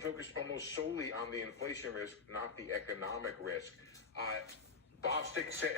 focused almost solely on the inflation risk, not the economic risk. Bostic said,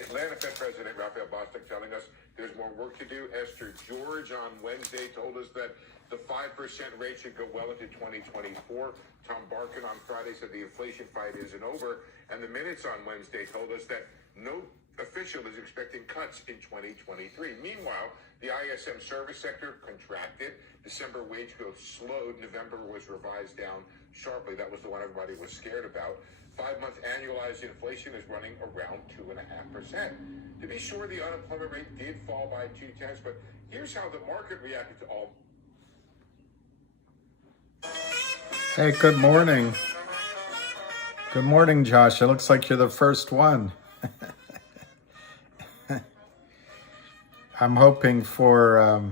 Atlanta Fed President Raphael Bostic telling us there's more work to do. Esther George on Wednesday told us that the 5% rate should go well into 2024. Tom Barkin on Friday said the inflation fight isn't over. And the minutes on Wednesday told us that no official is expecting cuts in 2023. Meanwhile, the ISM service sector contracted. December wage growth slowed. November was revised down sharply. That was the one everybody was scared about. 5-month annualized inflation is running around 2.5%. To be sure, the unemployment rate did fall by 0.2, but here's how the market reacted to all. Hey, good morning. Good morning, Josh. It looks like you're the first one. I'm hoping for,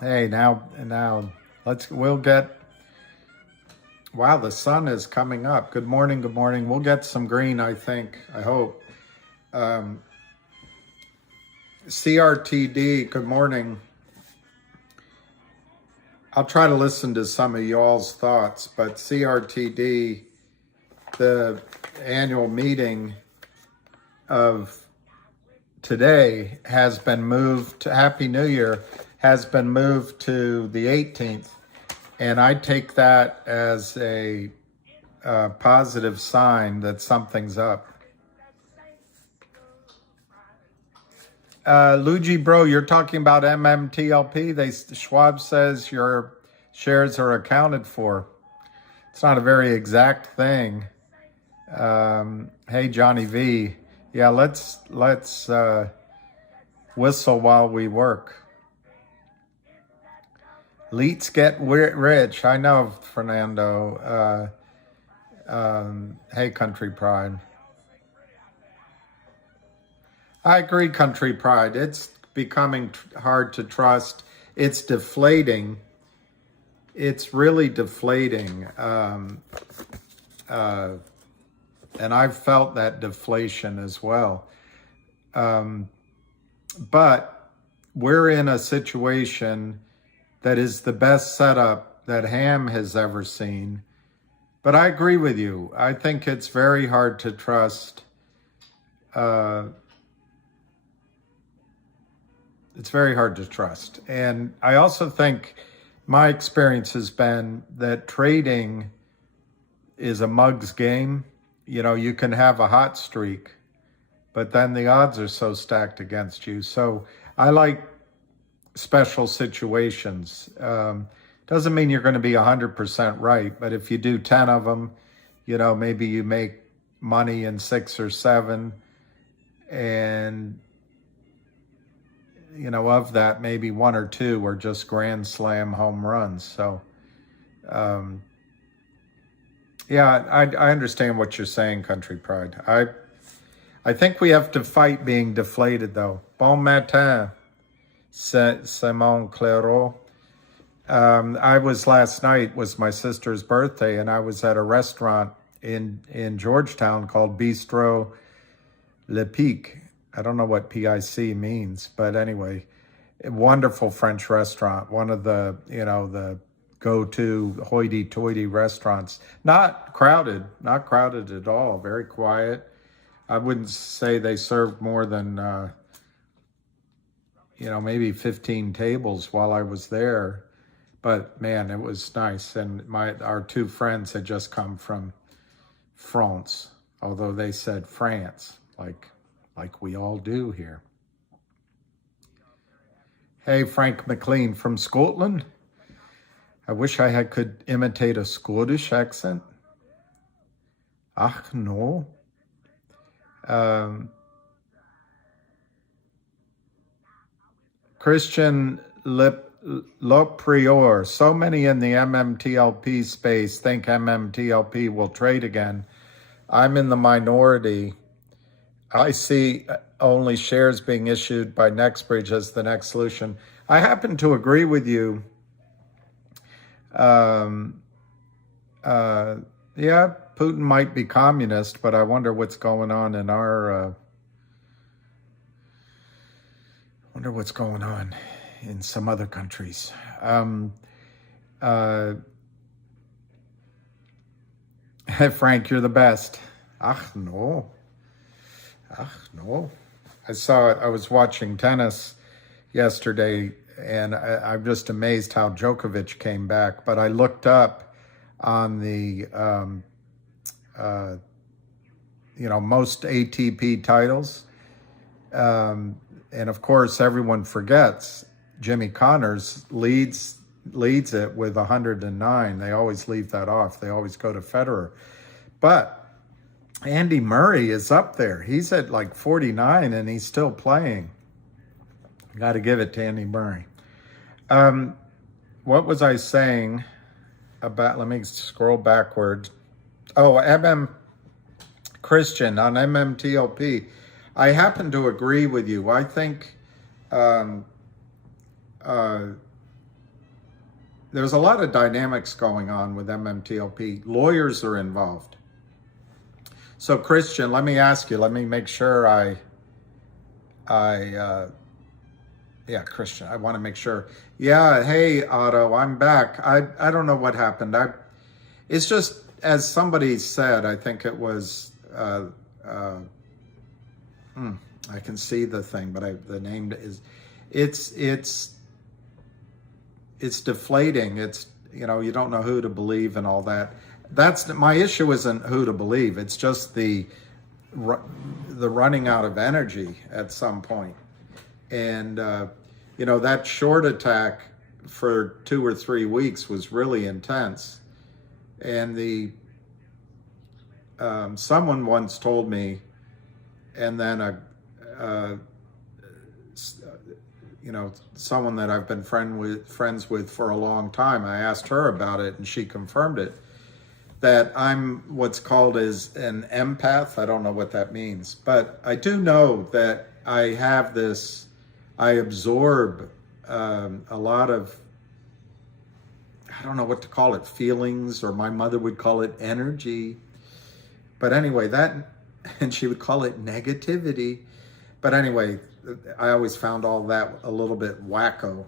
hey, now, we'll get, wow, the sun is coming up. Good morning, good morning. We'll get some green, I think, I hope. CRTD, good morning. I'll try to listen to some of y'all's thoughts, but CRTD, the annual meeting of today has been moved to, Happy New Year, has been moved to the 18th. And I take that as a positive sign that something's up. Luigi, bro, you're talking about MMTLP. Schwab says your shares are accounted for. It's not a very exact thing. Hey, Johnny V. Yeah, let's whistle while we work. Leets get rich. I know, Fernando. Hey, Country Pride. I agree, Country Pride. It's becoming hard to trust. It's deflating. It's really deflating. And I've felt that deflation as well. But we're in a situation that is the best setup that Ham has ever seen. But I agree with you. I think it's very hard to trust. It's very hard to trust. And I also think my experience has been that trading is a mug's game. You know, you can have a hot streak, but then the odds are so stacked against you. So I like special situations. Doesn't mean you're going to be 100% right, but if you do 10 of them, you know, maybe you make money in 6 or 7, and you know, of that, maybe 1 or 2 are just grand slam home runs. So, yeah, I understand what you're saying, Country Pride. I think we have to fight being deflated, though. Bon matin, Simon Clairaut. I was last night, was my sister's birthday, and I was at a restaurant in Georgetown called Bistro Le Pic. I don't know what PIC means, but anyway, a wonderful French restaurant. One of the, you know, the go-to hoity-toity restaurants. Not crowded at all. Very quiet. I wouldn't say they served more than, you know, maybe 15 tables while I was there. But man, it was nice. And our 2 friends had just come from France, although they said France, like we all do here. Hey, Frank McLean from Scotland. I wish I could imitate a Scottish accent. Ach, no. Christian Loprior. So many in the MMTLP space think MMTLP will trade again. I'm in the minority. I see only shares being issued by NextBridge as the next solution. I happen to agree with you. Yeah, Putin might be communist, but I wonder what's going on in our, wonder what's going on in some other countries. Frank, you're the best. Ach, no. Ach, no. I saw it. I was watching tennis yesterday, and I'm just amazed how Djokovic came back. But I looked up on the, most ATP titles. And of course, everyone forgets Jimmy Connors leads it with 109. They always leave that off. They always go to Federer. But Andy Murray is up there. He's at like 49 and he's still playing. Got to give it to Andy Murray. What was I saying about, let me scroll backwards. Oh, Christian on MMTLP. I happen to agree with you. I think there's a lot of dynamics going on with MMTLP. Lawyers are involved. So Christian, let me ask you, let me make sure Christian, I want to make sure. Yeah, hey, Otto, I'm back. I don't know what happened. It's just, as somebody said, I think it was, I can see the thing, but the name is, it's deflating. It's, you don't know who to believe and all that. That's my issue. Isn't who to believe. It's just the running out of energy at some point. And, that short attack for 2 or 3 weeks was really intense. And someone once told me, and then someone that I've been friends with for a long time, I asked her about it and she confirmed it, that I'm what's called as an empath. I don't know what that means, but I do know that I have this, I absorb a lot of, I don't know what to call it, feelings, or my mother would call it energy. But anyway, and she would call it negativity. But anyway, I always found all that a little bit wacko.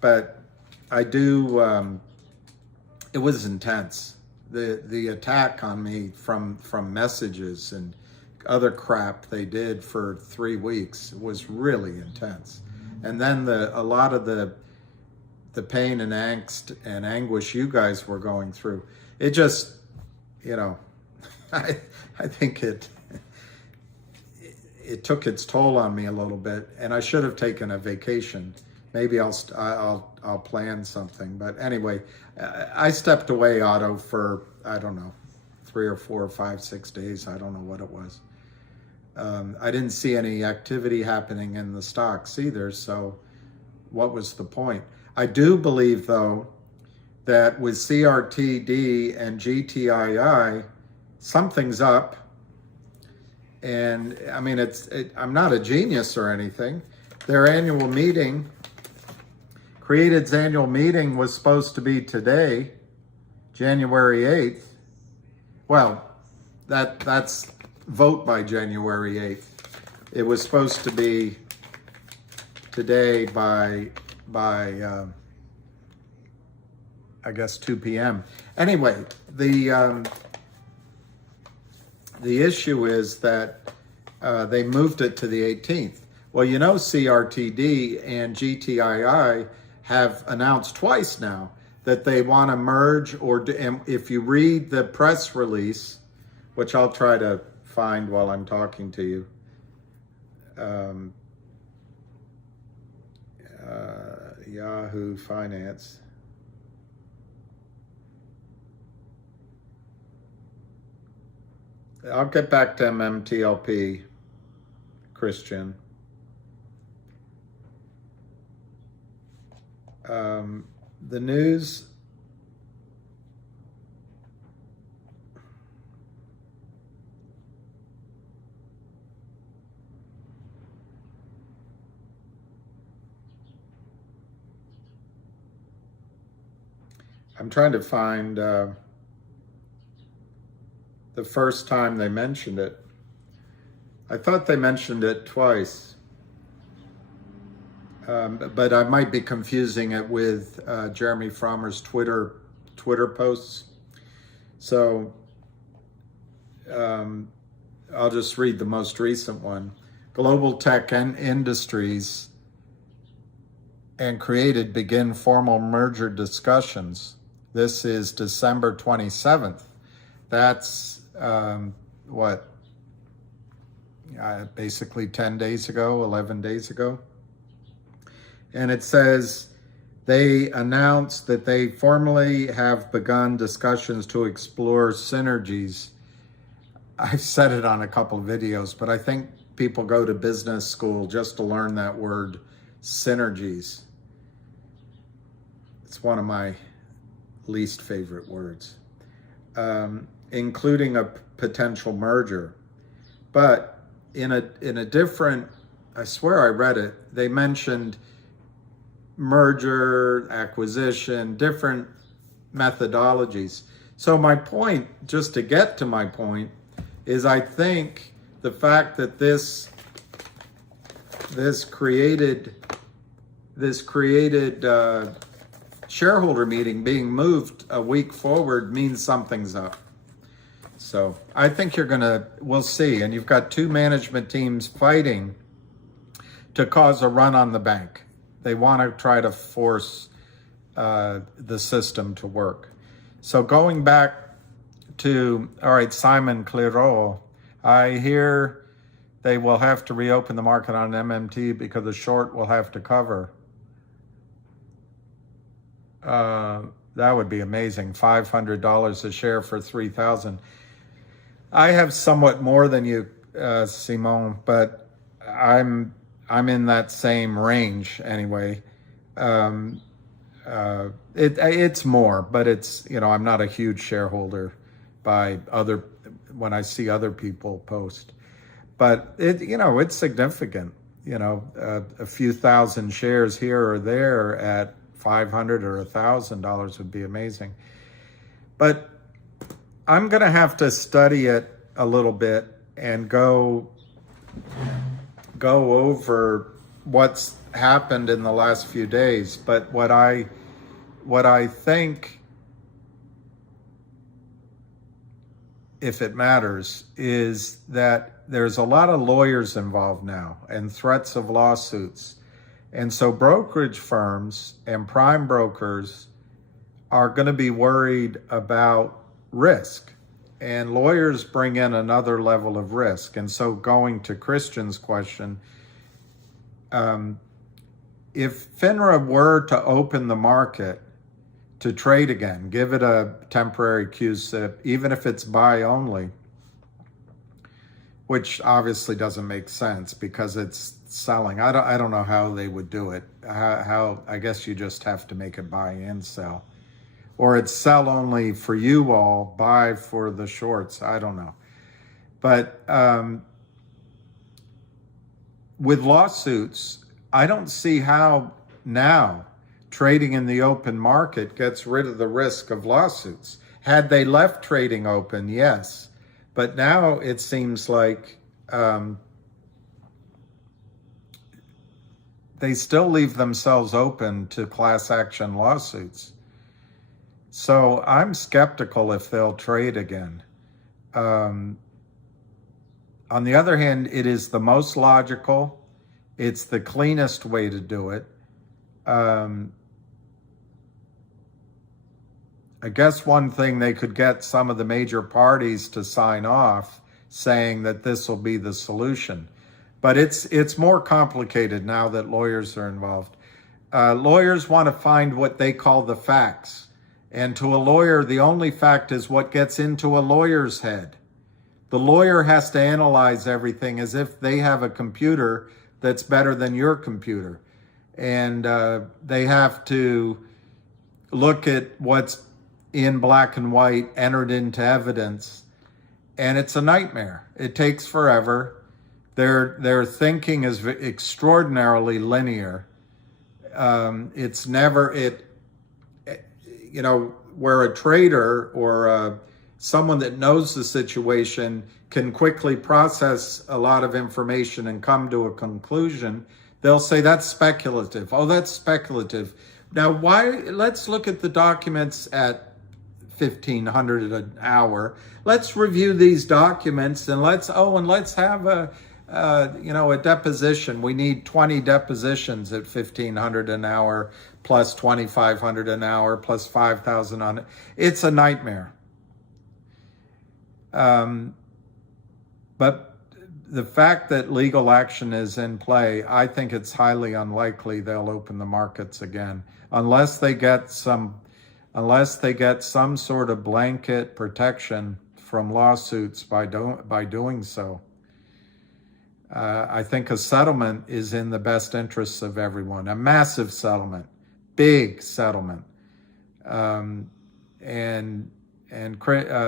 But I do, it was intense. The attack on me from messages and other crap they did for 3 weeks was really intense. And then a lot of the pain and angst and anguish you guys were going through, it just, I think it took its toll on me a little bit, and I should have taken a vacation. Maybe I'll plan something. But anyway, I stepped away, Otto, for, I don't know, 3 or 4 or 5, 6 days. I don't know what it was. I didn't see any activity happening in the stocks either. So what was the point? I do believe, though, that with CRTD and GTII, something's up. And I mean, I'm not a genius or anything. Their annual meeting, Created's annual meeting was supposed to be today, January 8th. Well, that's vote by January 8th. It was supposed to be today by I guess 2 p.m. Anyway, the issue is that they moved it to the 18th. Well, CRTD and GTII have announced twice now that they want to merge, and if you read the press release, which I'll try to find while I'm talking to you, Yahoo Finance. I'll get back to MMTLP, Christian. The news, I'm trying to find the first time they mentioned it. I thought they mentioned it twice. But I might be confusing it with Jeremy Frommer's Twitter posts. So I'll just read the most recent one. Global tech and industries and created begin formal merger discussions. This is December 27th. That's basically 10 days ago, 11 days ago. And it says they announced that they formally have begun discussions to explore synergies. I've said it on a couple of videos, but I think people go to business school just to learn that word, synergies. It's one of my least favorite words. Including a potential merger. But in a different, I swear I read it, they mentioned merger, acquisition, different methodologies. So my point, just to get to my point, is I think the fact that this created shareholder meeting being moved a week forward means something's up. So I think we'll see. And you've got two management teams fighting to cause a run on the bank. They want to try to force the system to work. So going back to, all right, Simon Clairaut, I hear they will have to reopen the market on MMT because the short will have to cover. That would be amazing. $500 a share for 3,000. I have somewhat more than you, Simon, but I'm in that same range anyway. It's more, but it's, I'm not a huge shareholder when I see other people post. But it's significant. A few thousand shares here or there at $500 or $1,000 would be amazing. But I'm going to have to study it a little bit and go over what's happened in the last few days. But what I think, if it matters, is that there's a lot of lawyers involved now and threats of lawsuits. And so brokerage firms and prime brokers are going to be worried about risk. And lawyers bring in another level of risk. And so going to Christian's question, if FINRA were to open the market to trade again, give it a temporary QSIP, even if it's buy only, which obviously doesn't make sense because it's selling. I don't know how they would do it. I guess you just have to make it buy and sell. Or it's sell only for you all, buy for the shorts. I don't know. But with lawsuits, I don't see how now trading in the open market gets rid of the risk of lawsuits. Had they left trading open, yes. But now it seems like they still leave themselves open to class action lawsuits. So I'm skeptical if they'll trade again. On the other hand, it is the most logical. It's the cleanest way to do it. I guess one thing, they could get some of the major parties to sign off saying that this will be the solution. But it's more complicated now that lawyers are involved. Lawyers want to find what they call the facts. And to a lawyer, the only fact is what gets into a lawyer's head. The lawyer has to analyze everything as if they have a computer that's better than your computer. And they have to look at what's in black and white, entered into evidence. And it's a nightmare. It takes forever. Their thinking is extraordinarily linear. It's never, where a trader or someone that knows the situation can quickly process a lot of information and come to a conclusion, they'll say that's speculative. Oh, that's speculative. Now, let's look at the documents at $1,500 an hour. Let's review these documents and let's have a deposition. We need 20 depositions at $1,500 an hour plus $2,500 an hour plus $5,000 on it. It's a nightmare. But the fact that legal action is in play, I think it's highly unlikely they'll open the markets again unless they get some sort of blanket protection from lawsuits by doing so. I think a settlement is in the best interests of everyone. A massive settlement, big settlement, and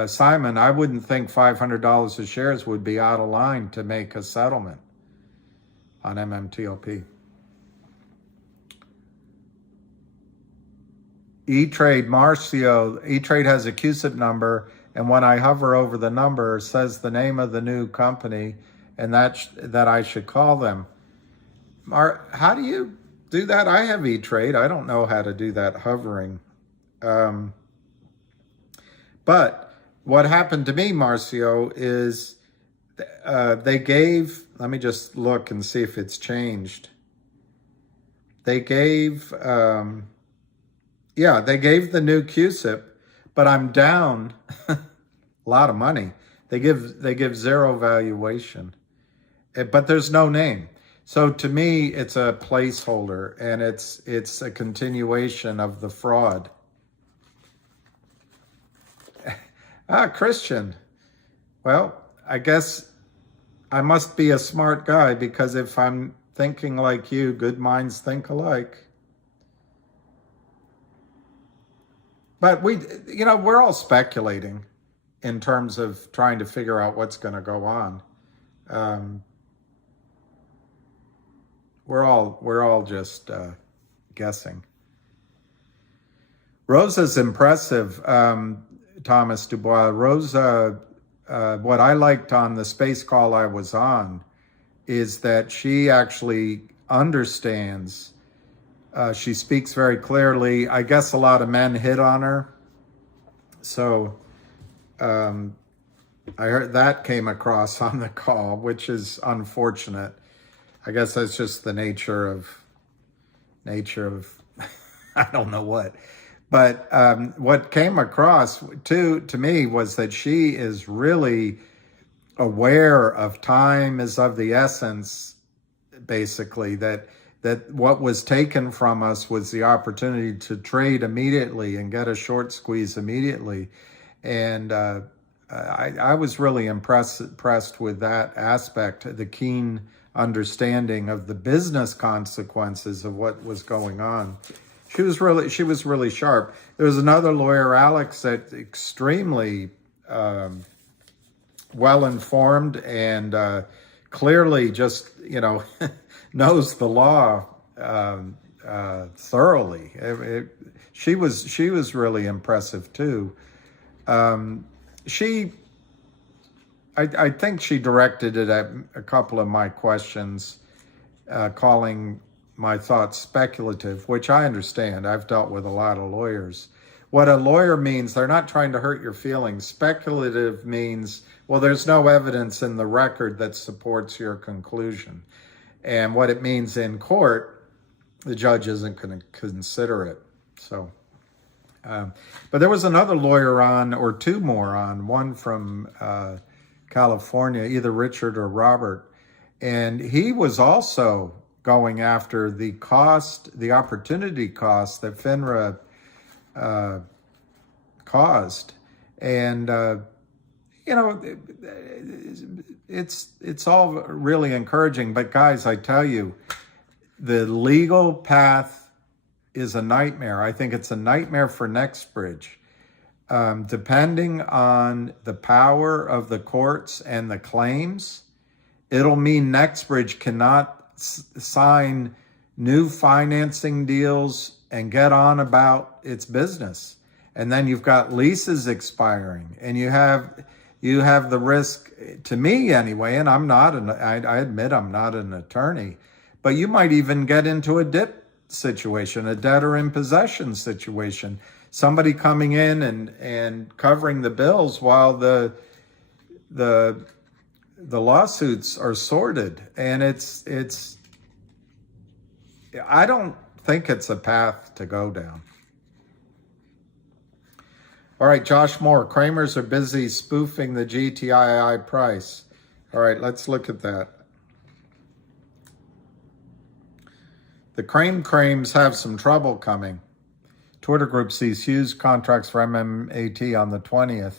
Simon, I wouldn't think $500 a shares would be out of line to make a settlement on MMTLP. E-Trade, Marcio, E-Trade has a CUSIP number, and when I hover over the number, it says the name of the new company, and that I should call them. How do you do that? I have E-Trade. I don't know how to do that hovering. But what happened to me, Marcio, is they gave, let me just look and see if it's changed. They gave, they gave the new CUSIP, but I'm down a lot of money. They give zero valuation, but there's no name. So to me, it's a placeholder, and it's a continuation of the fraud. Christian. Well, I guess I must be a smart guy, because if I'm thinking like you, good minds think alike. But we're all speculating in terms of trying to figure out what's going to go on. We're all just guessing. Rosa's impressive. Thomas Dubois. Rosa, what I liked on the space call I was on is that she actually understands. She speaks very clearly. I guess a lot of men hit on her. So I heard that came across on the call, which is unfortunate. I guess that's just the nature of I don't know what. But what came across to me was that she is really aware of time is of the essence, basically, that what was taken from us was the opportunity to trade immediately and get a short squeeze immediately. And I was really impressed with that aspect, the keen understanding of the business consequences of what was going on. She was really sharp. There was another lawyer, Alex, that extremely well informed and clearly just knows the law thoroughly. She was really impressive too. I think she directed it at a couple of my questions, calling my thoughts speculative, which I understand. I've dealt with a lot of lawyers. What a lawyer means, they're not trying to hurt your feelings. Speculative means, well, there's no evidence in the record that supports your conclusion. And what it means in court, the judge isn't going to consider it. So, but there was another lawyer on, or two more on, one from California, either Richard or Robert, and he was also going after the opportunity cost that FINRA caused. And, it's all really encouraging. But guys, I tell you, the legal path is a nightmare. I think it's a nightmare for NextBridge. Depending on the power of the courts and the claims, it'll mean NextBridge cannot sign new financing deals and get on about its business. And then you've got leases expiring, and you have the risk, to me anyway, and I admit I'm not an attorney, but you might even get into a DIP situation, a debtor in possession situation. somebody coming in and covering the bills while the lawsuits are sorted. And I don't think it's a path to go down. All right, Josh Moore, Kramers are busy spoofing the GTII price. All right, let's look at that. The Crames have some trouble coming. Twitter group sees huge contracts for MMAT on the 20th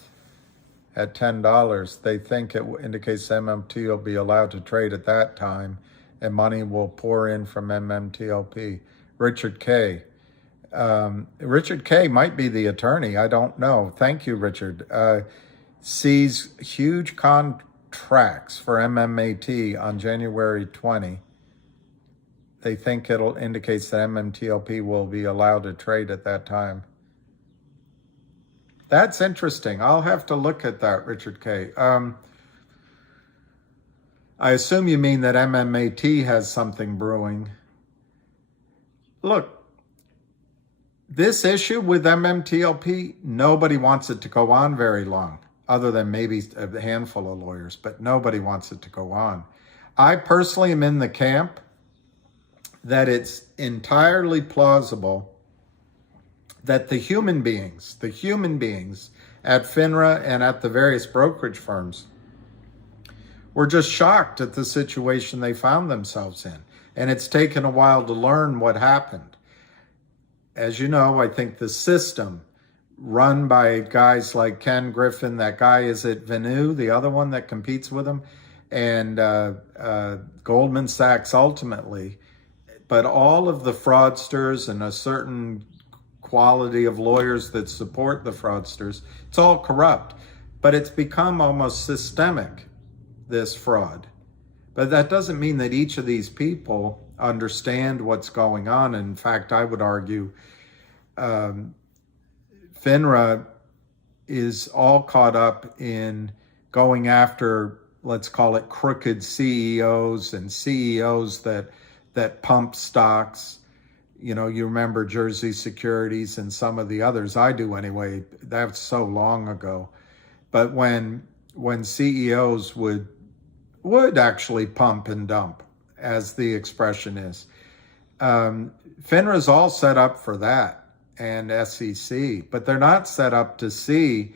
at $10. They think it indicates MMT will be allowed to trade at that time and money will pour in from MMTLP. Richard K. Richard K. might be the attorney. I don't know. Thank you, Richard. Sees huge contracts for MMAT on January 20. They think it'll indicates that MMTLP will be allowed to trade at that time. That's interesting. I'll have to look at that, Richard K. I assume you mean that MMAT has something brewing. Look, this issue with MMTLP, nobody wants it to go on very long, other than maybe a handful of lawyers, but nobody wants it to go on. I personally am in the camp that it's entirely plausible that the human beings at FINRA and at the various brokerage firms were just shocked at the situation they found themselves in. And it's taken a while to learn what happened. As you know, I think the system run by guys like Ken Griffin, that guy is at Venu, the other one that competes with him, and Goldman Sachs ultimately, but all of the fraudsters and a certain quality of lawyers that support the fraudsters, it's all corrupt. But it's become almost systemic, this fraud. But that doesn't mean that each of these people understand what's going on. In fact, I would argue FINRA is all caught up in going after, let's call it, crooked CEOs and CEOs that pump stocks. You know, you remember Jersey Securities and some of the others. I do anyway. That's so long ago. But when CEOs would actually pump and dump, as the expression is, FINRA's all set up for that, and SEC, but they're not set up to see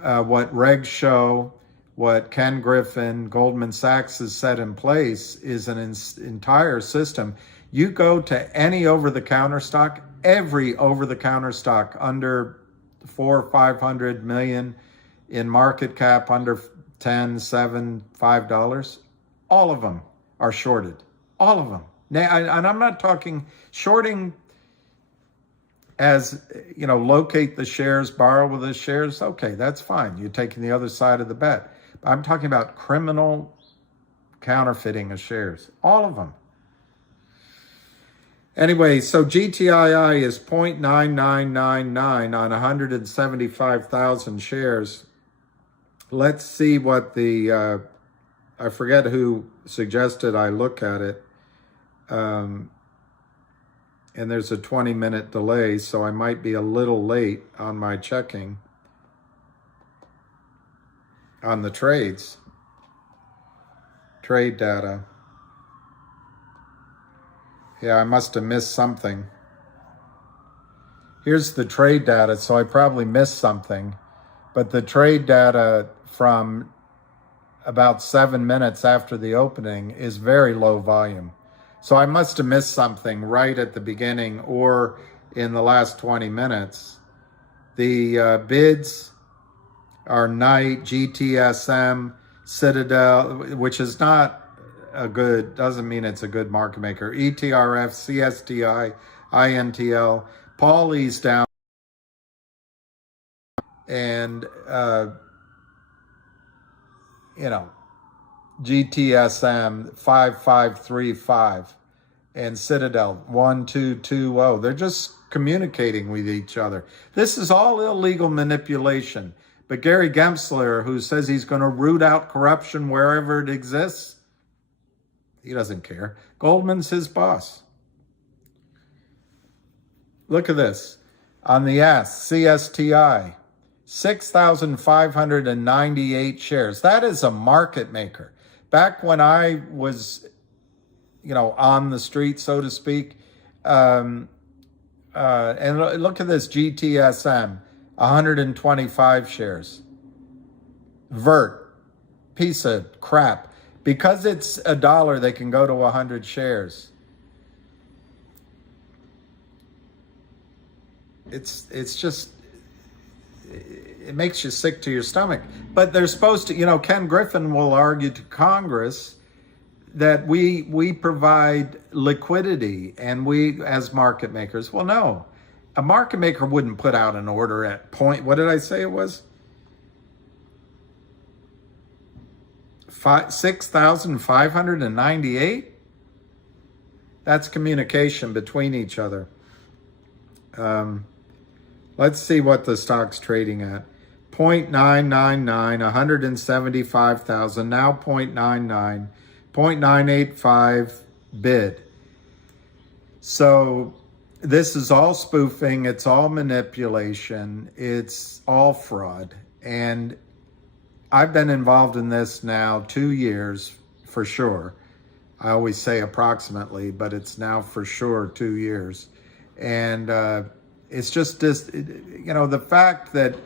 what regs show. What Ken Griffin, Goldman Sachs has set in place is an entire system. You go to any over-the-counter stock, every over-the-counter stock under 400 or 500 million in market cap, under 10, 7, $5, all of them are shorted. All of them. Now, and I'm not talking shorting as, you know, locate the shares, borrow with the shares. Okay, that's fine. You're taking the other side of the bet. I'm talking about criminal counterfeiting of shares. All of them. Anyway, so GTII is 0.9999 on 175,000 shares. Let's see what the, I forget who suggested I look at it. And there's a 20-minute delay, so I might be a little late on my checking on the trades. Trade data. Yeah, I must have missed something. Here's the trade data, so I probably missed something. But the trade data from about 7 minutes after the opening is very low volume. So I must have missed something right at the beginning or in the last 20 minutes. The bids are Knight, GTSM, Citadel, which is not a good, doesn't mean it's a good market maker. ETRF, CSTI, INTL, Pauli's down, and GTSM 5535 and Citadel 1220. They're just communicating with each other. This is all illegal manipulation. But Gary Gensler, who says he's going to root out corruption wherever it exists, he doesn't care. Goldman's his boss. Look at this. On the S, CSTI, 6,598 shares. That is a market maker. Back when I was, on the street, so to speak, and look at this GTSM, 125 shares. Vert, piece of crap. Because it's $1, they can go to 100 shares. It's just, it makes you sick to your stomach. But they're supposed to, Ken Griffin will argue to Congress that we provide liquidity and we as market makers. Well, no, a market maker wouldn't put out an order at point, what did I say it was? 6,598? That's communication between each other. Let's see what the stock's trading at. 0.999, 175,000, now 0.99, 0.985 bid. So this is all spoofing, it's all manipulation, it's all fraud. And I've been involved in this now 2 years for sure. I always say approximately, but it's now for sure 2 years. And it's just this, the fact that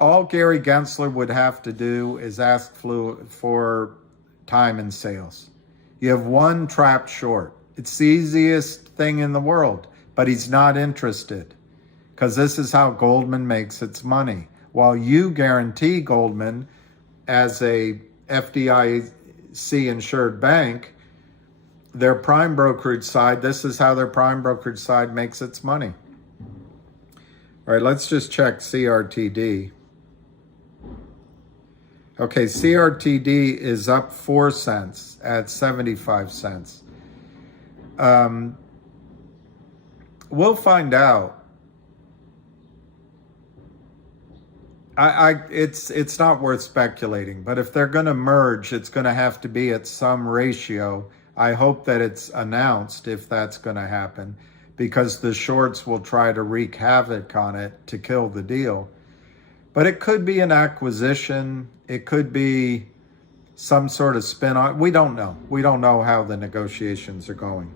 all Gary Gensler would have to do is ask for time in sales. You have one trapped short. It's the easiest thing in the world, but he's not interested because this is how Goldman makes its money. While you guarantee Goldman as a FDIC insured bank, their prime brokerage side, this is how their prime brokerage side makes its money. All right, let's just check CRTD. Okay, CRTD is up 4 cents at 75 cents. We'll find out. It's not worth speculating, but if they're going to merge, it's going to have to be at some ratio. I hope that it's announced if that's going to happen, because the shorts will try to wreak havoc on it to kill the deal. But it could be an acquisition. It could be some sort of spin-off. We don't know. We don't know how the negotiations are going.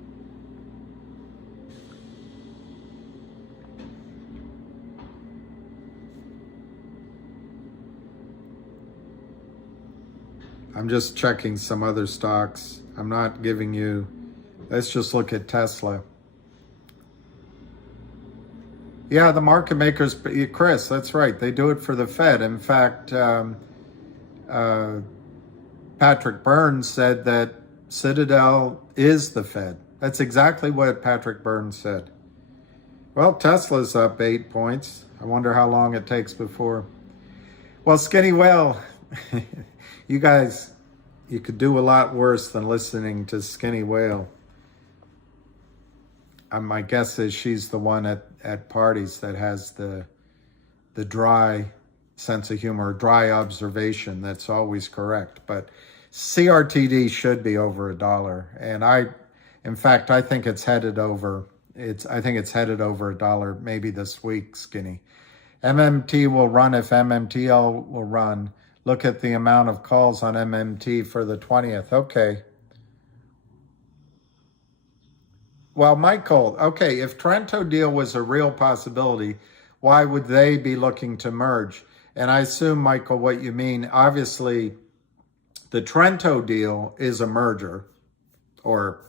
I'm just checking some other stocks. I'm not giving you, let's just look at Tesla. Yeah, the market makers, Chris, that's right. They do it for the Fed. In fact, Patrick Burns said that Citadel is the Fed. That's exactly what Patrick Burns said. Well, Tesla's up 8 points. I wonder how long it takes before. Well, Skinny Whale, you guys, you could do a lot worse than listening to Skinny Whale. My guess is she's the one at parties that has the dry sense of humor, dry observation that's always correct. But CRTD should be over $1. And in fact, I think it's headed over. I think it's headed over $1 maybe this week, Skinny. MMT will run if MMTL will run. Look at the amount of calls on MMT for the 20th. Okay. Well, Michael, okay, if Trento deal was a real possibility, why would they be looking to merge? And I assume, Michael, what you mean, obviously, the Trento deal is a merger or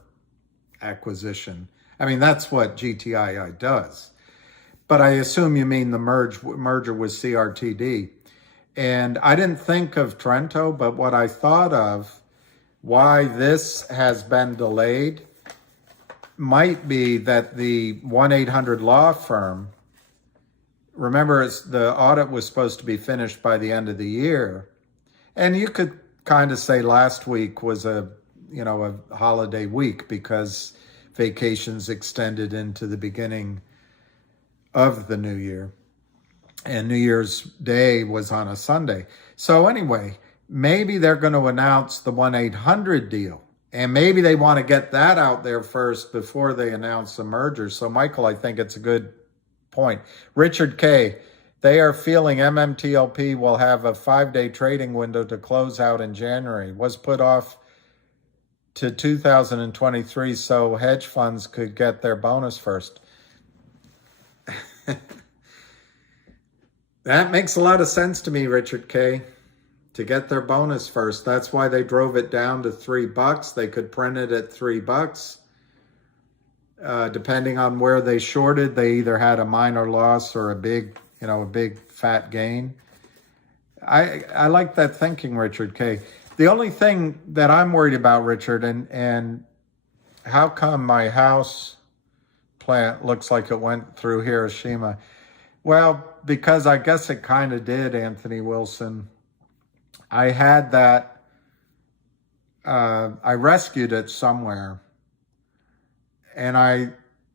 acquisition. I mean, that's what GTII does. But I assume you mean the merger with CRTD. And I didn't think of Trento, but what I thought of, why this has been delayed, might be that the 1-800 law firm, remember the audit was supposed to be finished by the end of the year. And you could kind of say last week was a holiday week because vacations extended into the beginning of the new year. And New Year's Day was on a Sunday. So anyway, maybe they're going to announce the 1-800 deal. And maybe they want to get that out there first before they announce the merger. So, Michael, I think it's a good point. Richard K., they are feeling MMTLP will have a 5-day trading window to close out in January. Was put off to 2023 so hedge funds could get their bonus first. That makes a lot of sense to me, Richard K., to get their bonus first. That's why they drove it down to $3. They could print it at $3. Depending on where they shorted, they either had a minor loss or a big fat gain. I like that thinking, Richard K. The only thing that I'm worried about, Richard, and how come my house plant looks like it went through Hiroshima? Well, because I guess it kind of did, Anthony Wilson. I had that, I rescued it somewhere, and I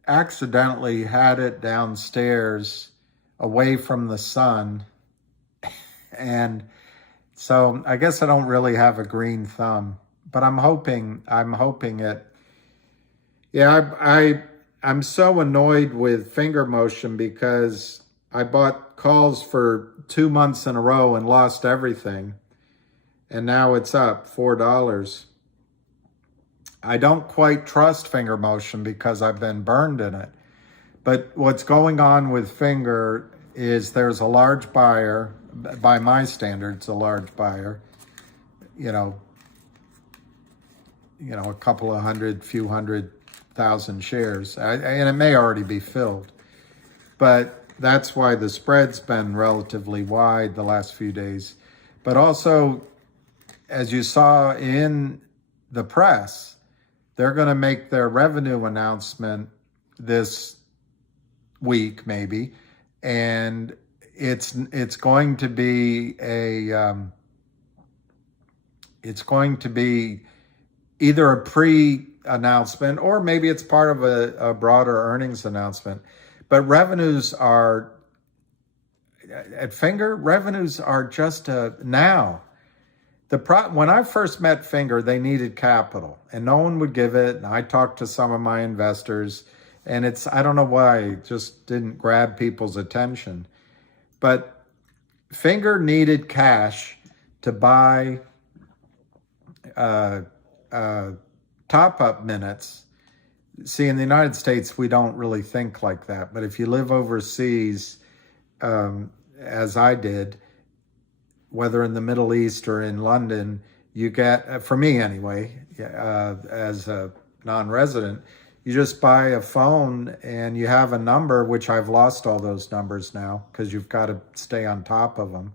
accidentally had it downstairs away from the sun. And so I guess I don't really have a green thumb, but I'm hoping it. Yeah, I'm so annoyed with finger motion because I bought calls for 2 months in a row and lost everything. And now it's up $4. I don't quite trust finger motion because I've been burned in it. But what's going on with finger is there's a large buyer, by my standards, a large buyer, a couple of hundred, few 100,000 shares, and it may already be filled. But that's why the spread's been relatively wide the last few days. But also, as you saw in the press, they're going to make their revenue announcement this week, maybe, and it's going to be either a pre-announcement or maybe it's part of a broader earnings announcement. But revenues are at Finger. Revenues are just now. When I first met Finger, they needed capital, and no one would give it. And I talked to some of my investors, and I don't know why, it just didn't grab people's attention. But Finger needed cash to buy top-up minutes. See, in the United States, we don't really think like that. But if you live overseas, as I did, whether in the Middle East or in London, you get, for me anyway, as a non-resident, you just buy a phone and you have a number, which I've lost all those numbers now because you've got to stay on top of them.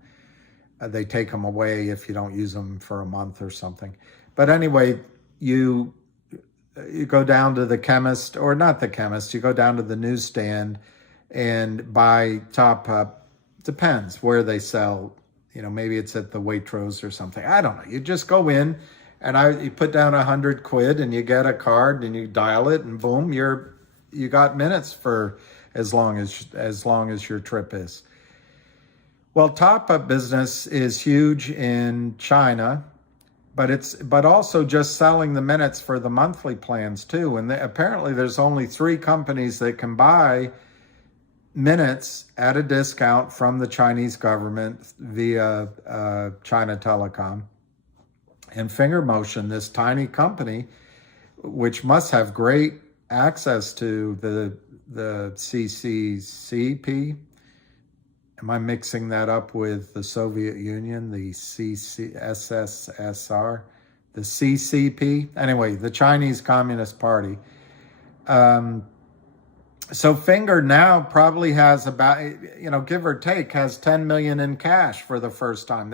They take them away if you don't use them for a month or something. But anyway, you go down to the chemist, or not the chemist, you go down to the newsstand and buy top up. Depends where they sell. Maybe it's at the Waitrose or something. I don't know. You just go in and you put down 100 quid and you get a card and you dial it and boom, you got minutes for as long as your trip is. Well, top-up business is huge in China, but also just selling the minutes for the monthly plans too. And apparently there's only 3 companies that can buy minutes at a discount from the Chinese government via China Telecom. And Fingermotion, this tiny company, which must have great access to the CCCP. Am I mixing that up with the Soviet Union, the SSSR, the CCP? Anyway, the Chinese Communist Party. So Finger now probably has about, give or take, has 10 million in cash for the first time.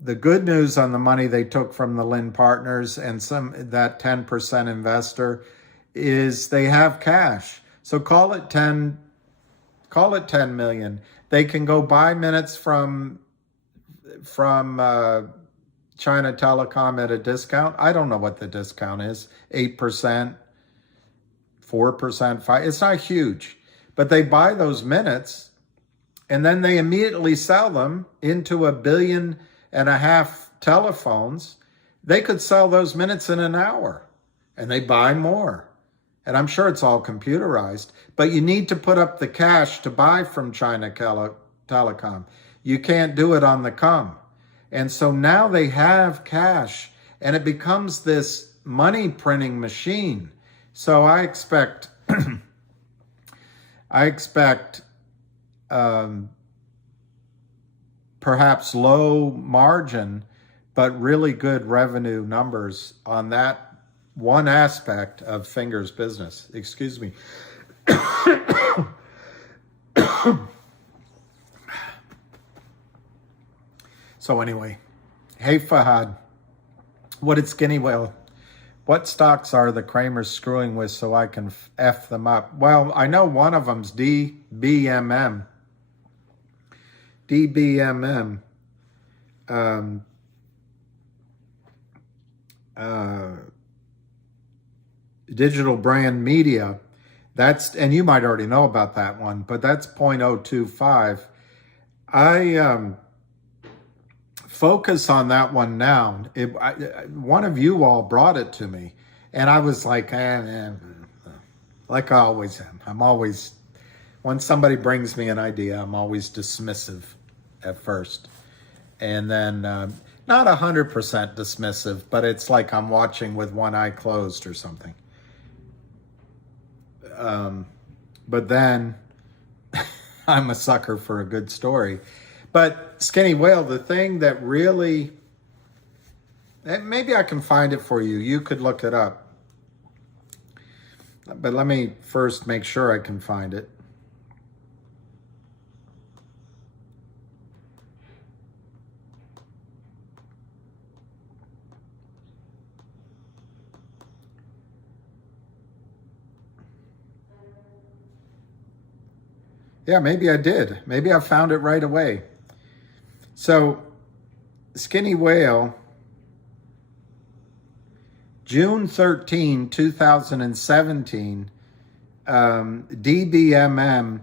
The good news on the money they took from the Lin Partners and that 10% investor is they have cash. So call it 10 million. They can go buy minutes from China Telecom at a discount. I don't know what the discount is, 8%. 4%, 5%, it's not huge, but they buy those minutes and then they immediately sell them into 1.5 billion telephones. They could sell those minutes in an hour and they buy more And I'm sure it's all computerized, but you need to put up the cash to buy from China Telecom. You can't do it on the com. And so now they have cash, and it becomes this money printing machine. So I expect, perhaps low margin, but really good revenue numbers on that one aspect of Fingers business. Excuse me. So anyway, hey Fahad, what did Skinny Whale? What stocks are the Kramers screwing with so I can F them up? Well, I know one of them's DBMM. DBMM. Digital Brand Media. That's, and you might already know about that one, but that's 0.025. I focus on that one now. One of you all brought it to me, and I was like I always am. I'm always, when somebody brings me an idea, I'm always dismissive at first. And then not 100% dismissive, but it's like I'm watching with one eye closed or something. But then I'm a sucker for a good story. But Skinny Whale, the thing that really, maybe I can find it for you. You could look it up. But let me first make sure I can find it. Yeah, maybe I did. Maybe I found it right away. So, Skinny Whale, June 13, 2017, DBMM,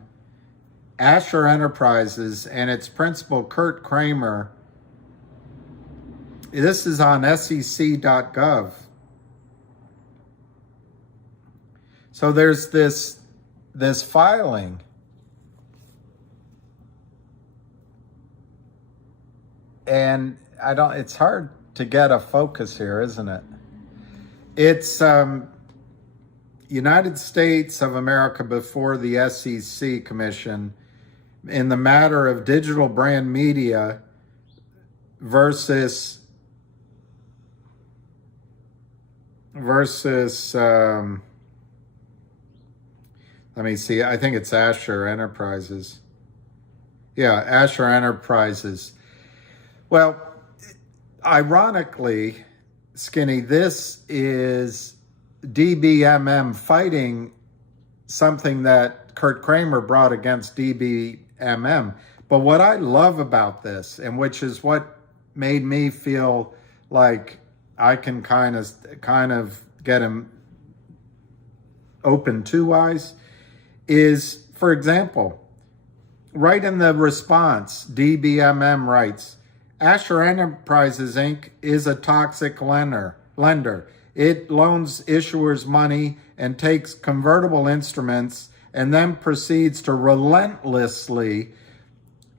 Asher Enterprises, and its principal, Kurt Kramer. This is on sec.gov. So there's this filing. And it's hard to get a focus here, isn't it? It's United States of America before the SEC Commission in the matter of digital brand media versus let me see, I think it's Asher Enterprises. Yeah, Asher Enterprises. Well, ironically, Skinny, this is DBMM fighting something that Kurt Kramer brought against DBMM. But what I love about this, and which is what made me feel like I can kind of get him open two eyes, is, for example, right in the response, DBMM writes, Asher Enterprises, Inc. is a toxic lender. It loans issuers money and takes convertible instruments and then proceeds to relentlessly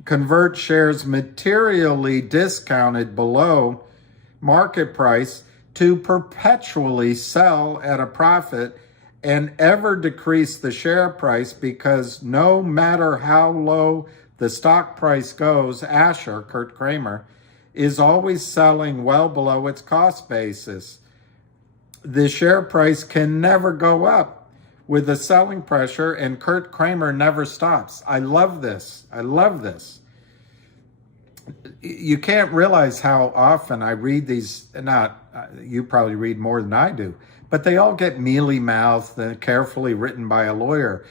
convert shares materially discounted below market price to perpetually sell at a profit and ever decrease the share price, because no matter how low the stock price goes, Asher, Kurt Kramer, is always selling well below its cost basis. The share price can never go up with the selling pressure, and Kurt Kramer never stops. I love this. I love this. You can't realize how often I read these, you probably read more than I do, but they all get mealy-mouthed and carefully written by a lawyer.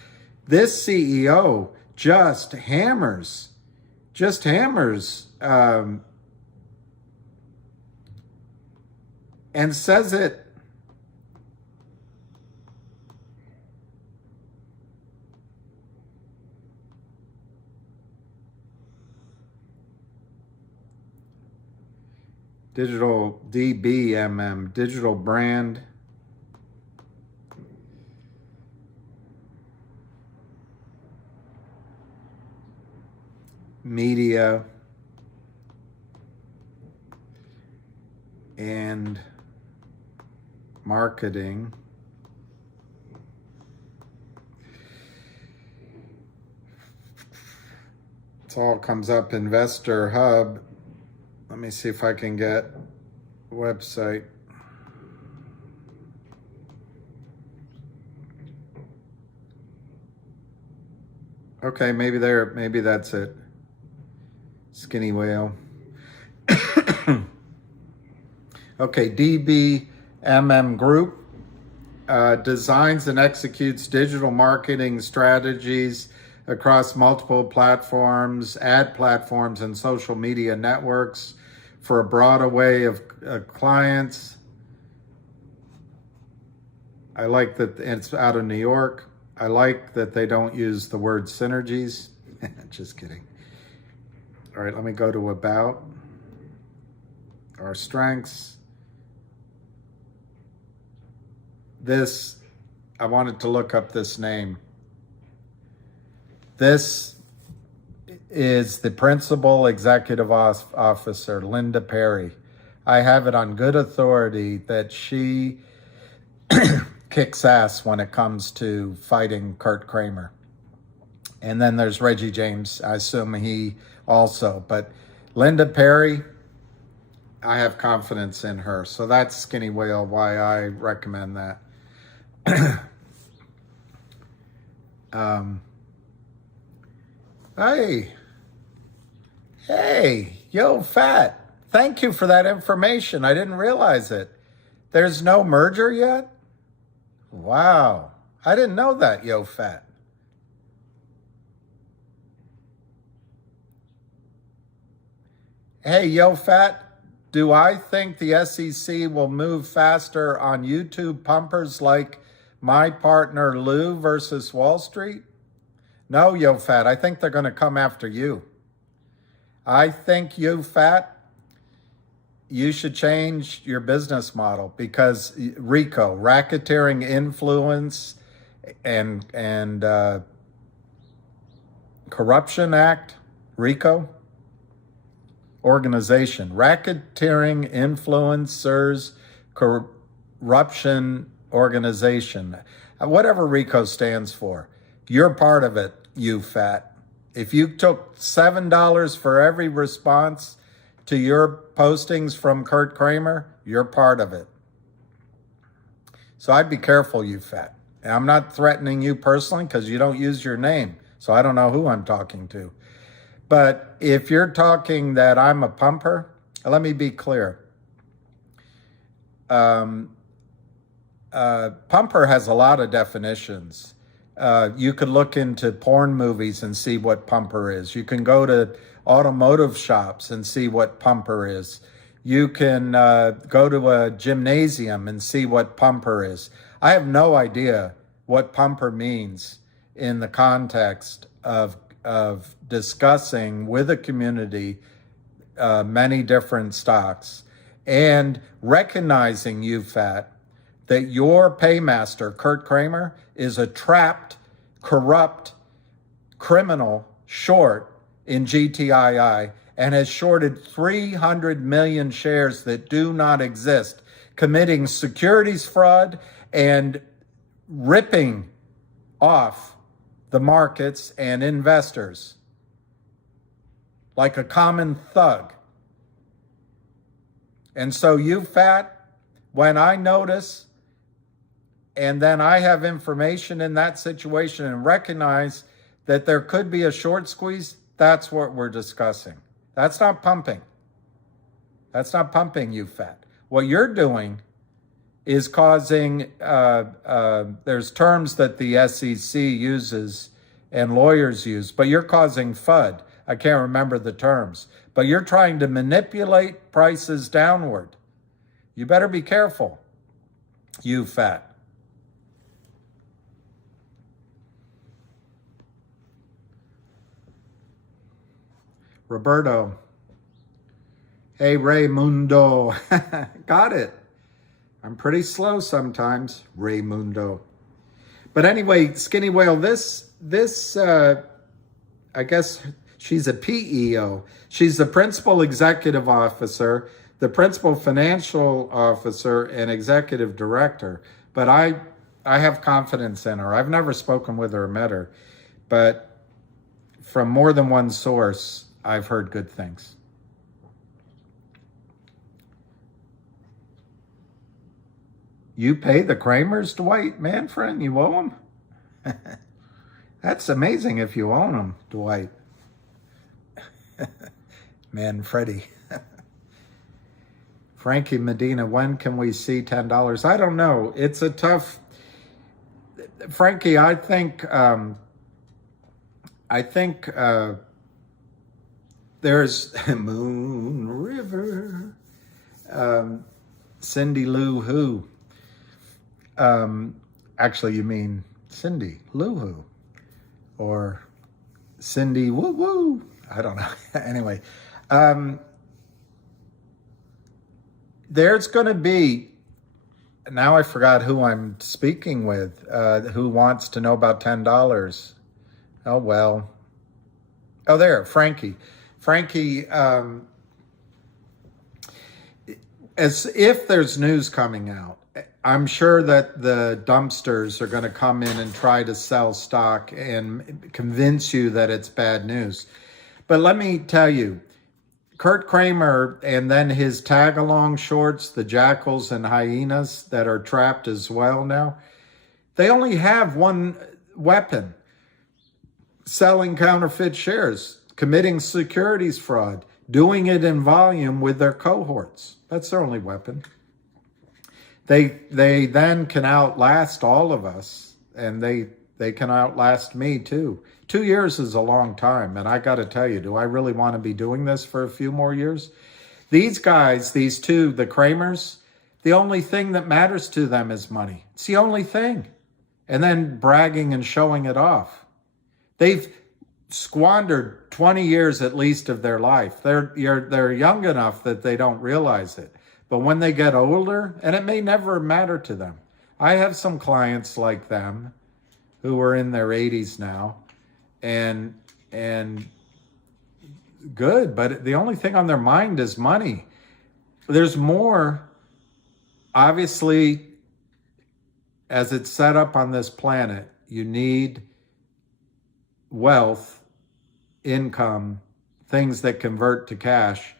This CEO just hammers, and says it. Digital DBMM, digital brand. media and marketing. It all comes up Investor Hub. Let me see if I can get website. Okay, maybe that's it. Skinny whale. Okay, DBMM Group designs and executes digital marketing strategies across multiple platforms, ad platforms, and social media networks for a broad array of clients. I like that it's out of New York. I like that they don't use the word synergies. Just kidding. All right, let me go to about our strengths. This, I wanted to look up this name. This is the Principal Executive Officer, Linda Perry. I have it on good authority that she kicks ass when it comes to fighting Kurt Kramer. And then there's Reggie James. I assume he also. But Linda Perry, I have confidence in her. So that's Skinny Whale, why I recommend that. Hey, yo, Fat. Thank you for that information. I didn't realize it. There's no merger yet? Wow. I didn't know that, yo, Fat. Hey, yo, Fat. Do I think the SEC will move faster on YouTube pumpers like my partner Lou versus Wall Street? No, yo, Fat. I think they're going to come after you. I think you, Fat, you should change your business model because RICO, Racketeering Influence and Corruption Act, RICO, organization, Racketeering Influencers Corruption Organization, whatever RICO stands for. You're part of it, you Fat. If you took $7 for every response to your postings from Kurt Kramer, you're part of it. So I'd be careful, you Fat. And I'm not threatening you personally because you don't use your name. So I don't know who I'm talking to. But if you're talking that I'm a pumper, let me be clear. Pumper has a lot of definitions. You could look into porn movies and see what pumper is. You can go to automotive shops and see what pumper is. You can go to a gymnasium and see what pumper is. I have no idea what pumper means in the context of discussing with a community many different stocks and recognizing, you Fat, that your paymaster, Kurt Kramer, is a trapped, corrupt, criminal short in GTII and has shorted 300 million shares that do not exist, committing securities fraud and ripping off the markets and investors like a common thug. And so you Fat, when I notice and then I have information in that situation and recognize that there could be a short squeeze, that's what we're discussing. That's not pumping. That's not pumping, you Fat. What you're doing is causing, there's terms that the SEC uses and lawyers use, but you're causing FUD. I can't remember the terms, but you're trying to manipulate prices downward. You better be careful, you Fat. Roberto. Hey, Raymundo. Got it. I'm pretty slow sometimes, Raymundo. But anyway, Skinny Whale, this I guess She's a PEO. She's the principal executive officer, the principal financial officer, and executive director. But I have confidence in her. I've never spoken with her or met her, but from more than one source, I've heard good things. You pay the Kramers, Dwight Manfred? You owe them? That's amazing if you own them, Dwight. Manfredi. Frankie Medina, when can we see $10? I don't know. It's a tough... Frankie, I think there's Moon River. Cindy Lou Who. Actually, you mean Cindy Lou Who. Or Cindy Woo Woo. I don't know. Anyway, there's going to be, now I forgot who I'm speaking with, who wants to know about $10. Oh, well. Oh, there, Frankie. Frankie, as if there's news coming out, I'm sure that the dumpsters are going to come in and try to sell stock and convince you that it's bad news. But let me tell you, Kurt Kramer and then his tag-along shorts, the jackals and hyenas that are trapped as well now, they only have one weapon: selling counterfeit shares, committing securities fraud, doing it in volume with their cohorts. That's their only weapon. They then can outlast all of us, and they can outlast me too. 2 years is a long time, and I got to tell you, do I really want to be doing this for a few more years? These guys, these two, the Kramers, the only thing that matters to them is money. It's the only thing. And then bragging and showing it off. They've squandered 20 years at least of their life. They're young enough that they don't realize it. But when they get older, and it may never matter to them. I have some clients like them who are in their 80s now, and good, but the only thing on their mind is money. There's more, obviously, as it's set up on this planet, you need wealth, income, things that convert to cash,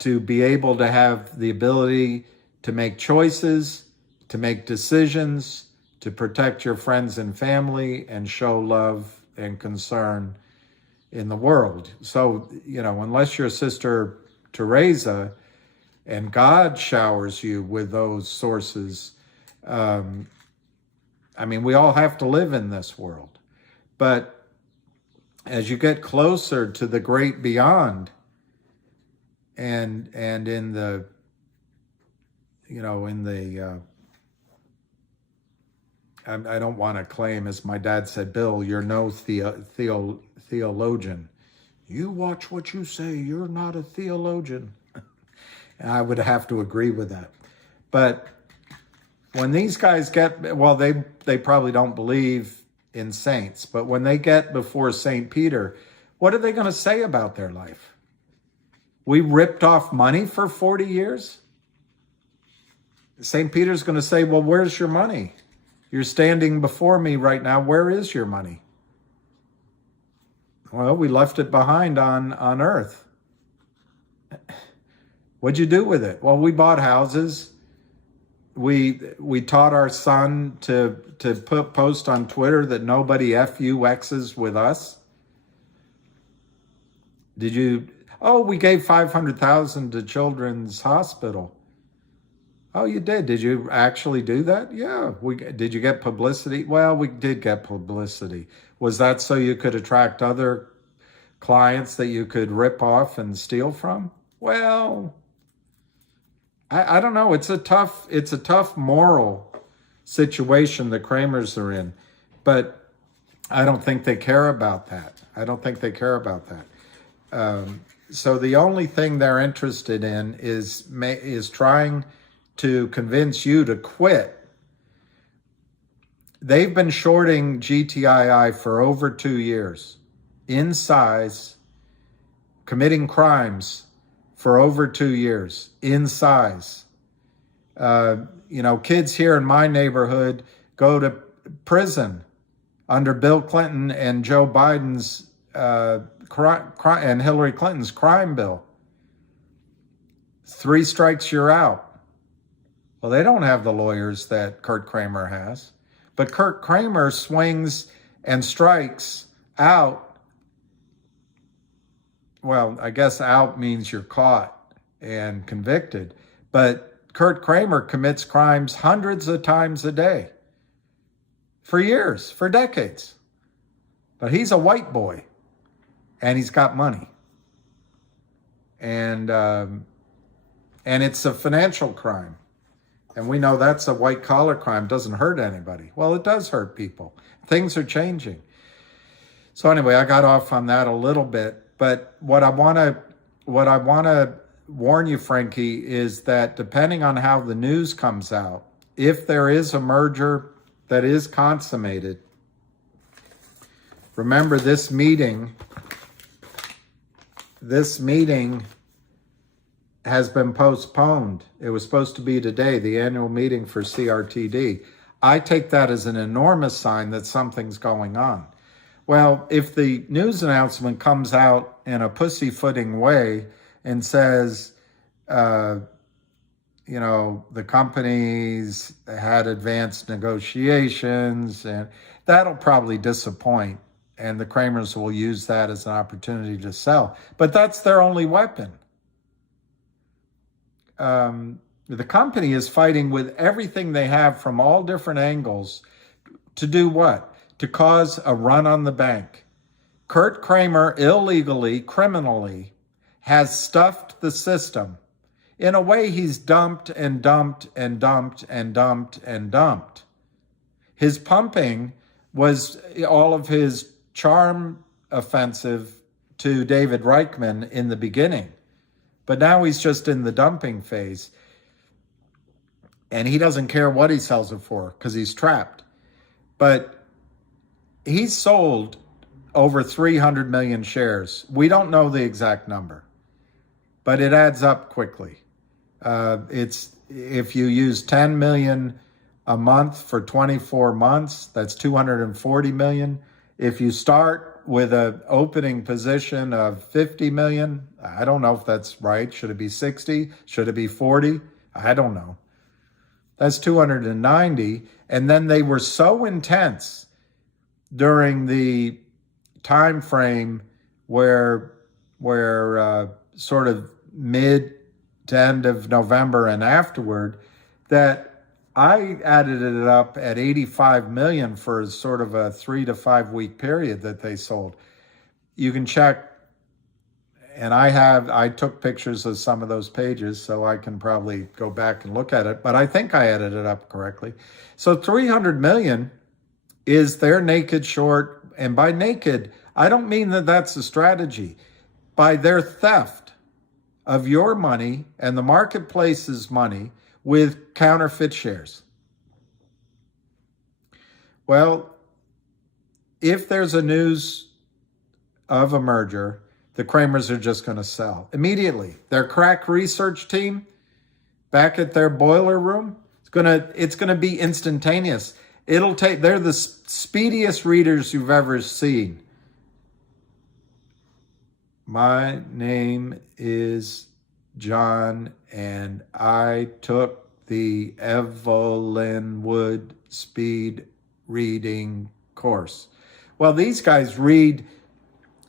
to be able to have the ability to make choices, to make decisions, to protect your friends and family, and show love and concern in the world. So, unless you're Sister Teresa and God showers you with those sources, we all have to live in this world. But as you get closer to the great beyond, and in the, I don't want to claim, as my dad said, Bill, you're no theologian. You watch what you say, you're not a theologian. And I would have to agree with that. But when these guys get, well, they probably don't believe in saints, but when they get before St. Peter, what are they going to say about their life? We ripped off money for 40 years? St. Peter's going to say, well, where's your money? You're standing before me right now. Where is your money? Well, we left it behind on earth. What'd you do with it? Well, we bought houses. We taught our son to post on Twitter that nobody FUXs with us. Did you? Oh, we gave $500,000 to Children's Hospital. Oh, you did? Did you actually do that? Yeah. Did you get publicity? Well, we did get publicity. Was that so you could attract other clients that you could rip off and steal from? Well, I don't know. It's a tough moral situation the Kramers are in, but I don't think they care about that. So the only thing they're interested in is trying to convince you to quit. They've been shorting GTII for over 2 years. in size, committing crimes for over 2 years, in size. Kids here in my neighborhood go to prison under Bill Clinton and Joe Biden's and Hillary Clinton's crime bill. 3 strikes, you're out. Well, they don't have the lawyers that Kurt Kramer has. But Kurt Kramer swings and strikes out. Well, I guess out means you're caught and convicted. But Kurt Kramer commits crimes hundreds of times a day. For years, for decades. But he's a white boy. And he's got money. And it's a financial crime. And we know that's a white-collar crime. Doesn't hurt anybody. Well, it does hurt people. Things are changing. So anyway, I got off on that a little bit. But what I want to warn you, Frankie, is that depending on how the news comes out, if there is a merger that is consummated, remember this meeting has been postponed. It was supposed to be today, the annual meeting for CRTD. I take that as an enormous sign that something's going on. Well, if the news announcement comes out in a pussyfooting way and says, the companies had advanced negotiations, and that'll probably disappoint, and the Kramers will use that as an opportunity to sell. But that's their only weapon. The company is fighting with everything they have from all different angles to do what? To cause a run on the bank. Kurt Kramer illegally, criminally, has stuffed the system. In a way, he's dumped and dumped and dumped and dumped and dumped. His pumping was all of his charm offensive to David Reichman in the beginning. But now he's just in the dumping phase. And he doesn't care what he sells it for because he's trapped. But he's sold over 300 million shares. We don't know the exact number, but it adds up quickly. It's if you use 10 million a month for 24 months, that's 240 million. If you start with an opening position of 50 million, I don't know if that's right. Should it be 60? Should it be 40? I don't know. That's 290. And then they were so intense during the time frame where sort of mid to end of November and afterward, that I added it up at 85 million for sort of a 3 to 5 week period that they sold. You can check, and I took pictures of some of those pages, so I can probably go back and look at it, but I think I added it up correctly. So 300 million is their naked short, and by naked, I don't mean that that's a strategy. By their theft of your money and the marketplace's money with counterfeit shares. Well, if there's a news of a merger, the Kramers are just going to sell immediately. Their crack research team back at their boiler room, it's going to be instantaneous. They're the speediest readers you've ever seen. My name is John, and I took the Evelyn Wood speed reading course. Well, these guys read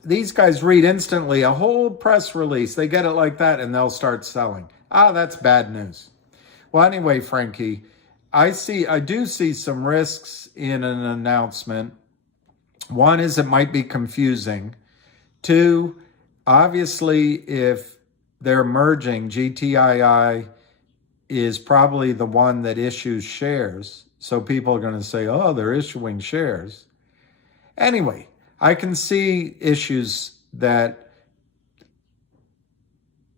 instantly a whole press release. They get it like that, and they'll start selling. That's bad news. Well, anyway, Frankie, I do see some risks in an announcement. One is it might be confusing. Two, obviously, if they're merging, GTII is probably the one that issues shares. So people are going to say, oh, they're issuing shares. Anyway, I can see issues that,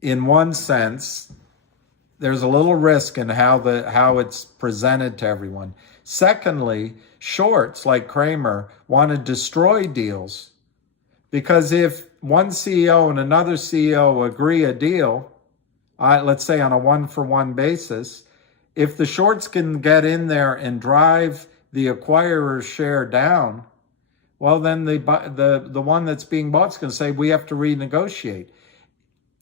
in one sense, there's a little risk in how it's presented to everyone. Secondly, shorts like Kramer want to destroy deals Because if one CEO and another CEO agree a deal, let's say on a one-for-one basis, if the shorts can get in there and drive the acquirer's share down, well, then the one that's being bought is going to say, we have to renegotiate.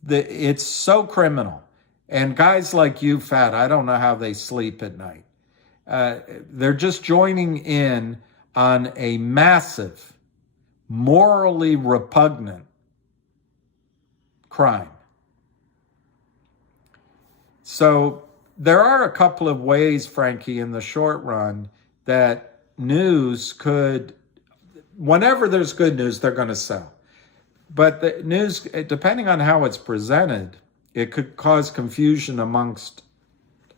It's so criminal. And guys like you, Fat, I don't know how they sleep at night. They're just joining in on a massive, morally repugnant crime. So there are a couple of ways, Frankie, in the short run that news could, whenever there's good news, they're going to sell. But the news, depending on how it's presented, it could cause confusion amongst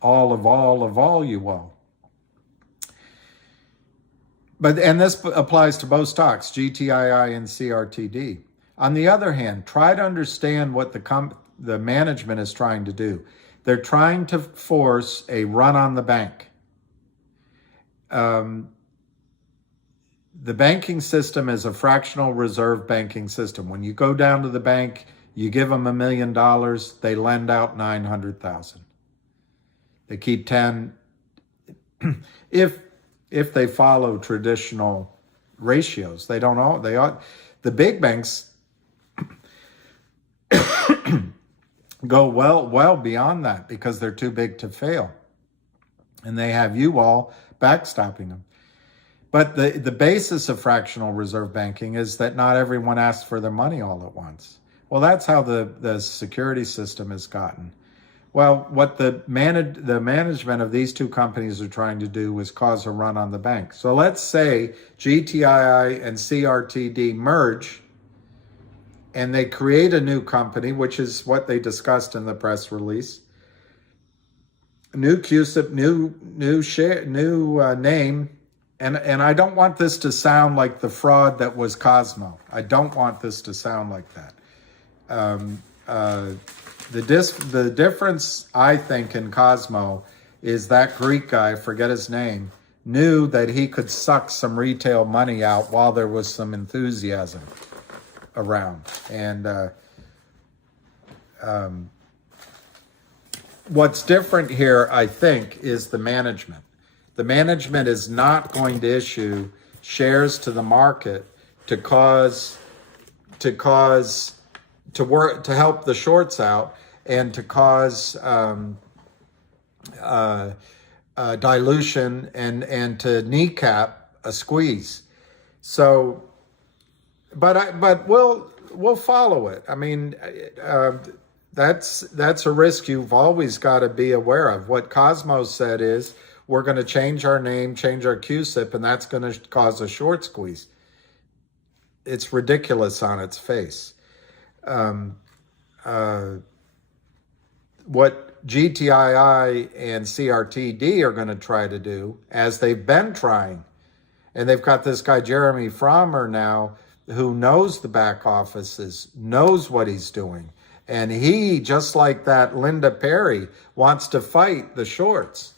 all you all. And this applies to both stocks, GTII and CRTD. On the other hand, try to understand what the management is trying to do. They're trying to force a run on the bank. The banking system is a fractional reserve banking system. When you go down to the bank, you give them $1 million, they lend out 900,000. They keep 10. If they follow traditional ratios, they don't all. The big banks go well beyond that because they're too big to fail, and they have you all backstopping them. But the basis of fractional reserve banking is that not everyone asks for their money all at once. Well, that's how the security system has gotten. Well, what the management of these two companies are trying to do is cause a run on the bank. So let's say GTII and CRTD merge, and they create a new company, which is what they discussed in the press release. New CUSIP, new share, new name. And I don't want this to sound like the fraud that was Cosmo. I don't want this to sound like that. The difference, I think, in Cosmo is that Greek guy, I forget his name, knew that he could suck some retail money out while there was some enthusiasm around. And what's different here, I think, is the management. The management is not going to issue shares to the market to help the shorts out and to cause dilution and to kneecap a squeeze. So, but we'll follow it. I mean, that's a risk you've always got to be aware of. What Cosmos said is, we're going to change our name, change our QSIP, and that's going to cause a short squeeze. It's ridiculous on its face. What GTII and CRTD are going to try to do, as they've been trying, and they've got this guy, Jeremy Frommer, now, who knows the back offices, knows what he's doing. And he, just like that Linda Perry, wants to fight the shorts.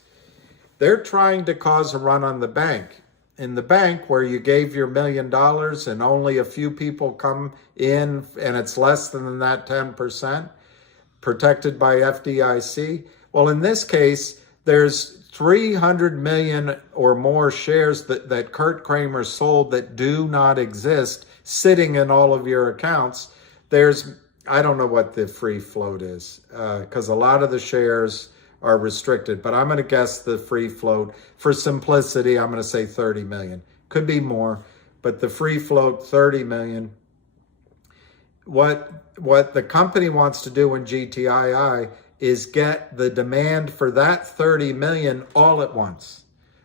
They're trying to cause a run on the bank. In the bank where you gave your $1 million and only a few people come in and it's less than that 10%, protected by FDIC. Well, in this case, there's 300 million or more shares that Kurt Kramer sold that do not exist sitting in all of your accounts. I don't know what the free float is because a lot of the shares are restricted, but I'm going to guess the free float. For simplicity, I'm going to say 30 million. Could be more, but the free float, 30 million. What the company wants to do in GTII is get the demand for that 30 million all at once,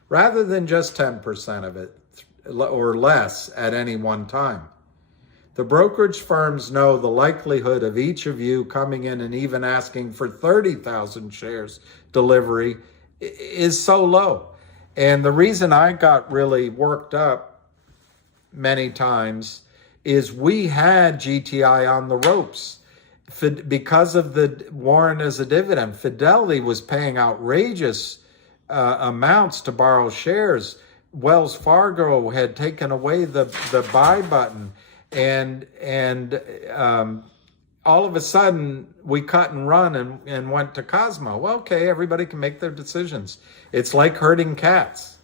rather than just 10% of it or less at any one time. The brokerage firms know the likelihood of each of you coming in and even asking for 30,000 shares delivery is so low. And the reason I got really worked up many times is we had GTI on the ropes. Because of the warrant as a dividend, Fidelity was paying outrageous amounts to borrow shares. Wells Fargo had taken away the buy button. and all of a sudden we cut and run and went to COSM. Well, okay, everybody can make their decisions. It's like herding cats.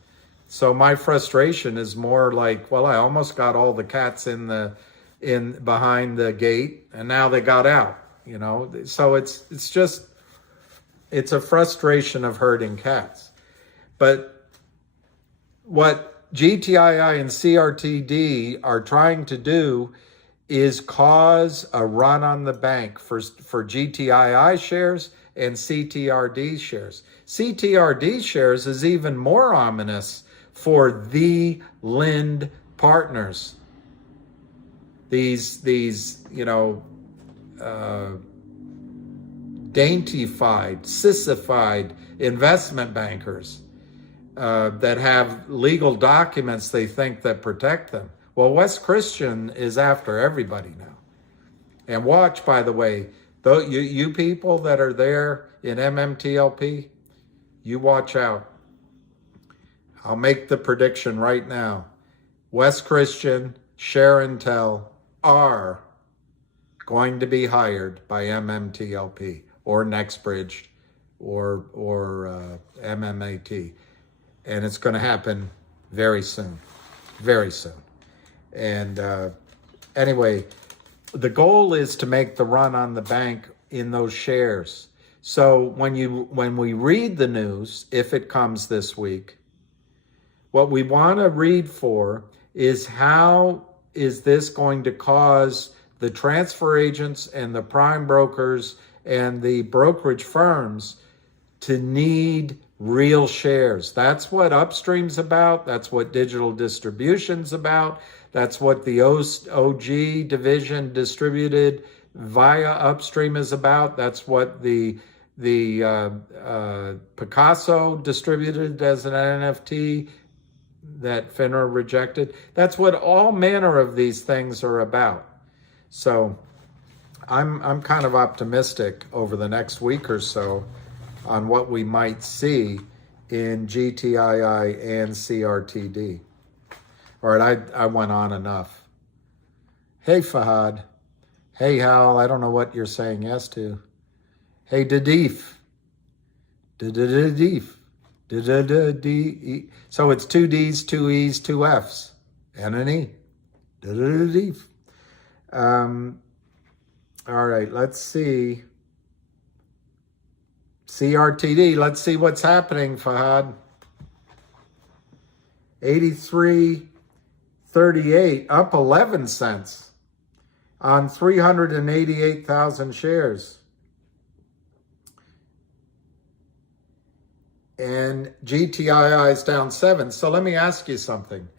So my frustration is more like, well, I almost got all the cats in behind the gate, and now they got out. You know, so it's a frustration of herding cats. But what GTII and CRTD are trying to do is cause a run on the bank for GTII shares and CTRD shares. CTRD shares is even more ominous for the Lind partners. These daintified, sissified investment bankers that have legal documents they think that protect them. Well, West Christian is after everybody now. And watch, by the way, though you people that are there in MMTLP, you watch out. I'll make the prediction right now. West Christian, Sharontel are going to be hired by MMTLP or NextBridge or MMAT. And it's going to happen very soon, very soon. And anyway, the goal is to make the run on the bank in those shares. So when we read the news, if it comes this week, what we want to read for is how is this going to cause the transfer agents and the prime brokers and the brokerage firms to need real shares. That's what Upstream's about. That's what digital distribution's about. That's what the OG division distributed via Upstream is about. That's what the Picasso distributed as an NFT that FINRA rejected. That's what all manner of these things are about. So I'm kind of optimistic over the next week or so on what we might see in GTII and CRTD. All right, I went on enough. Hey, Fahad. Hey, Hal. I don't know what you're saying yes to. Hey, Dadif. Dadif. D. So it's 2 D's, 2 E's, 2 F's, and an E. Dadif. All right, let's see. CRTD, let's see what's happening, Fahad. 83.38, up 11 cents on 388,000 shares. And GTII is down 7. So let me ask you something.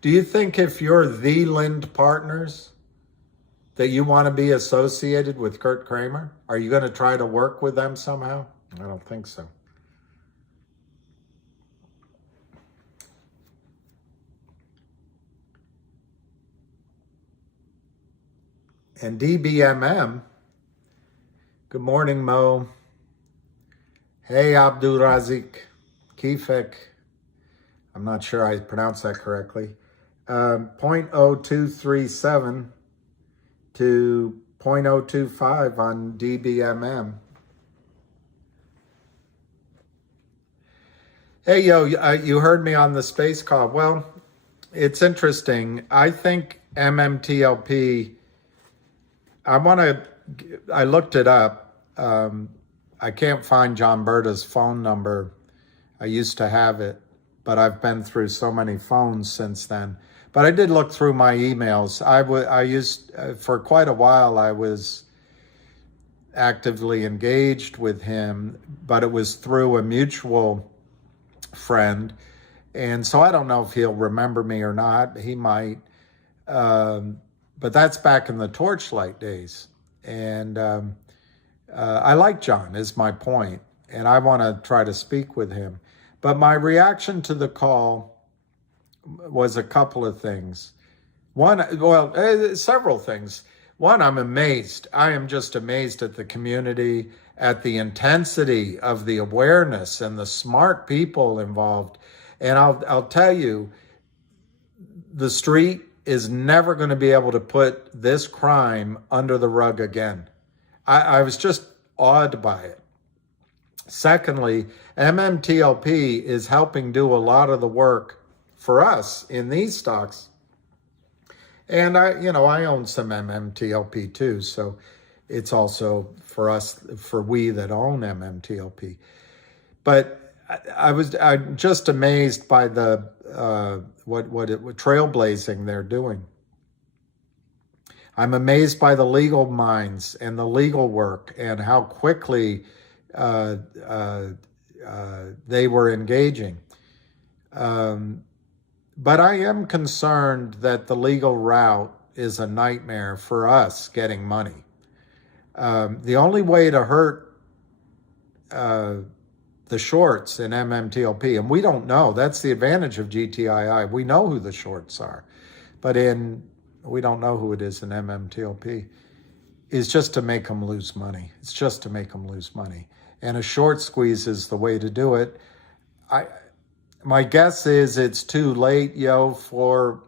Do you think if you're the Lind partners that you want to be associated with Kurt Kramer? Are you going to try to work with them somehow? I don't think so. And DBMM, good morning, Mo. Hey, Abdul Razik, Kifek. I'm not sure I pronounced that correctly. 0.0237 to 0.025 on DBMM. Hey, yo, you heard me on the space call. Well, it's interesting. I think MMTLP, I looked it up. I can't find John Berta's phone number. I used to have it, but I've been through so many phones since then. But I did look through my emails. I used, for quite a while, I was actively engaged with him, but it was through a mutual friend. And so I don't know if he'll remember me or not. He might. But that's back in the Torchlight days. And I like John, is my point. And I want to try to speak with him. But my reaction to the call was a couple of things. Several things. One, I'm amazed. I am just amazed at the community, at the intensity of the awareness and the smart people involved. And I'll tell you, the street is never going to be able to put this crime under the rug again. I was just awed by it. Secondly, MMTLP is helping do a lot of the work for us in these stocks. And I own some MMTLP too, so it's also for us, for we that own MMTLP. But I'm just amazed by the what trailblazing they're doing. I'm amazed by the legal minds and the legal work and how quickly they were engaging. But I am concerned that the legal route is a nightmare for us getting money. The only way to hurt the shorts in MMTLP, and we don't know, that's the advantage of GTII. We know who the shorts are, but we don't know who it is in MMTLP, is just to make them lose money. It's just to make them lose money. And a short squeeze is the way to do it. My guess is it's too late, for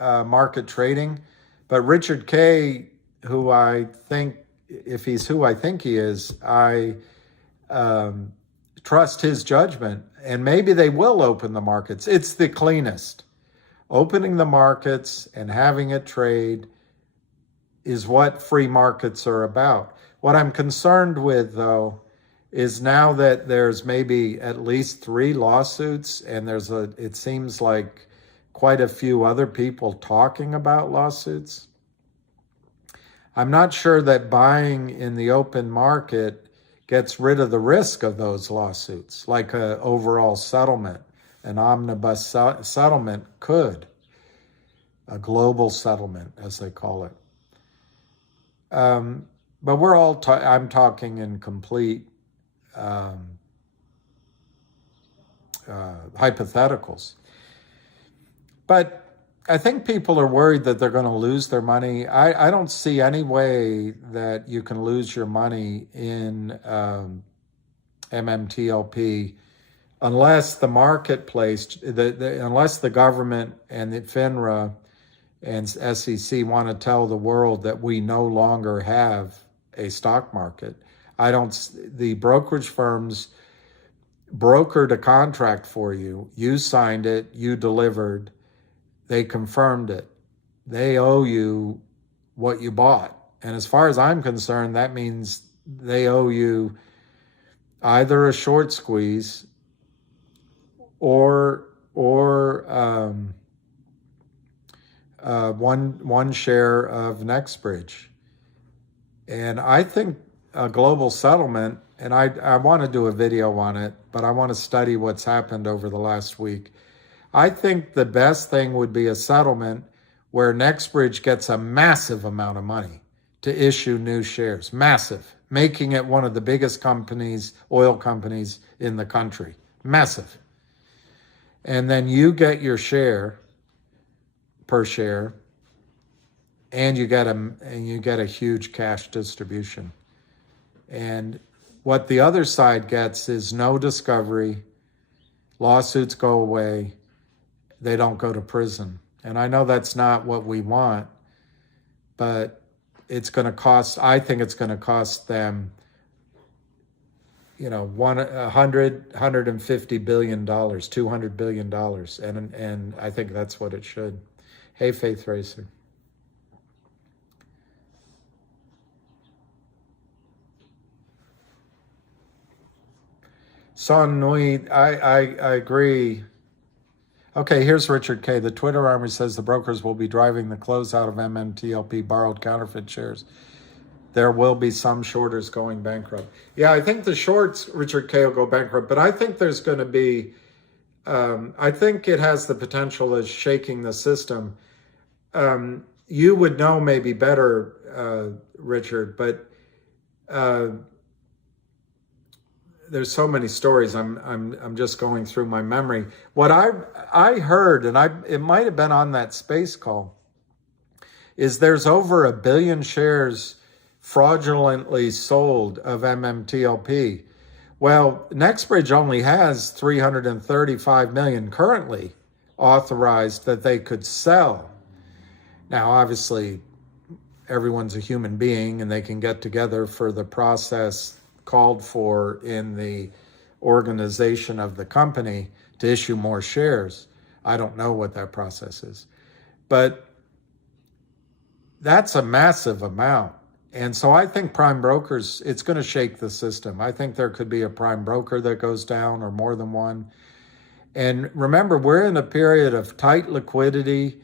market trading. But Richard Kay, who I think, if he's who I think he is, I trust his judgment. And maybe they will open the markets. It's the cleanest. Opening the markets and having it trade is what free markets are about. What I'm concerned with, though, is now that there's maybe at least 3 lawsuits, and it seems like quite a few other people talking about lawsuits. I'm not sure that buying in the open market gets rid of the risk of those lawsuits, like an overall settlement. An omnibus settlement could, a global settlement, as they call it. But we're all, I'm talking in complete hypotheticals. But I think people are worried that they're going to lose their money. I don't see any way that you can lose your money in MMTLP unless the marketplace, unless the government and the FINRA and SEC want to tell the world that we no longer have a stock market. The brokerage firms brokered a contract for you. You signed it, you delivered, they confirmed it. They owe you what you bought. And as far as I'm concerned, that means they owe you either a short squeeze or one share of NextBridge. And I think a global settlement, and I want to do a video on it, but I want to study what's happened over the last week. I think the best thing would be a settlement where NextBridge gets a massive amount of money to issue new shares, massive, making it one of the biggest companies, oil companies in the country, massive. And then you get your share per share, and you get a huge cash distribution. And what the other side gets is no discovery, lawsuits go away, they don't go to prison. And I know that's not what we want, but it's going to cost, I think it's going to cost them, $150 billion, $200 billion. And I think that's what it should. Hey, Faith Racer. Son Nui, I agree. Okay, here's Richard K. The Twitter army says the brokers will be driving the closeout of MMTLP borrowed counterfeit shares. There will be some shorters going bankrupt. Yeah, I think the shorts, Richard K, will go bankrupt, but I think there's going to be, I think it has the potential of shaking the system. You would know maybe better, Richard, but there's so many stories. I'm just going through my memory. What I heard, and it might have been on that space call, is there's over 1 billion shares fraudulently sold of MMTLP. Well, NextBridge only has 335 million currently authorized that they could sell. Now, obviously, everyone's a human being and they can get together for the process called for in the organization of the company to issue more shares. I don't know what that process is, but that's a massive amount. And so I think prime brokers, it's going to shake the system. I think there could be a prime broker that goes down, or more than one. And remember, we're in a period of tight liquidity.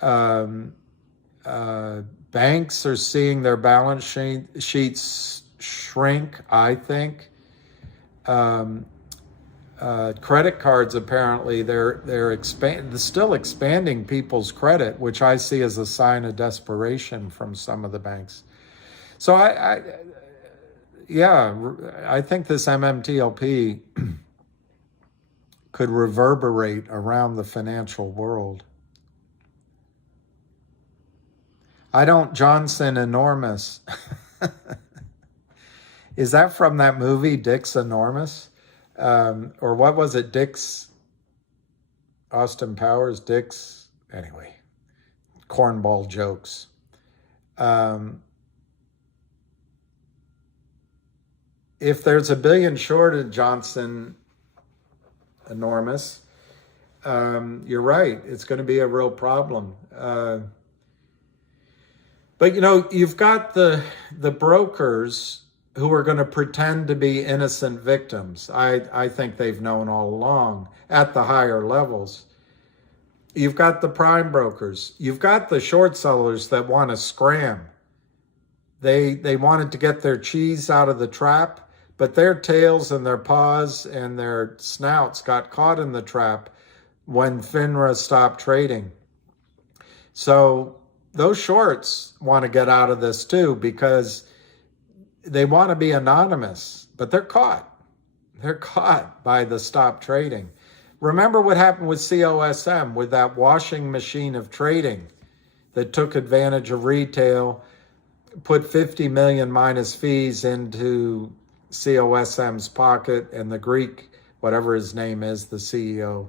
Banks are seeing their balance sheets shrink, I think. Credit cards, apparently, they're still expanding people's credit, which I see as a sign of desperation from some of the banks. So I think this MMTLP could reverberate around the financial world. Johnson Enormous. Is that from that movie, Dick's Enormous? Or what was it, Dick's, Austin Powers, Dick's, anyway, cornball jokes. If there's $1 billion short of Johnson Enormous, you're right, it's going to be a real problem. But, you've got the brokers who are going to pretend to be innocent victims. I think they've known all along at the higher levels. You've got the prime brokers. You've got the short sellers that want to scram. They wanted to get their cheese out of the trap, but their tails and their paws and their snouts got caught in the trap when FINRA stopped trading. So those shorts want to get out of this too, because they want to be anonymous, but they're caught. They're caught by the stop trading. Remember what happened with COSM, with that washing machine of trading that took advantage of retail, put 50 million minus fees into COSM's pocket, and the Greek, whatever his name is, the CEO,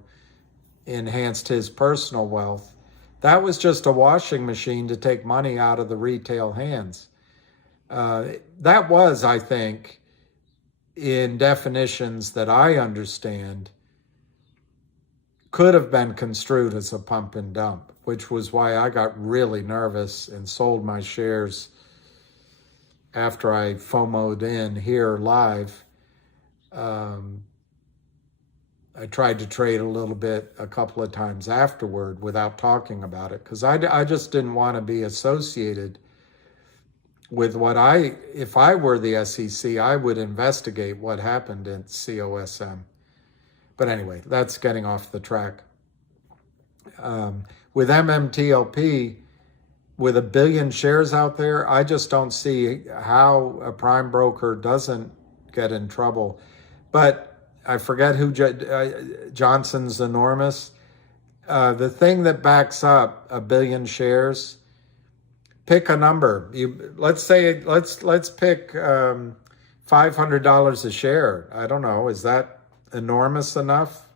enhanced his personal wealth. That was just a washing machine to take money out of the retail hands. That was, I think, in definitions that I understand, could have been construed as a pump and dump, which was why I got really nervous and sold my shares after I FOMO'd in here live. I tried to trade a little bit a couple of times afterward without talking about it, because I just didn't want to be associated with if I were the SEC, I would investigate what happened at COSM. But anyway, that's getting off the track. With MMTLP, with 1 billion shares out there, I just don't see how a prime broker doesn't get in trouble. But I forget who, Johnson's Enormous. The thing that backs up 1 billion shares, pick a number. Let's pick $500 a share. I don't know. Is that enormous enough?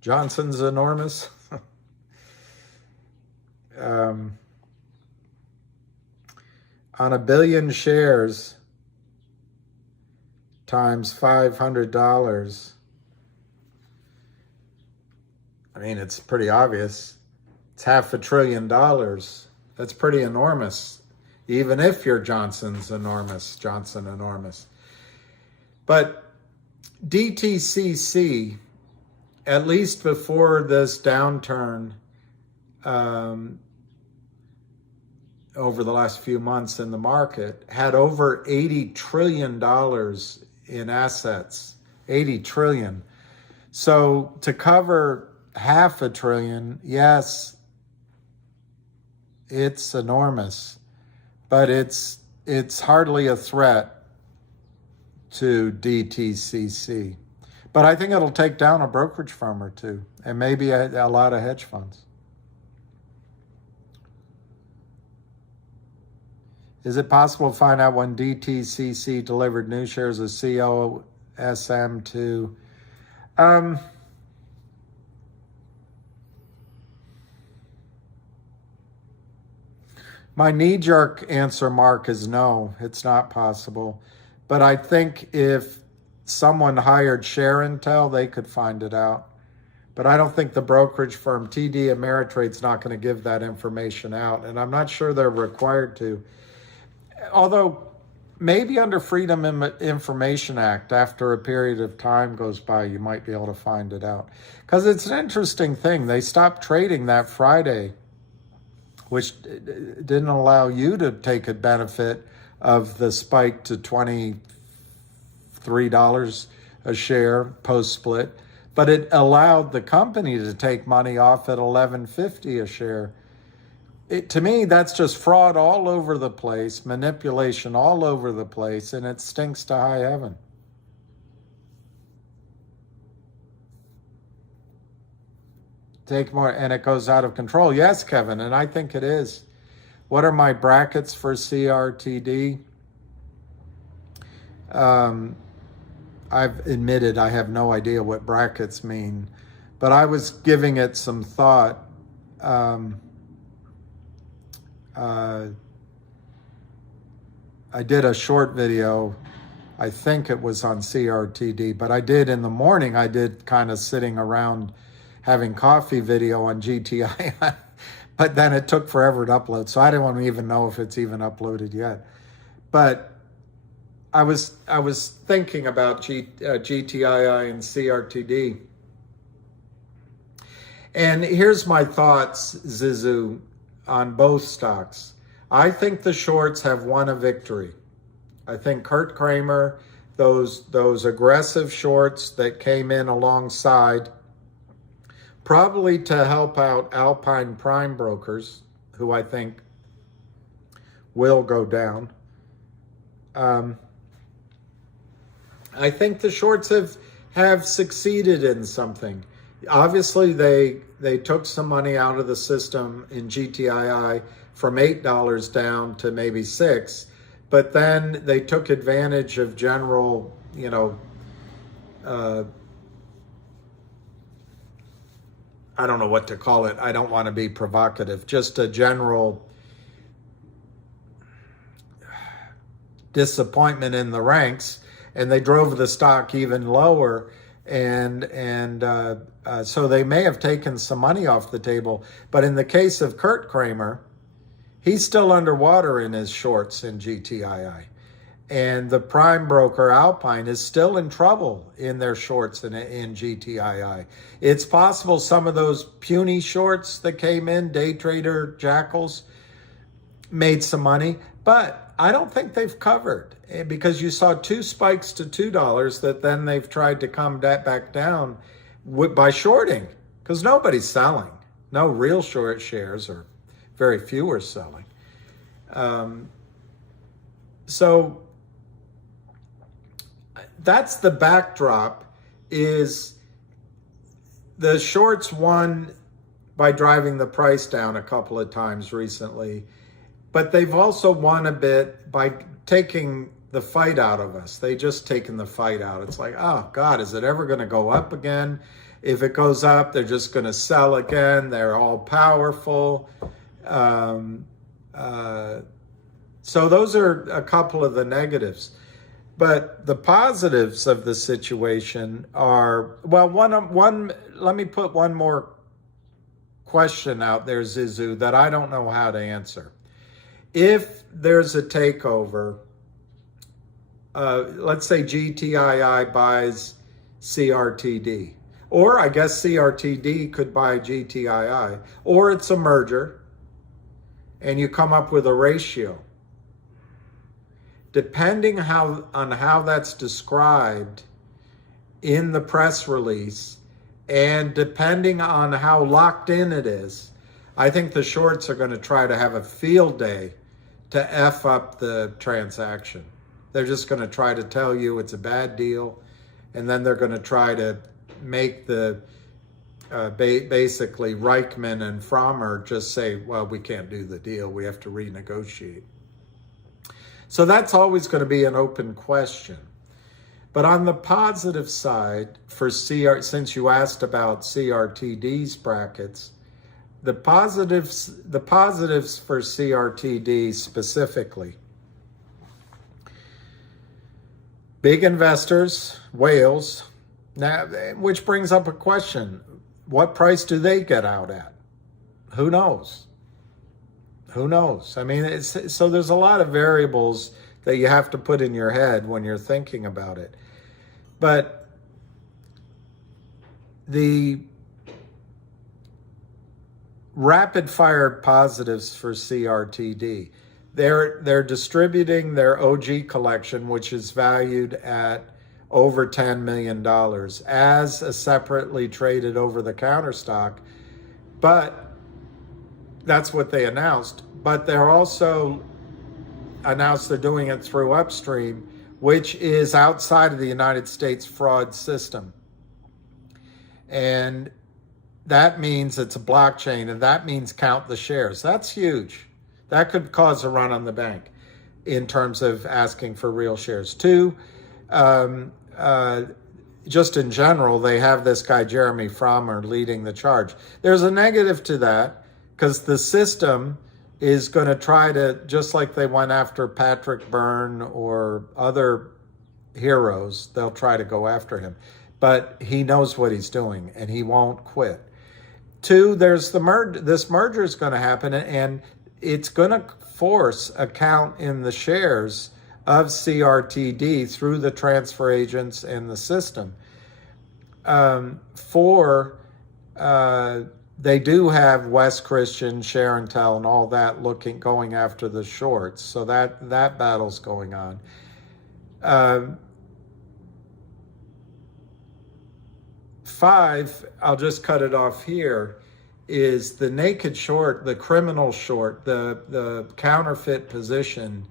Johnson's Enormous. On 1 billion shares times $500. I mean, it's pretty obvious. It's $500 billion. That's pretty enormous, even if you're Johnson Enormous. But DTCC, at least before this downturn over the last few months in the market, had over $80 trillion in assets. 80 trillion. So to cover $500 billion, yes, it's enormous, but it's hardly a threat to DTCC. But I think it'll take down a brokerage firm or two, and maybe a lot of hedge funds. Is it possible to find out when DTCC delivered new shares of COSM to? My knee-jerk answer, Mark, is no, it's not possible. But I think if someone hired Share Intel, they could find it out. But I don't think the brokerage firm TD Ameritrade's not going to give that information out. And I'm not sure they're required to. Although maybe under Freedom Information Act, after a period of time goes by, you might be able to find it out. Because it's an interesting thing. They stopped trading that Friday, which didn't allow you to take a benefit of the spike to $23 a share post-split. But it allowed the company to take money off at $11.50 a share. To me, that's just fraud all over the place, manipulation all over the place, and it stinks to high heaven. Take more, and it goes out of control. Yes, Kevin, and I think it is. What are my brackets for CRTD? I've admitted I have no idea what brackets mean, but I was giving it some thought. I did a short video, I think it was on CRTD, but I did in the morning, I did kind of sitting around having coffee video on GTII, but then it took forever to upload, so I don't even know if it's even uploaded yet. But I was thinking about GTII and CRTD. And here's my thoughts, Zizu, on both stocks. I think the shorts have won a victory. I think Kurt Kramer, those aggressive shorts that came in alongside, probably to help out Alpine prime brokers, who I think will go down. I think the shorts have succeeded in something. Obviously, they took some money out of the system in GTII from $8 down to maybe $6, but then they took advantage of general, I don't know what to call it. I don't want to be provocative. Just a general disappointment in the ranks, and they drove the stock even lower. So they may have taken some money off the table. But in the case of Kurt Kramer, he's still underwater in his shorts in GTII. And the prime broker Alpine is still in trouble in their shorts in GTII. It's possible some of those puny shorts that came in, day trader jackals, made some money, but I don't think they've covered, because you saw two spikes to $2 that then they've tried to come back down by shorting, because nobody's selling. No real short shares, or very few are selling. So that's the backdrop. Is the shorts won by driving the price down a couple of times recently, but they've also won a bit by taking the fight out of us. They just taken the fight out. It's like, oh God, is it ever going to go up again? If it goes up, they're just going to sell again. They're all powerful. So those are a couple of the negatives. But the positives of the situation are, well, one. Let me put one more question out there, Zizu, that I don't know how to answer. If there's a takeover, let's say GTII buys CRTD, or I guess CRTD could buy GTII, or it's a merger, and you come up with a ratio. Depending on how that's described in the press release, and depending on how locked in it is, I think the shorts are going to try to have a field day to F up the transaction. They're just going to try to tell you it's a bad deal, and then they're going to try to make the basically Reichman and Frommer just say, well, we can't do the deal. We have to renegotiate. So that's always going to be an open question. But on the positive side, for since you asked about CRTD's brackets, the positives for CRTD specifically. Big investors, whales, now, which brings up a question. What price do they get out at? Who knows? Who knows? I mean, so there's a lot of variables that you have to put in your head when you're thinking about it. But the rapid fire positives for CRTD, they're distributing their OG collection, which is valued at over $10 million as a separately traded over-the-counter stock. But that's what they announced. But they're also announced they're doing it through Upstream, which is outside of the United States fraud system. And that means it's a blockchain, and that means count the shares. That's huge. That could cause a run on the bank in terms of asking for real shares. Two, just in general, they have this guy, Jeremy Frommer, leading the charge. There's a negative to that because the system is going to try to, just like they went after Patrick Byrne or other heroes, they'll try to go after him. But he knows what he's doing, and he won't quit. Two, there's this merger is going to happen, and it's going to force a count in the shares of CRTD through the transfer agents and the system. They do have West Christian, Sharontel, and all that going after the shorts. So that battle's going on. Five, I'll just cut it off here, is the naked short, the criminal short, the counterfeit position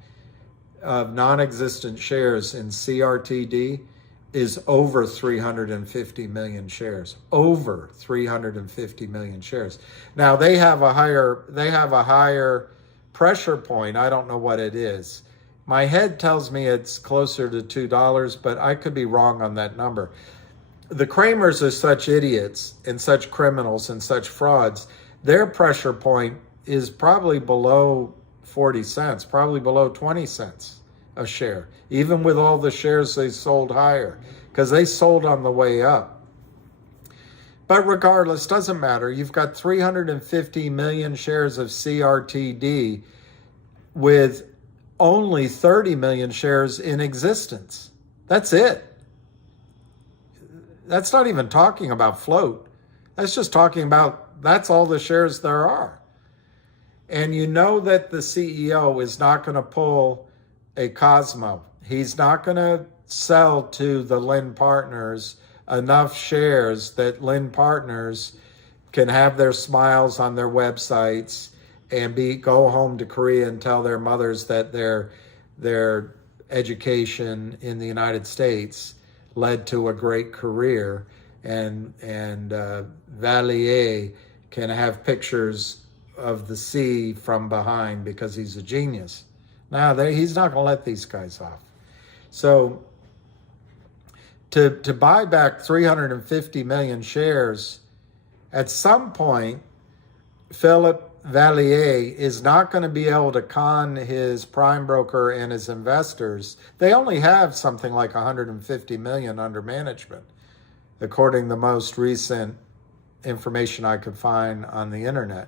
of non-existent shares in CRTD is over 350 million shares. Over 350 million shares. Now they have a higher pressure point. I don't know what it is. My head tells me it's closer to $2, but I could be wrong on that number. The Kramers are such idiots and such criminals and such frauds. Their pressure point is probably below 40 cents, probably below 20 cents a share, even with all the shares they sold higher, because they sold on the way up. But regardless, doesn't matter. You've got 350 million shares of CRTD with only 30 million shares in existence. That's it. That's not even talking about float. That's just talking about, that's all the shares there are. And you know that the CEO is not going to pull a COSM. He's not going to sell to the Lynn Partners enough shares that Lynn Partners can have their smiles on their websites and go home to Korea and tell their mothers that their education in the United States led to a great career, and Valier can have pictures of the sea from behind because he's a genius. Now, he's not going to let these guys off. So to buy back 350 million shares, at some point, Philip Valier is not going to be able to con his prime broker and his investors. They only have something like 150 million under management, according to the most recent information I could find on the internet.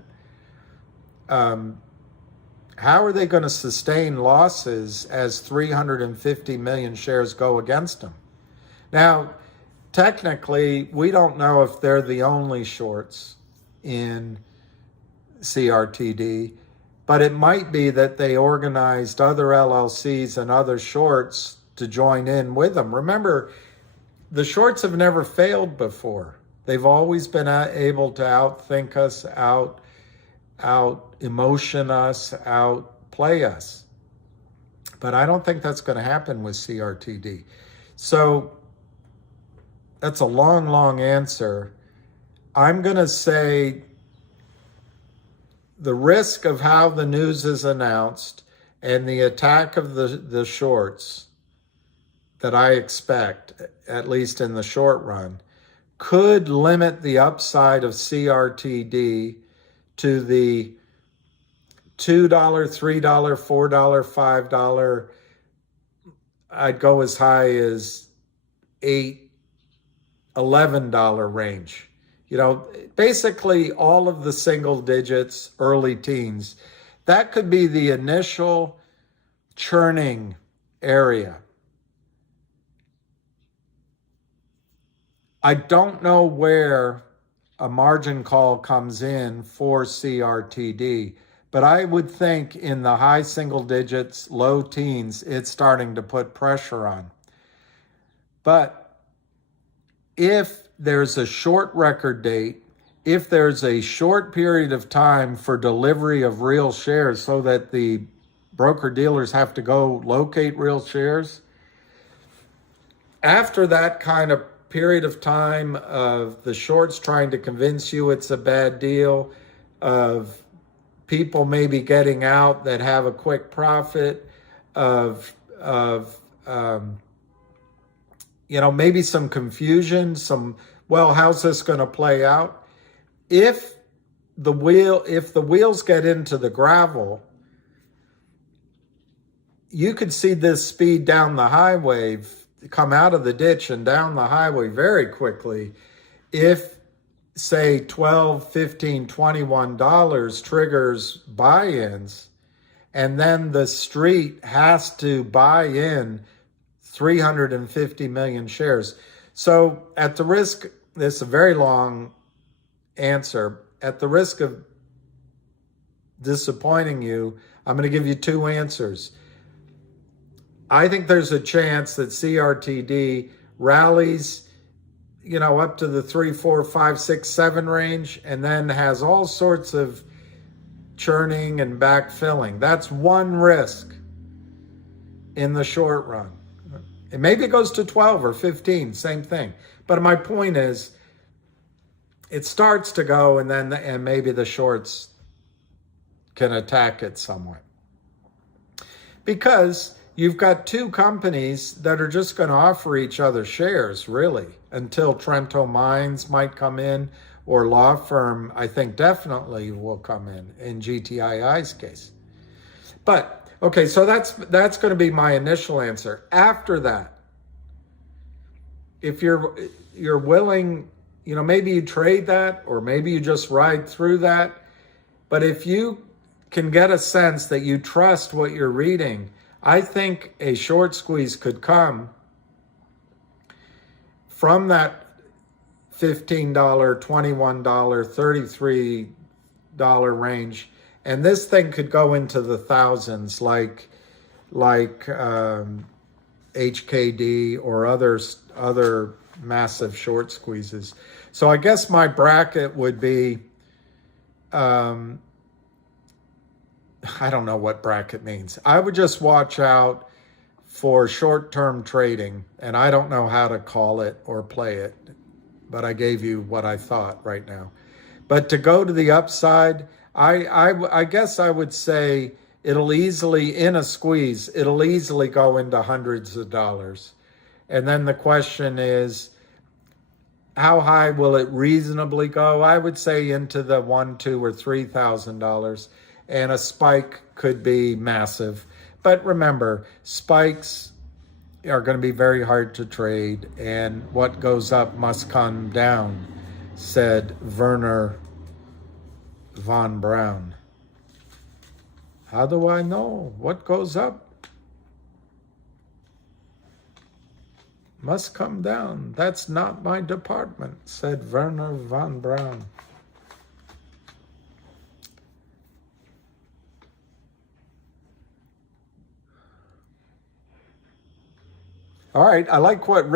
How are they going to sustain losses as 350 million shares go against them? Now, technically, we don't know if they're the only shorts in CRTD, but it might be that they organized other LLCs and other shorts to join in with them. Remember, the shorts have never failed before. They've always been able to outthink us, out emotion us, outplay us. But I don't think that's going to happen with CRTD. So that's a long answer. I'm going to say the risk of how the news is announced and the attack of the shorts that I expect, at least in the short run, could limit the upside of CRTD to the $2, $3, $4, $5. I'd go as high as $8, $11 range. You know, basically all of the single digits, early teens. That could be the initial churning area. I don't know where a margin call comes in for CRTD, but I would think in the high single digits, low teens, it's starting to put pressure on. But if there's a short record date, if there's a short period of time for delivery of real shares so that the broker dealers have to go locate real shares, after that kind of period of time of the shorts trying to convince you it's a bad deal, of people maybe getting out that have a quick profit, of you know, maybe some confusion, some, well, how's this going to play out? If the wheels get into the gravel, you could see this speed down the highway, come out of the ditch and down the highway very quickly. If, say, $12, $15, $21 triggers buy-ins, and then the street has to buy in 350 million shares. So at the risk, this is a very long answer, at the risk of disappointing you, I'm going to give you two answers. I think there's a chance that CRTD rallies, you know, up to the 3, 4, 5, 6, 7 range, and then has all sorts of churning and backfilling. That's one risk in the short run. And maybe it goes to 12 or 15, same thing. But my point is, it starts to go, and maybe the shorts can attack it somewhat. Because you've got two companies that are just going to offer each other shares, really, until Trento Mines might come in, or law firm, I think definitely will come in GTII's case. But, okay, so that's going to be my initial answer. After that, if you're willing, you know, maybe you trade that, or maybe you just ride through that. But if you can get a sense that you trust what you're reading, I think a short squeeze could come from that $15, $21, $33 range, and this thing could go into the thousands, like HKD or other massive short squeezes. So I guess my bracket would be, I don't know what bracket means. I would just watch out for short-term trading, and I don't know how to call it or play it, but I gave you what I thought right now. But to go to the upside, I guess I would say it'll easily, in a squeeze, it'll easily go into hundreds of dollars. And then the question is, how high will it reasonably go? I would say into the $1,000, $2,000, or $3,000. And a spike could be massive. But remember, spikes are going to be very hard to trade, and what goes up must come down, said Werner von Braun. How do I know what goes up must come down? That's not my department, said Werner von Braun. All right, I like what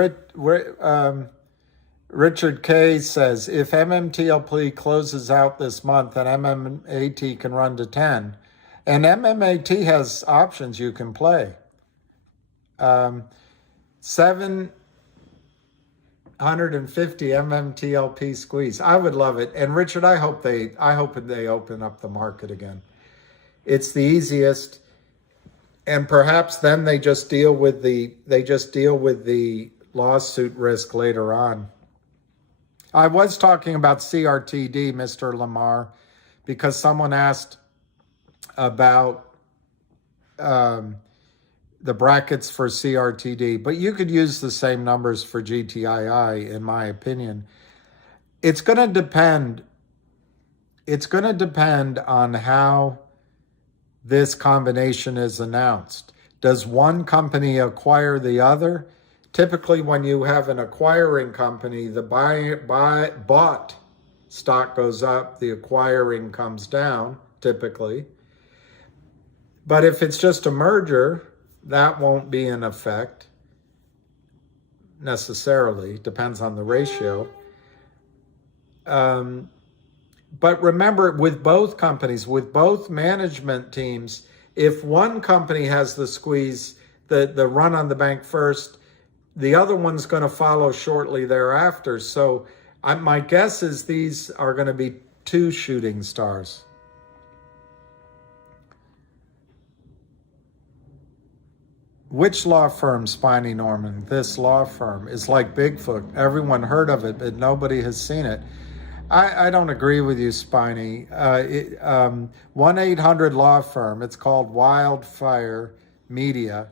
Richard K says. If MMTLP closes out this month, then MMAT can run to 10. And MMAT has options you can play. 750 MMTLP squeeze. I would love it. And Richard, I hope they open up the market again. It's the easiest. And perhaps then they just deal with the lawsuit risk later on. I was talking about CRTD, Mr. Lamar. because someone asked about the brackets for CRTD, but you could use the same numbers for GTII, in my opinion. It's going to depend. It's going to depend on how this combination is announced. Does one company acquire the other? Typically, when you have an acquiring company, the bought stock goes up, the acquiring comes down, typically. But if it's just a merger, that won't be in effect necessarily. Depends on the ratio. But remember, with both companies, with both management teams, if one company has the squeeze, the run on the bank first, the other one's going to follow shortly thereafter. So my guess is these are going to be two shooting stars. Which law firm, Spiny Norman? This law firm is like Bigfoot. Everyone heard of it, but nobody has seen it. I don't agree with you, Spiny. 1-800 law firm, it's called Wildfire Media.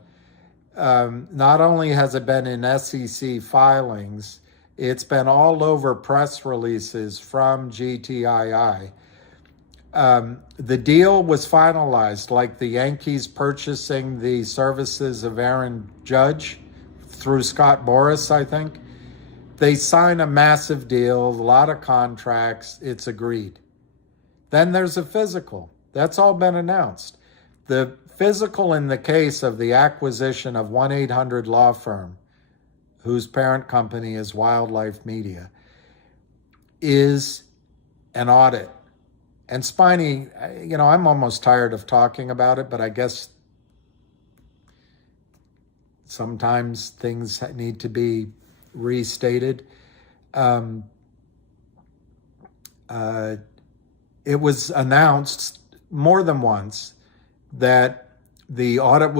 Not only has it been in SEC filings, it's been all over press releases from GTII. The deal was finalized, like the Yankees purchasing the services of Aaron Judge through Scott Boras, I think. They sign a massive deal, a lot of contracts, it's agreed. Then there's a physical. That's all been announced. The physical in the case of the acquisition of 1-800 law firm, whose parent company is Wildlife Media, is an audit. And Spiny, I'm almost tired of talking about it, but I guess sometimes things need to be restated. It was announced more than once that the audit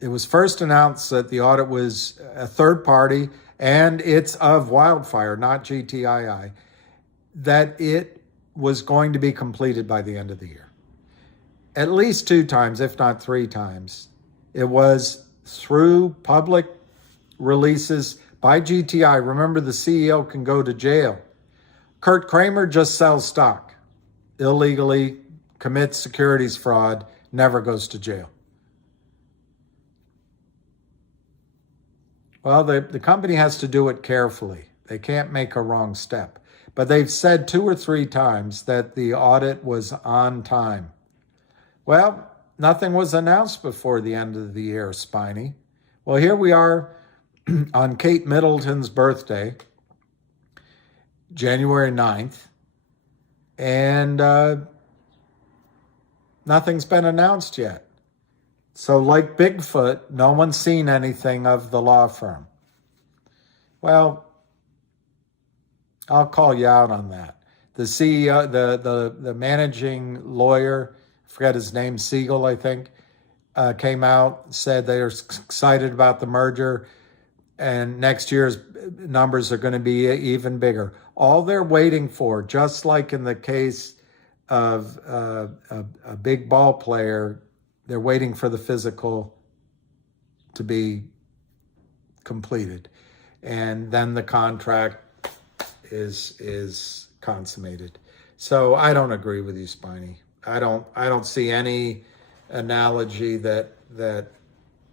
it was first announced that the audit was a third party and it's of Wildfire, not GTII, that it was going to be completed by the end of the year. At least 2 times, if not 3 times. It was through public releases by GTI. Remember, the CEO can go to jail. Kurt Kramer just sells stock, illegally commits securities fraud, never goes to jail. Well, the company has to do it carefully. They can't make a wrong step. But they've said 2 or 3 times that the audit was on time. Well, nothing was announced before the end of the year, Spiny. Well, here we are on Kate Middleton's birthday, January 9th, and nothing's been announced yet. So like Bigfoot, no one's seen anything of the law firm. Well, I'll call you out on that. The CEO, the managing lawyer, I forget his name, Siegel, I think, came out, said they're excited about the merger, and next year's numbers are going to be even bigger. All they're waiting for, just like in the case of a big ball player, they're waiting for the physical to be completed. And then the contract is consummated. So I don't agree with you, Spiny. I don't see any analogy that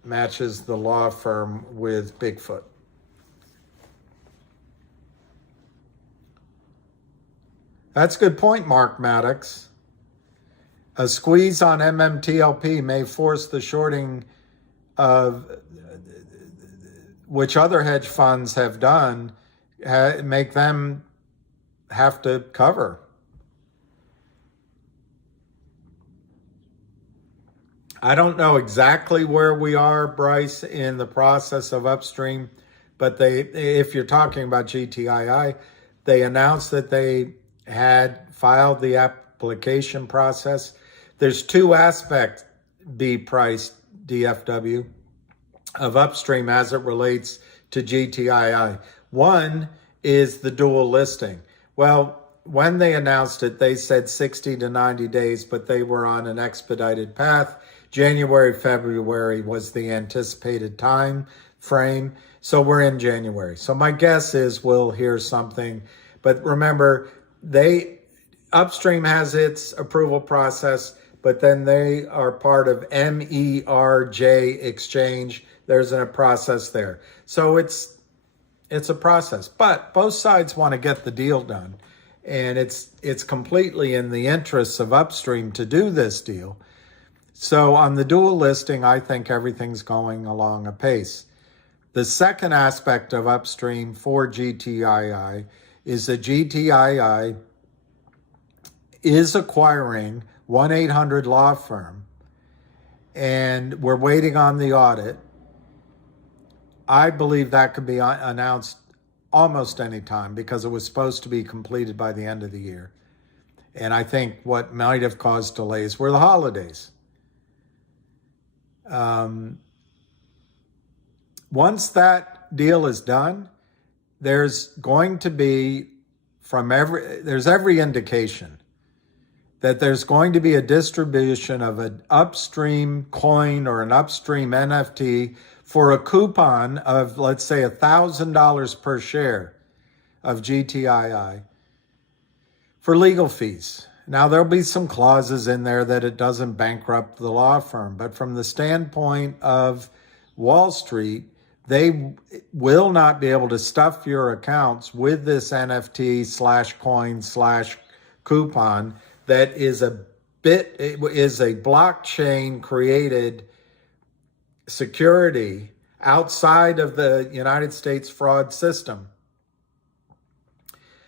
matches the law firm with Bigfoot. That's a good point, Mark Maddox. A squeeze on MMTLP may force the shorting of which other hedge funds have done, make them have to cover. I don't know exactly where we are, Bryce, in the process of Upstream, but if you're talking about GTII, they announced that they had filed the application process. There's 2 aspects, B price DFW, of Upstream as it relates to GTII. One is the dual listing. Well, when they announced it, they said 60 to 90 days, but they were on an expedited path. January, February was the anticipated time frame. So we're in January. So my guess is we'll hear something. But remember, Upstream has its approval process, but then they are part of MERJ Exchange. There's a process there. So it's a process. But both sides want to get the deal done. And it's completely in the interests of Upstream to do this deal. So on the dual listing, I think everything's going along apace. The second aspect of Upstream for GTII is that GTII is acquiring 1-800 law firm, and we're waiting on the audit. I believe that could be announced almost any time because it was supposed to be completed by the end of the year. And I think what might have caused delays were the holidays. Once that deal is done, there's going to be there's every indication that there's going to be a distribution of an Upstream coin or an Upstream NFT for a coupon of, let's say, $1,000 per share of GTII for legal fees. Now, there'll be some clauses in there that it doesn't bankrupt the law firm, but from the standpoint of Wall Street, they will not be able to stuff your accounts with this NFT/coin/coupon that is a blockchain created security outside of the United States fraud system.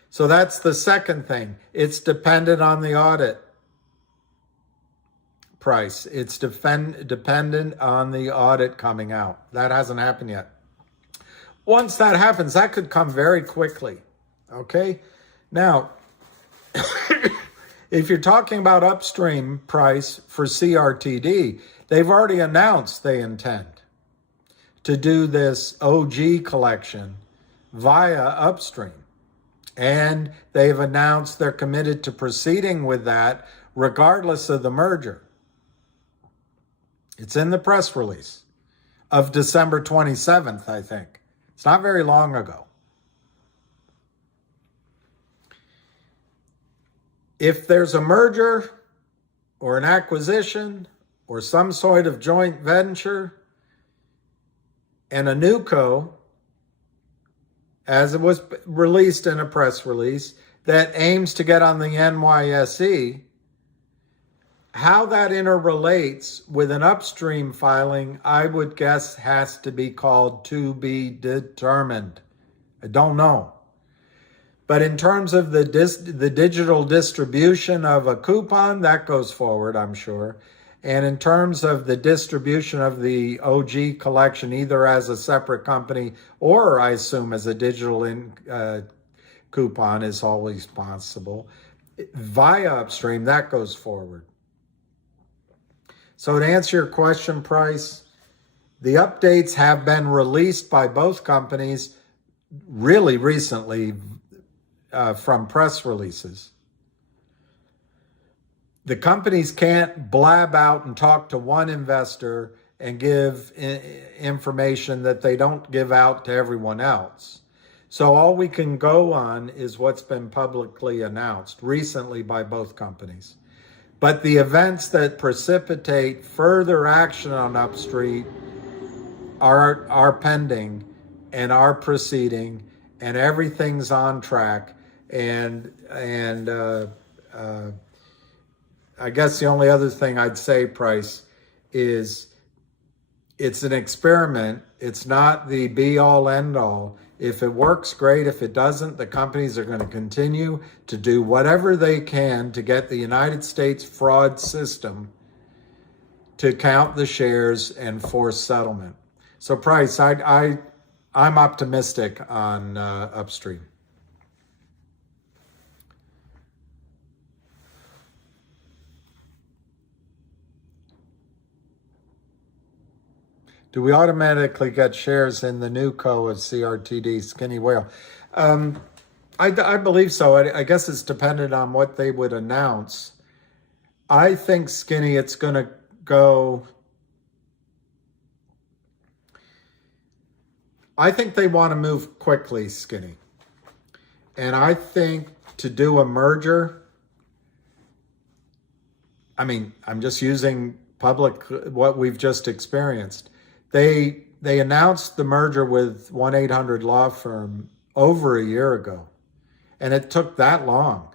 So that's the second thing. It's dependent on the audit price. It's dependent on the audit coming out. That hasn't happened yet. Once that happens, that could come very quickly. Okay? Now, if you're talking about Upstream price for CRTD, they've already announced they intend to do this OG collection via Upstream. And they've announced they're committed to proceeding with that regardless of the merger. It's in the press release of December 27th, I think. It's not very long ago. If there's a merger or an acquisition or some sort of joint venture and a new co, as it was released in a press release, that aims to get on the NYSE, how that interrelates with an Upstream filing, I would guess has to be called to be determined. I don't know. But in terms of the digital distribution of a coupon, that goes forward, I'm sure. And in terms of the distribution of the OG collection, either as a separate company or I assume as a digital coupon is always possible, via Upstream, that goes forward. So to answer your question, Price, the updates have been released by both companies really recently from press releases. The companies can't blab out and talk to one investor and give information that they don't give out to everyone else. So all we can go on is what's been publicly announced recently by both companies. But the events that precipitate further action on Upstream are pending and are proceeding, and everything's on track. And I guess the only other thing I'd say, Price, is it's an experiment. It's not the be-all, end-all. If it works, great. If it doesn't, the companies are going to continue to do whatever they can to get the United States fraud system to count the shares and force settlement. So, Price, I'm optimistic on Upstream. Do we automatically get shares in the new co of CRTD, Skinny Whale? I believe so. I guess it's dependent on what they would announce. I think, Skinny, it's going to go. I think they want to move quickly, Skinny. And I think to do a merger, I mean, I'm just using public, what we've just experienced. They announced the merger with 1-800 law firm over a year ago, and it took that long.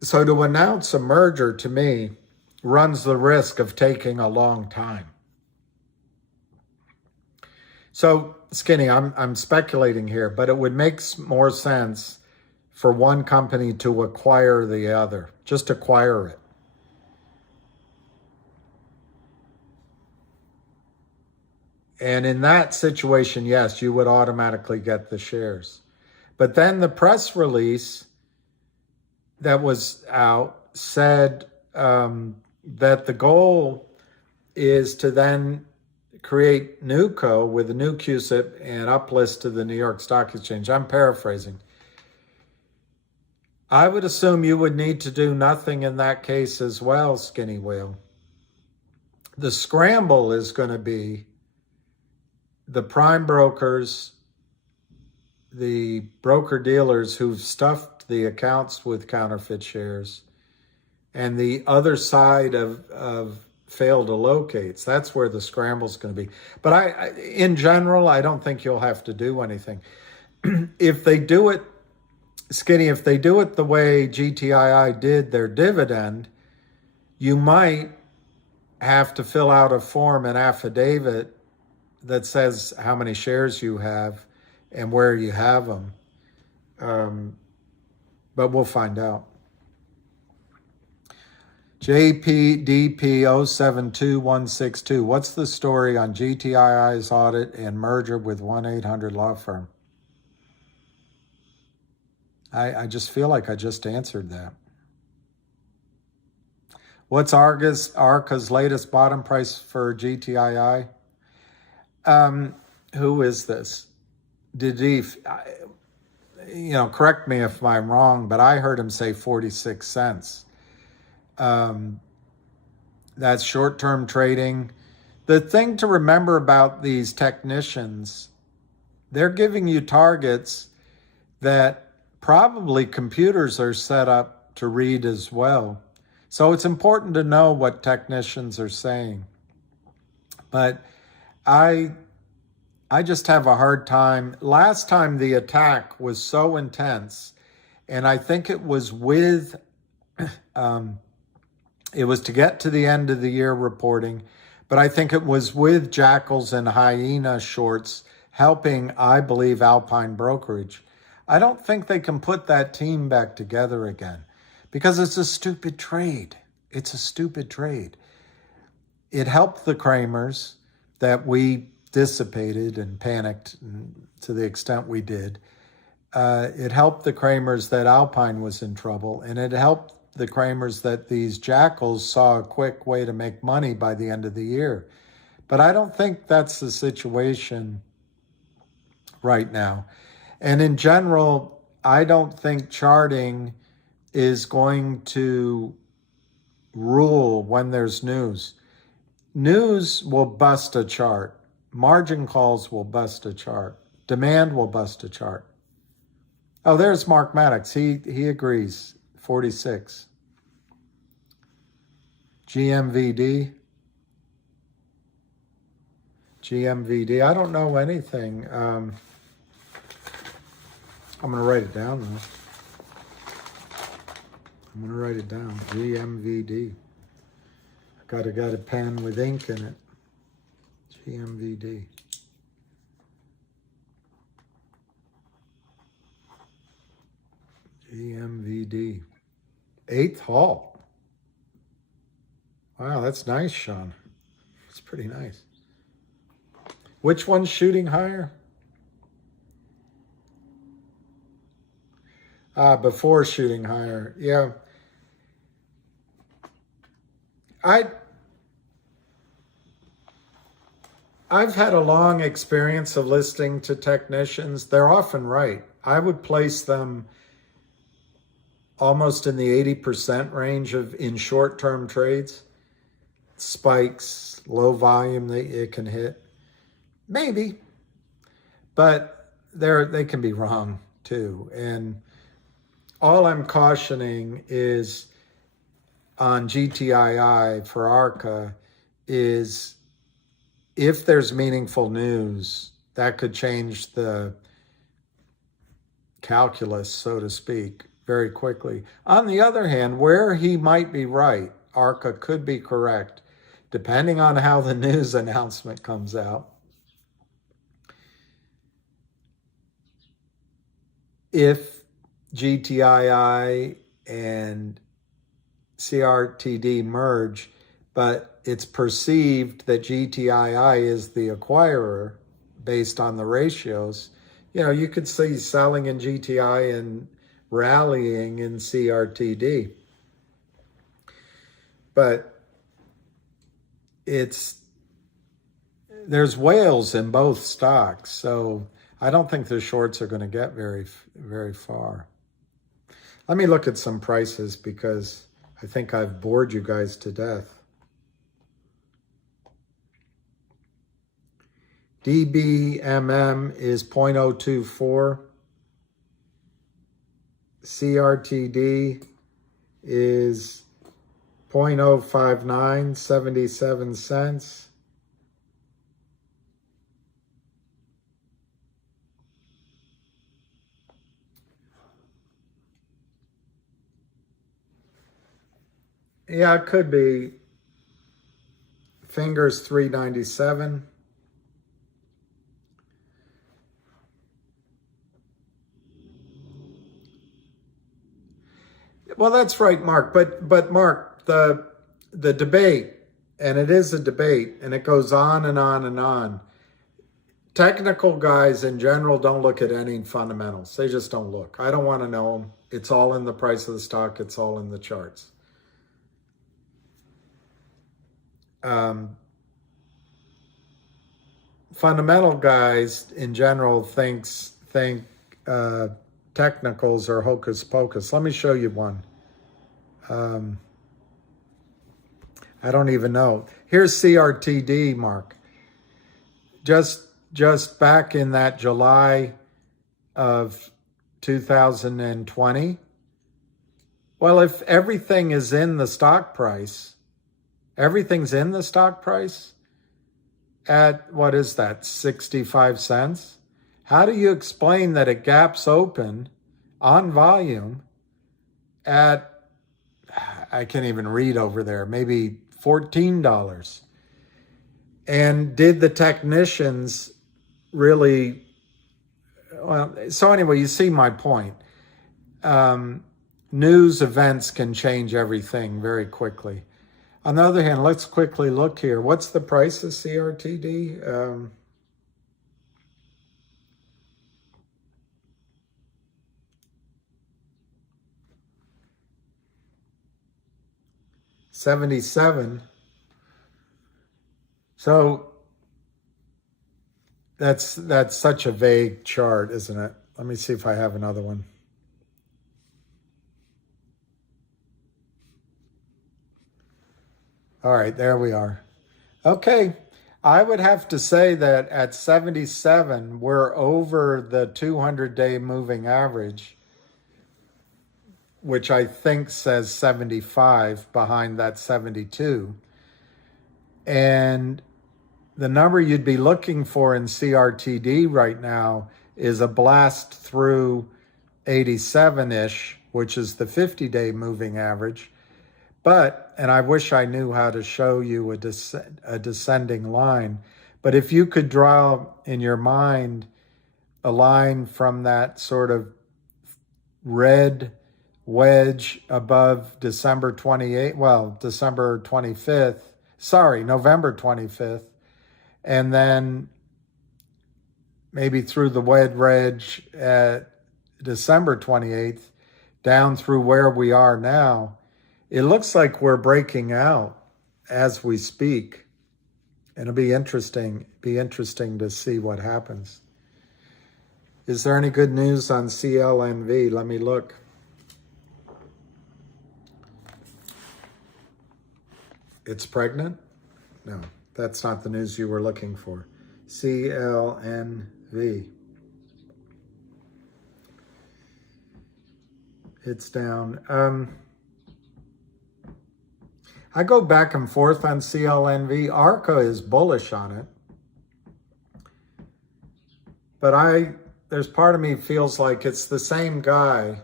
So to announce a merger, to me, runs the risk of taking a long time. So, Skinny, I'm speculating here, but it would make more sense for one company to acquire the other, just acquire it. And in that situation, yes, you would automatically get the shares. But then the press release that was out said that the goal is to then create NewCo with a new CUSIP and uplist to the New York Stock Exchange. I'm paraphrasing. I would assume you would need to do nothing in that case as well, Skinny Whale. The scramble is going to be the prime brokers, the broker-dealers who've stuffed the accounts with counterfeit shares, and the other side of failed allocates. That's where the scramble's going to be. But in general, I don't think you'll have to do anything. If they do it, Skinny, if they do it the way GTII did their dividend, you might have to fill out a form, an affidavit, that says how many shares you have and where you have them. But we'll find out. JPDP072162. What's the story on GTII's audit and merger with 1-800 law firm? I just feel like I just answered that. What's ARCA's latest bottom price for GTII? Who is this? Did he, correct me if I'm wrong, but I heard him say 46 cents. That's short-term trading. The thing to remember about these technicians, they're giving you targets that probably computers are set up to read as well. So it's important to know what technicians are saying. But I just have a hard time. Last time the attack was so intense, and I think it was with, it was to get to the end of the year reporting, but I think it was with Jackals and Hyena shorts helping, I believe, Alpine Brokerage. I don't think they can put that team back together again because it's a stupid trade. It's a stupid trade. It helped the Kramers that we dissipated and panicked to the extent we did. It helped the Kramers that Alpine was in trouble, and it helped the Kramers that these Jackals saw a quick way to make money by the end of the year. But I don't think that's the situation right now. And in general, I don't think charting is going to rule when there's news. News will bust a chart. Margin calls will bust a chart. Demand will bust a chart. Oh, there's Mark Maddox. He agrees. 46. GMVD. GMVD. I don't know anything. I'm going to write it down, though. I'm going to write it down. GMVD. I got a pen with ink in it. GMVD. GMVD. 8th halt. Wow, that's nice, Sean. It's pretty nice. Which one's shooting higher? Before shooting higher. Yeah. I've had a long experience of listening to technicians. They're often right. I would place them almost in the 80% range in short-term trades. Spikes, low volume that it can hit. Maybe. But they can be wrong too. And all I'm cautioning is on GTII for ARCA is if there's meaningful news, that could change the calculus, so to speak, very quickly. On the other hand, where he might be right, ARCA could be correct, depending on how the news announcement comes out. If GTII and CRTD merge, but it's perceived that GTII is the acquirer based on the ratios, you could see selling in GTI and rallying in CRTD. But there's whales in both stocks, so I don't think the shorts are going to get very, very far. Let me look at some prices because I think I've bored you guys to death. DBMM is 0.024. CRTD is 0.059, 77 cents. Yeah, it could be. Fingers 397. Well, that's right, Mark. But Mark, the debate, and it is a debate, and it goes on and on and on. Technical guys in general don't look at any fundamentals. They just don't look. I don't want to know them. It's all in the price of the stock. It's all in the charts. Fundamental guys in general think technicals are hocus pocus. Let me show you one. I don't even know. Here's CRTD, Mark. Just back in that July of 2020. Well, if everything is in the stock price, everything's in the stock price at, what is that, 65 cents? How do you explain that it gaps open on volume at, I can't even read over there, maybe $14? And did the technicians really, well, so anyway, you see my point. News events can change everything very quickly. On the other hand, let's quickly look here. What's the price of CRTD? $77. So that's such a vague chart, isn't it? Let me see if I have another one. All right, there we are. Okay, I would have to say that at 77, we're over the 200-day moving average, which I think says 75 behind that 72. And the number you'd be looking for in CRTD right now is a blast through 87-ish, which is the 50-day moving average. But, and I wish I knew how to show you a descending line, but if you could draw in your mind a line from that sort of red wedge above November 25th, and then maybe through the red wedge at December 28th, down through where we are now, it looks like we're breaking out as we speak. And it'll be interesting to see what happens. Is there any good news on CLNV? Let me look. It's pregnant? No, that's not the news you were looking for. CLNV. It's down. I go back and forth on CLNV. ARCA is bullish on it. But there's part of me feels like it's the same guy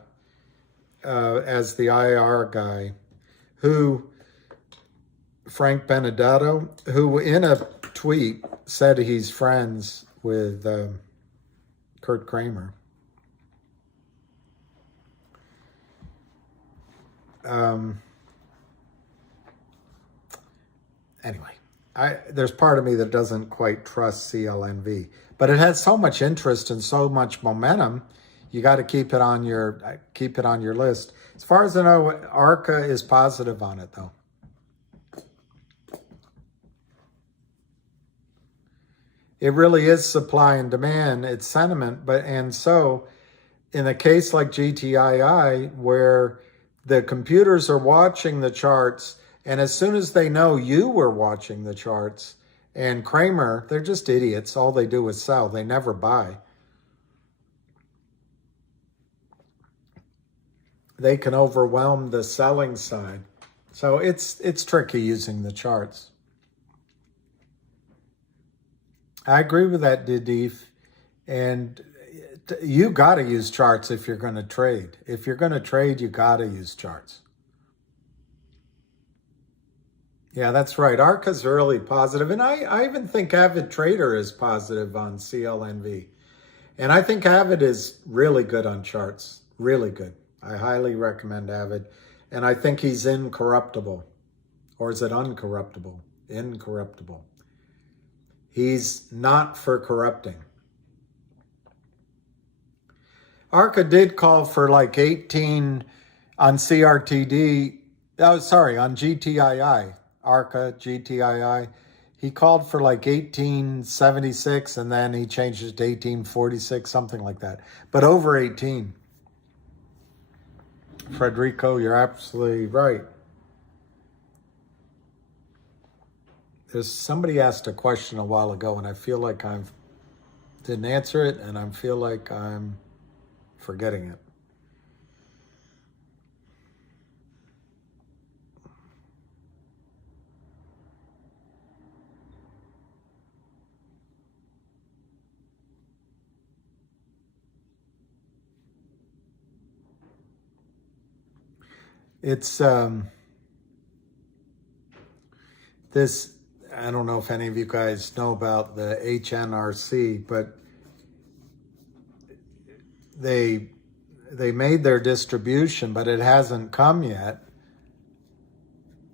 as the IR guy, Frank Benedetto, who in a tweet said he's friends with Kurt Kramer. Anyway, there's part of me that doesn't quite trust CLNV, but it has so much interest and so much momentum. You got to keep it on your list. As far as I know, ARCA is positive on it though. It really is supply and demand. It's sentiment, and so in a case like GTII, where the computers are watching the charts, and as soon as they know you were watching the charts, and Kramer, they're just idiots. All they do is sell. They never buy. They can overwhelm the selling side. So it's tricky using the charts. I agree with that, Didif. And you got to use charts if you're going to trade. If you're going to trade, you got to use charts. Yeah, that's right. ARCA's really positive. And I even think Avid Trader is positive on CLNV. And I think Avid is really good on charts. Really good. I highly recommend Avid. And I think he's incorruptible. Or is it uncorruptible? Incorruptible. He's not for corrupting. ARCA did call for like 18 on CRTD. Oh, sorry, on GTII. ARCA, GTII. He called for like 1876 and then he changed it to 1846, something like that. But over 18. Frederico, you're absolutely right. Somebody asked a question a while ago and I feel like I didn't answer it and I feel like I'm forgetting it. It's this, I don't know if any of you guys know about the HNRC, but they made their distribution, but it hasn't come yet.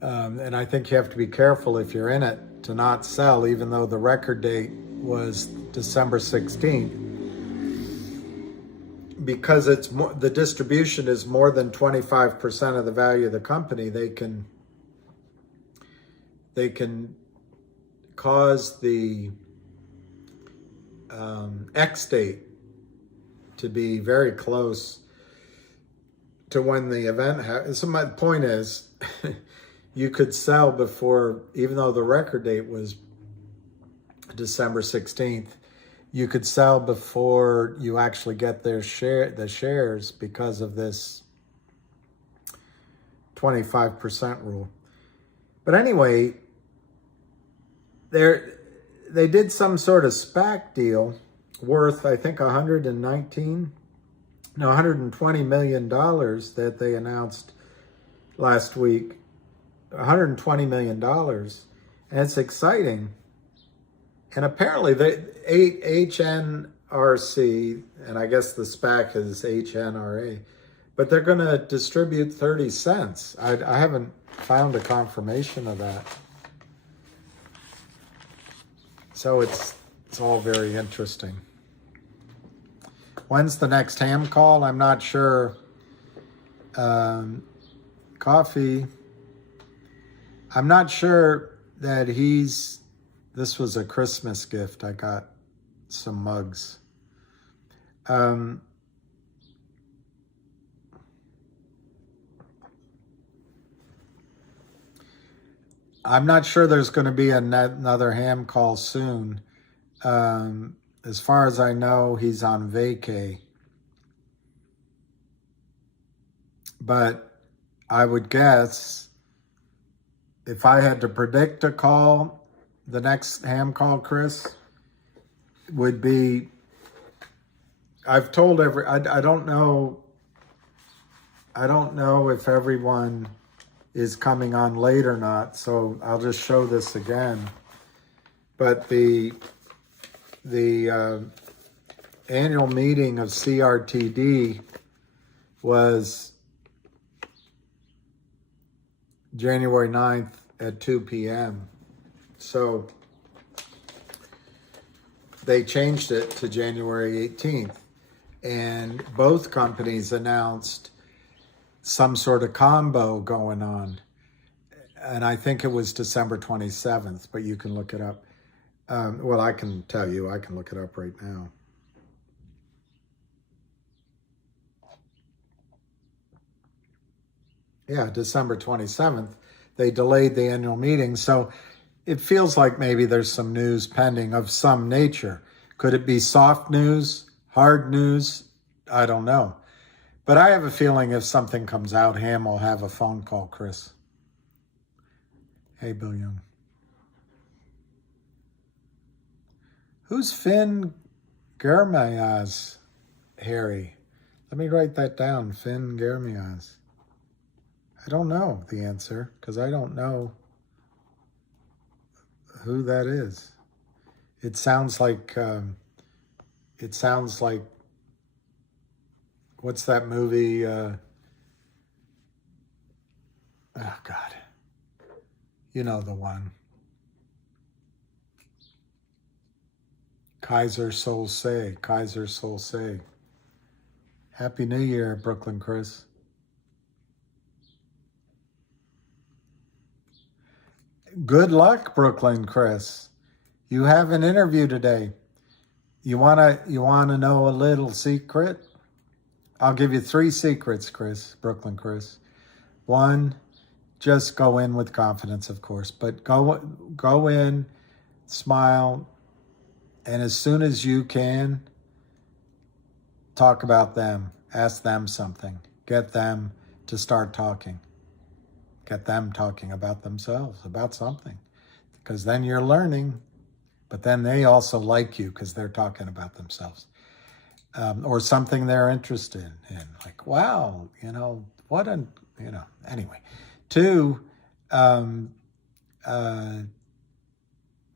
And I think you have to be careful if you're in it to not sell, even though the record date was December 16th. Because the distribution is more than 25% of the value of the company, they can cause the X date to be very close to when the event happens. So my point is, you could sell before, even though the record date was December 16th, you could sell before you actually get the shares because of this 25% rule. But anyway, they did some sort of SPAC deal worth, I think, $120 million that they announced last week. $120 million. And it's exciting. And apparently, the HNRC, and I guess the SPAC is HNRA, but they're going to distribute 30 cents. I haven't found a confirmation of that. So it's all very interesting. When's the next ham call? I'm not sure. Coffee. I'm not sure that this was a Christmas gift. I got some mugs. Um, I'm not sure there's going to be another ham call soon. As far as I know, he's on vacay. But I would guess if I had to predict a call, the next ham call, Chris, would be, I've told I don't know if everyone is coming on late or not, so I'll just show this again. But the annual meeting of CRTD was January 9th at 2 p.m. So they changed it to January 18th. And both companies announced some sort of combo going on. And I think it was December 27th, but you can look it up. Well, I can tell you, I can look it up right now. Yeah, December 27th, they delayed the annual meeting. So it feels like maybe there's some news pending of some nature. Could it be soft news, hard news? I don't know. But I have a feeling if something comes out, Ham will have a phone call, Chris. Hey, Bill Young. Who's Finn Germayaz, Harry? Let me write that down, Finn Germayaz. I don't know the answer because I don't know who that is. It sounds like what's that movie? Oh God, you know the one. Kaiser Soze, Kaiser Soze. Happy New Year, Brooklyn Chris. Good luck, Brooklyn Chris. You have an interview today. You wanna know a little secret? I'll give you 3 secrets, Chris, Brooklyn Chris. 1, just go in with confidence, of course, but go in, smile, and as soon as you can, talk about them. Ask them something. Get them to start talking. Get them talking about themselves, about something. Because then you're learning, but then they also like you because they're talking about themselves. Or something they're interested in. Like, wow, what an, anyway. 2,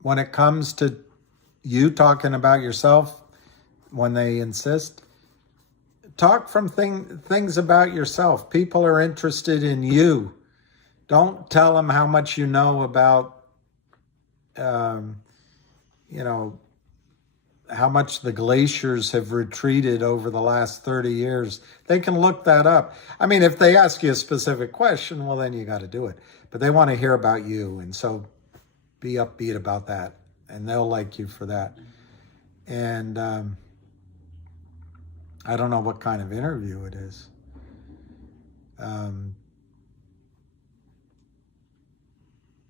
when it comes to you talking about yourself, when they insist, talk from things about yourself. People are interested in you. Don't tell them how much you know about, how much the glaciers have retreated over the last 30 years. They can look that up. I mean, if they ask you a specific question, well, then you got to do it. But they want to hear about you. And so be upbeat about that. And they'll like you for that. And I don't know what kind of interview it is.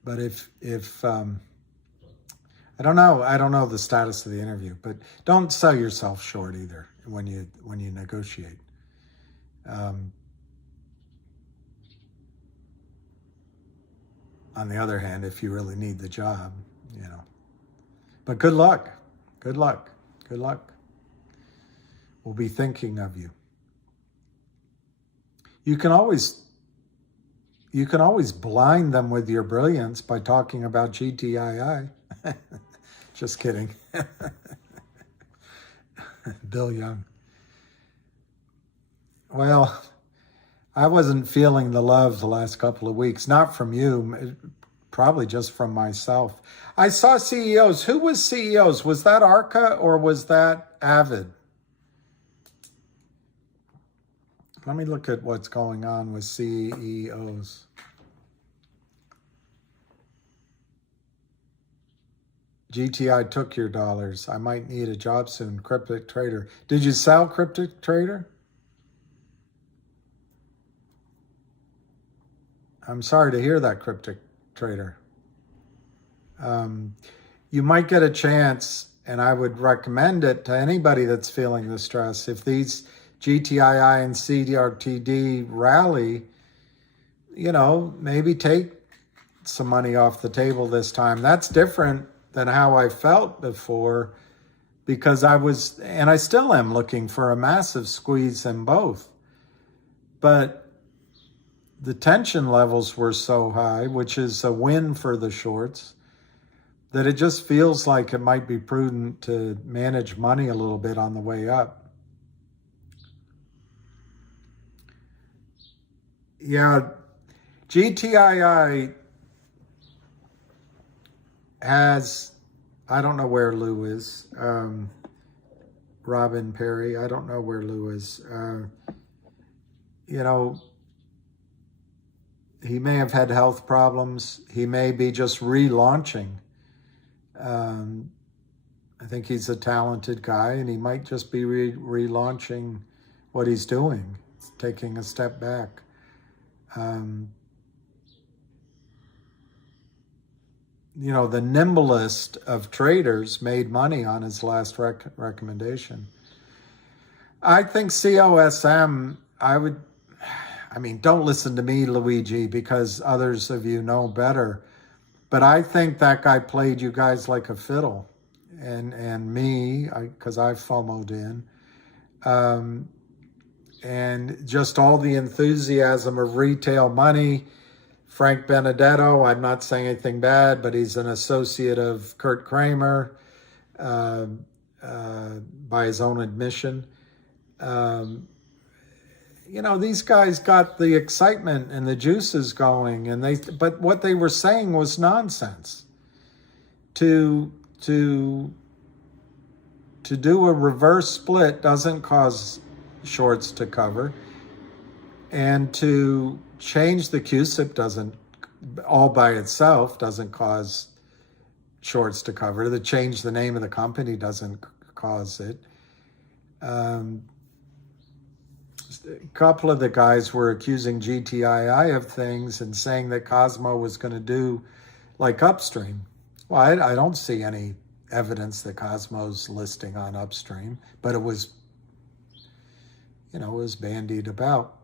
But if I don't know the status of the interview, but don't sell yourself short either when you negotiate. On the other hand, if you really need the job, But good luck. Good luck. Good luck. We'll be thinking of you. You can always blind them with your brilliance by talking about GTII. Just kidding. Bill Young. Well, I wasn't feeling the love the last couple of weeks. Not from you, probably just from myself. I saw CEOs. Who was CEOs? Was that Arca or was that Avid? Let me look at what's going on with CEOs. GTI took your dollars. I might need a job soon. Cryptic Trader. Did you sell Cryptic Trader? I'm sorry to hear that, Cryptic Trader. You might get a chance, and I would recommend it to anybody that's feeling the stress. If these GTII and CRTD rally, maybe take some money off the table this time. That's different than how I felt before, because I was, and I still am, looking for a massive squeeze in both. But the tension levels were so high, which is a win for the shorts, that it just feels like it might be prudent to manage money a little bit on the way up. Yeah, GTII has, I don't know where Lou is, Robin Perry, I don't know where Lou is. He may have had health problems. He may be just relaunching. I think he's a talented guy, and he might just be relaunching what he's doing, taking a step back. The nimblest of traders made money on his last recommendation. I think COSM, don't listen to me, Luigi, because others of you know better. But I think that guy played you guys like a fiddle, and me, because I FOMO'd in. And just all the enthusiasm of retail money. Frank Benedetto, I'm not saying anything bad, but he's an associate of Kurt Kramer by his own admission. These guys got the excitement and the juices going, but what they were saying was nonsense. To do a reverse split doesn't cause shorts to cover, and to change the CUSIP doesn't, all by itself, doesn't cause shorts to cover. To change the name of the company doesn't cause it. A couple of the guys were accusing GTII of things and saying that Cosmo was going to do like Upstream. Well, I don't see any evidence that Cosmo's listing on Upstream, but it was bandied about.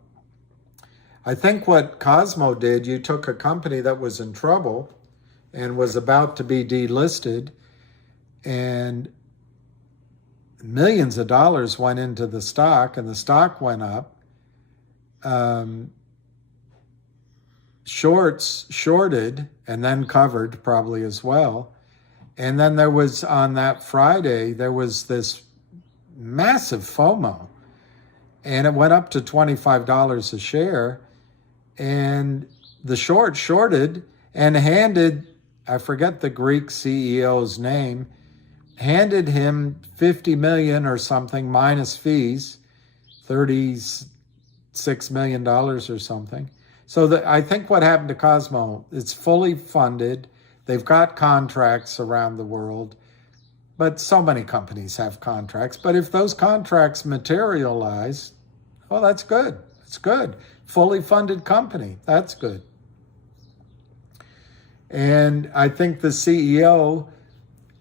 I think what Cosmo did, you took a company that was in trouble and was about to be delisted, and millions of dollars went into the stock, and the stock went up. Shorts shorted and then covered probably as well. And then there was, on that Friday, there was this massive FOMO, and it went up to $25 a share. And the short shorted and handed, I forget the Greek CEO's name, handed him 50 million or something minus fees, $36 million or something. So I think what happened to Cosmo, it's fully funded. They've got contracts around the world, but so many companies have contracts. But if those contracts materialize, well, that's good. It's good. Fully funded company. That's good. And I think the CEO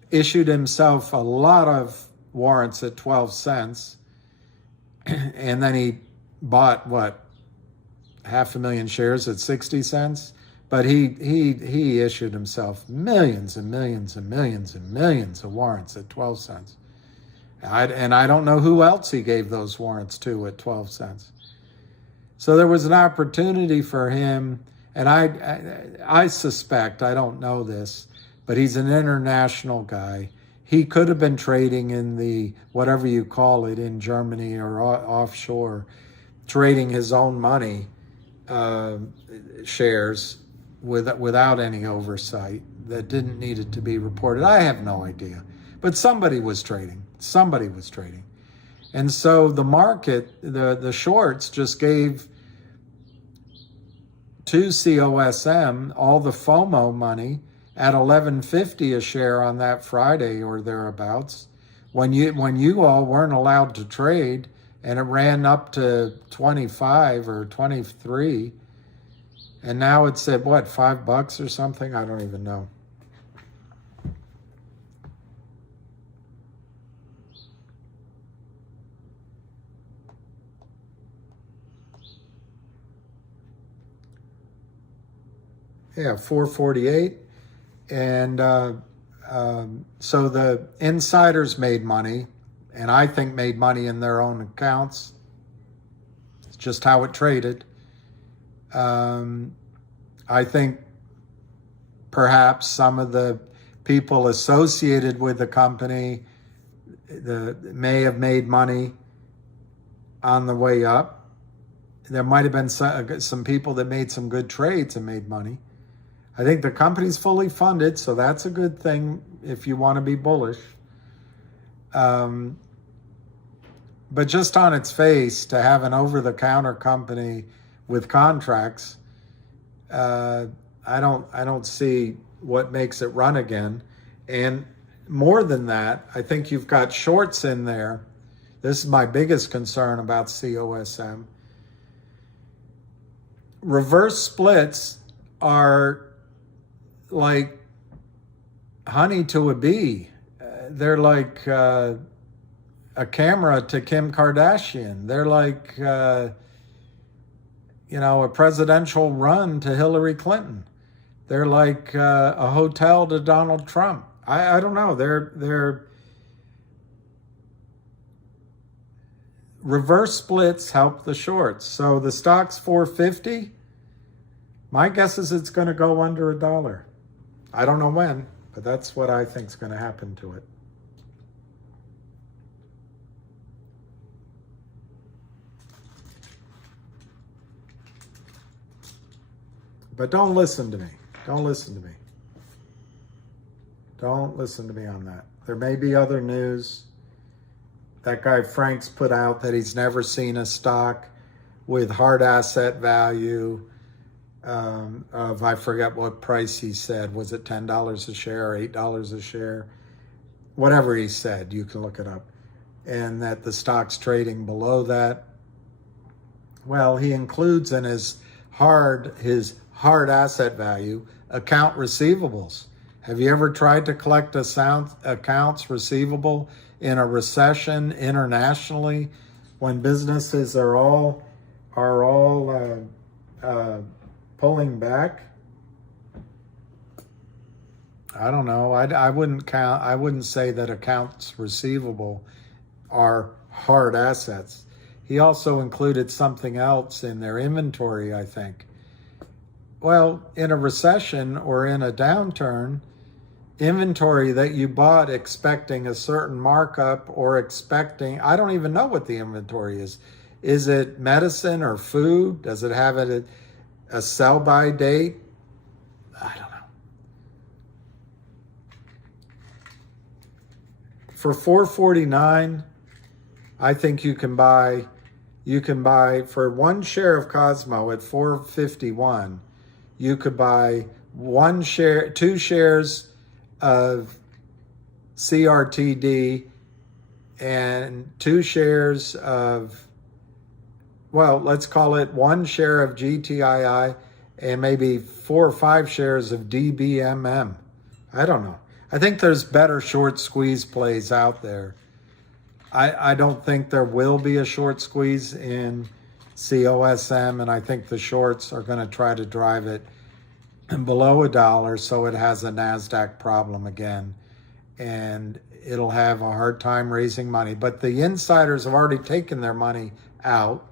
issued himself a lot of warrants at 12 cents. And then he bought, 500,000 shares at 60 cents? But he issued himself millions and millions and millions and millions of warrants at 12 cents. And I don't know who else he gave those warrants to at 12 cents. So there was an opportunity for him, and I suspect, I don't know this, but he's an international guy. He could have been trading in the, whatever you call it, in Germany or offshore, trading his own money, shares, without any oversight that didn't need it to be reported. I have no idea. But somebody was trading. Somebody was trading. And so the market, the shorts just gave to COSM all the FOMO money, at 11.50 a share on that Friday or thereabouts, when you all weren't allowed to trade, and it ran up to 25 or 23, and now it's at what, $5 or something? I don't even know. Yeah, 448. And so the insiders made money, and I think made money in their own accounts. It's just how it traded. I think perhaps some of the people associated with the company may have made money on the way up. There might have been some people that made some good trades and made money. I think the company's fully funded, so that's a good thing if you want to be bullish. But just on its face, to have an over-the-counter company with contracts, I don't see what makes it run again. And more than that, I think you've got shorts in there. This is my biggest concern about COSM. Reverse splits are like honey to a bee. They're like a camera to Kim Kardashian. They're like, a presidential run to Hillary Clinton. They're like a hotel to Donald Trump. I don't know. They're reverse splits help the shorts. So the stock's 450. My guess is it's going to go under $1. I don't know when, but that's what I think is going to happen to it. But don't listen to me. Don't listen to me. Don't listen to me on that. There may be other news. That guy Frank's put out that he's never seen a stock with hard asset value of, I forget what price he said. Was it $10 a share or $8 a share? Whatever he said, you can look it up. And that the stock's trading below that. Well, he includes in his hard asset value account receivables. Have you ever tried to collect accounts receivable in a recession internationally when businesses are all pulling back? I don't know. I wouldn't say that accounts receivable are hard assets. He also included something else in their inventory, I think. Well, in a recession or in a downturn, inventory that you bought expecting a certain markup or expecting, I don't even know what the inventory is. Is it medicine or food? Does it have a sell-by date? I don't know. For $4.49, I think you can buy for one share of Cosmo at $4.51. You could buy two shares of CRTD and 2 shares of, well, let's call it 1 share of GTII and maybe 4 or 5 shares of DBMM. I don't know. I think there's better short squeeze plays out there. I don't think there will be a short squeeze in COSM, and I think the shorts are going to try to drive it below $1 so it has a NASDAQ problem again, and it'll have a hard time raising money. But the insiders have already taken their money out.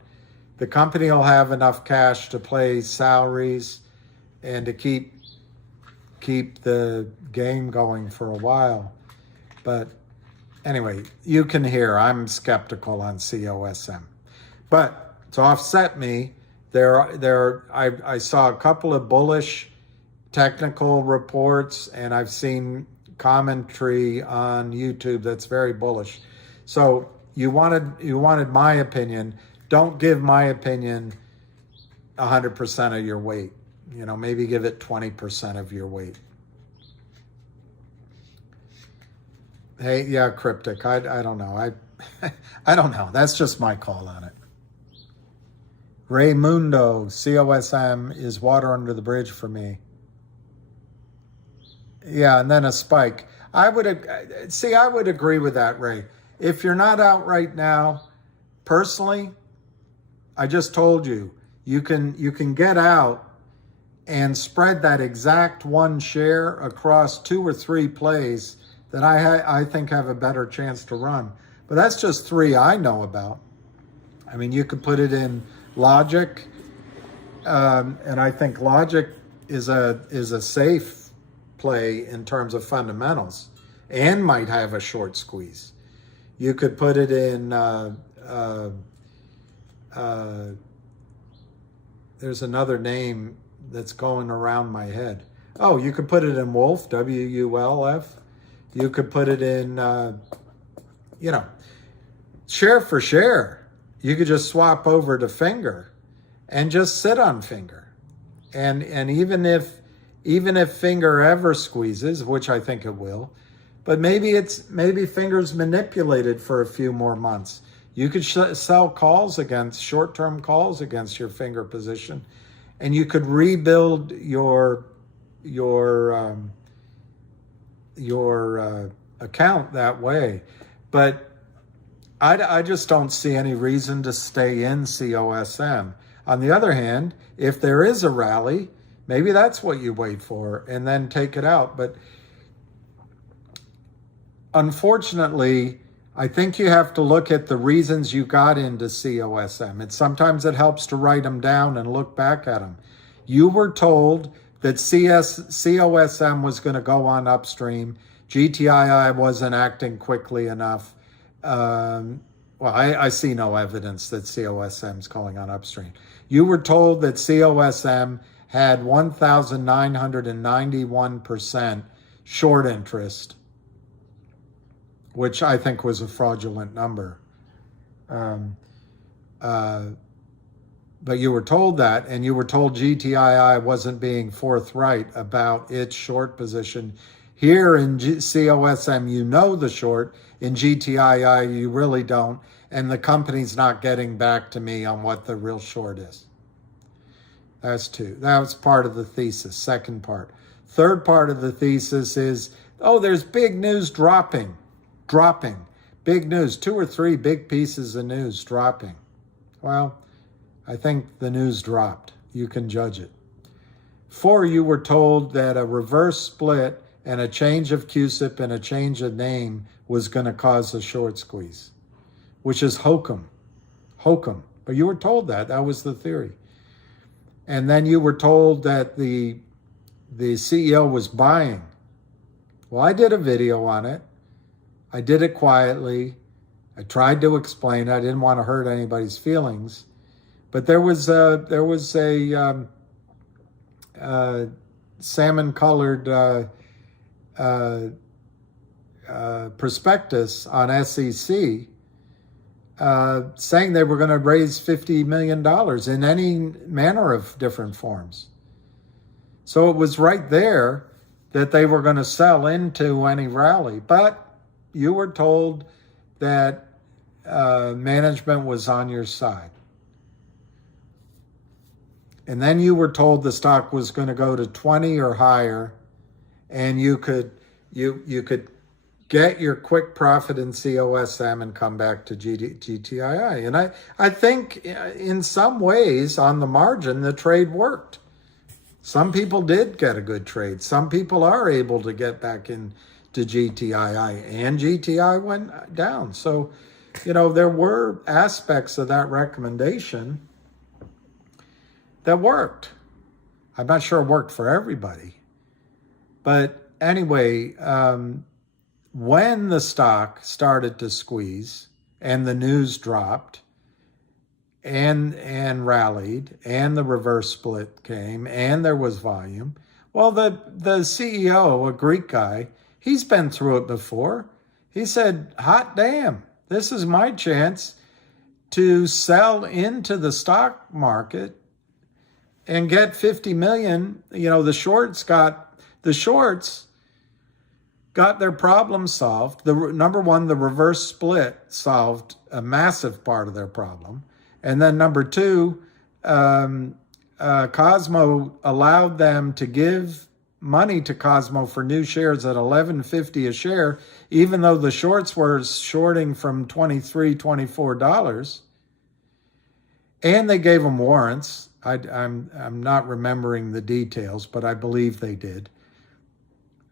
The company will have enough cash to pay salaries and to keep the game going for a while. But anyway, you can hear I'm skeptical on COSM. But to offset me, I saw a couple of bullish technical reports, and I've seen commentary on YouTube that's very bullish. So you wanted my opinion. Don't give my opinion 100% of your weight. Maybe give it 20% of your weight. Hey, yeah, cryptic. I don't know. I don't know. That's just my call on it. Raymundo, COSM is water under the bridge for me. Yeah, and then a spike. I would agree with that, Ray. If you're not out right now, personally, I just told you, you can get out and spread that exact one share across 2 or 3 plays that I think have a better chance to run. But that's just 3 I know about. I mean, you could put it in Logic, and I think Logic is a safe play in terms of fundamentals, and might have a short squeeze. You could put it in. There's another name that's going around my head. Oh, you could put it in Wolf, WULF. You could put it in, share for share. You could just swap over to Finger and just sit on Finger. And even if Finger ever squeezes, which I think it will, but maybe Finger's manipulated for a few more months. You could sell calls against short-term calls against your Finger position, and you could rebuild your account that way. But I just don't see any reason to stay in COSM. On the other hand, if there is a rally, maybe that's what you wait for and then take it out. But unfortunately, I think you have to look at the reasons you got into COSM. Sometimes it helps to write them down and look back at them. You were told that COSM was going to go on Upstream. GTII wasn't acting quickly enough. I see no evidence that COSM is going on Upstream. You were told that COSM had 1,991% short interest, which I think was a fraudulent number. But you were told that, and you were told GTII wasn't being forthright about its short position. Here in COSM, you know the short. In GTII, you really don't. And the company's not getting back to me on what the real short is. That's 2. That was part of the thesis, second part. Third part of the thesis is, there's big news dropping. Big news, 2 or 3 big pieces of news dropping. Well, I think the news dropped. You can judge it. 4, you were told that a reverse split and a change of CUSIP and a change of name was going to cause a short squeeze, which is hokum. But you were told that. That was the theory. And then you were told that the CEO was buying. Well, I did a video on it. I did it quietly. I tried to explain. I didn't want to hurt anybody's feelings. But there was a salmon-colored prospectus on SEC saying they were going to raise $50 million in any manner of different forms. So it was right there that they were going to sell into any rally. But you were told that management was on your side. And then you were told the stock was going to go to 20 or higher, and you could get your quick profit in COSM and come back to GTII. And I think in some ways, on the margin, the trade worked. Some people did get a good trade. Some people are able to get back into GTII, and GTI went down. So, there were aspects of that recommendation that worked. I'm not sure it worked for everybody. But anyway, when the stock started to squeeze and the news dropped and rallied and the reverse split came and there was volume, well, the CEO, a Greek guy, he's been through it before. He said, hot damn, this is my chance to sell into the stock market and get 50 million. The shorts got got their problem solved. Number one, the reverse split solved a massive part of their problem. And then number two, Cosmo allowed them to give money to Cosmo for new shares at $11.50 a share, even though the shorts were shorting from $23, $24. And they gave them warrants. I'm not remembering the details, but I believe they did.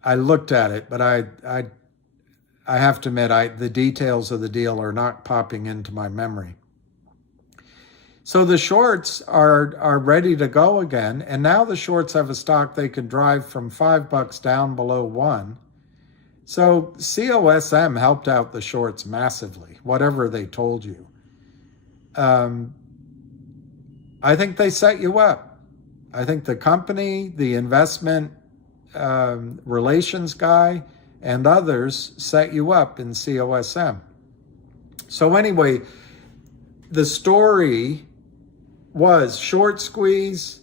I looked at it, but I have to admit, the details of the deal are not popping into my memory. So the shorts are ready to go again, and now the shorts have a stock they can drive from $5 down below $1. So COSM helped out the shorts massively, whatever they told you. I think they set you up. I think the company, the investment relations guy, and others set you up in COSM. So anyway, the story was short squeeze,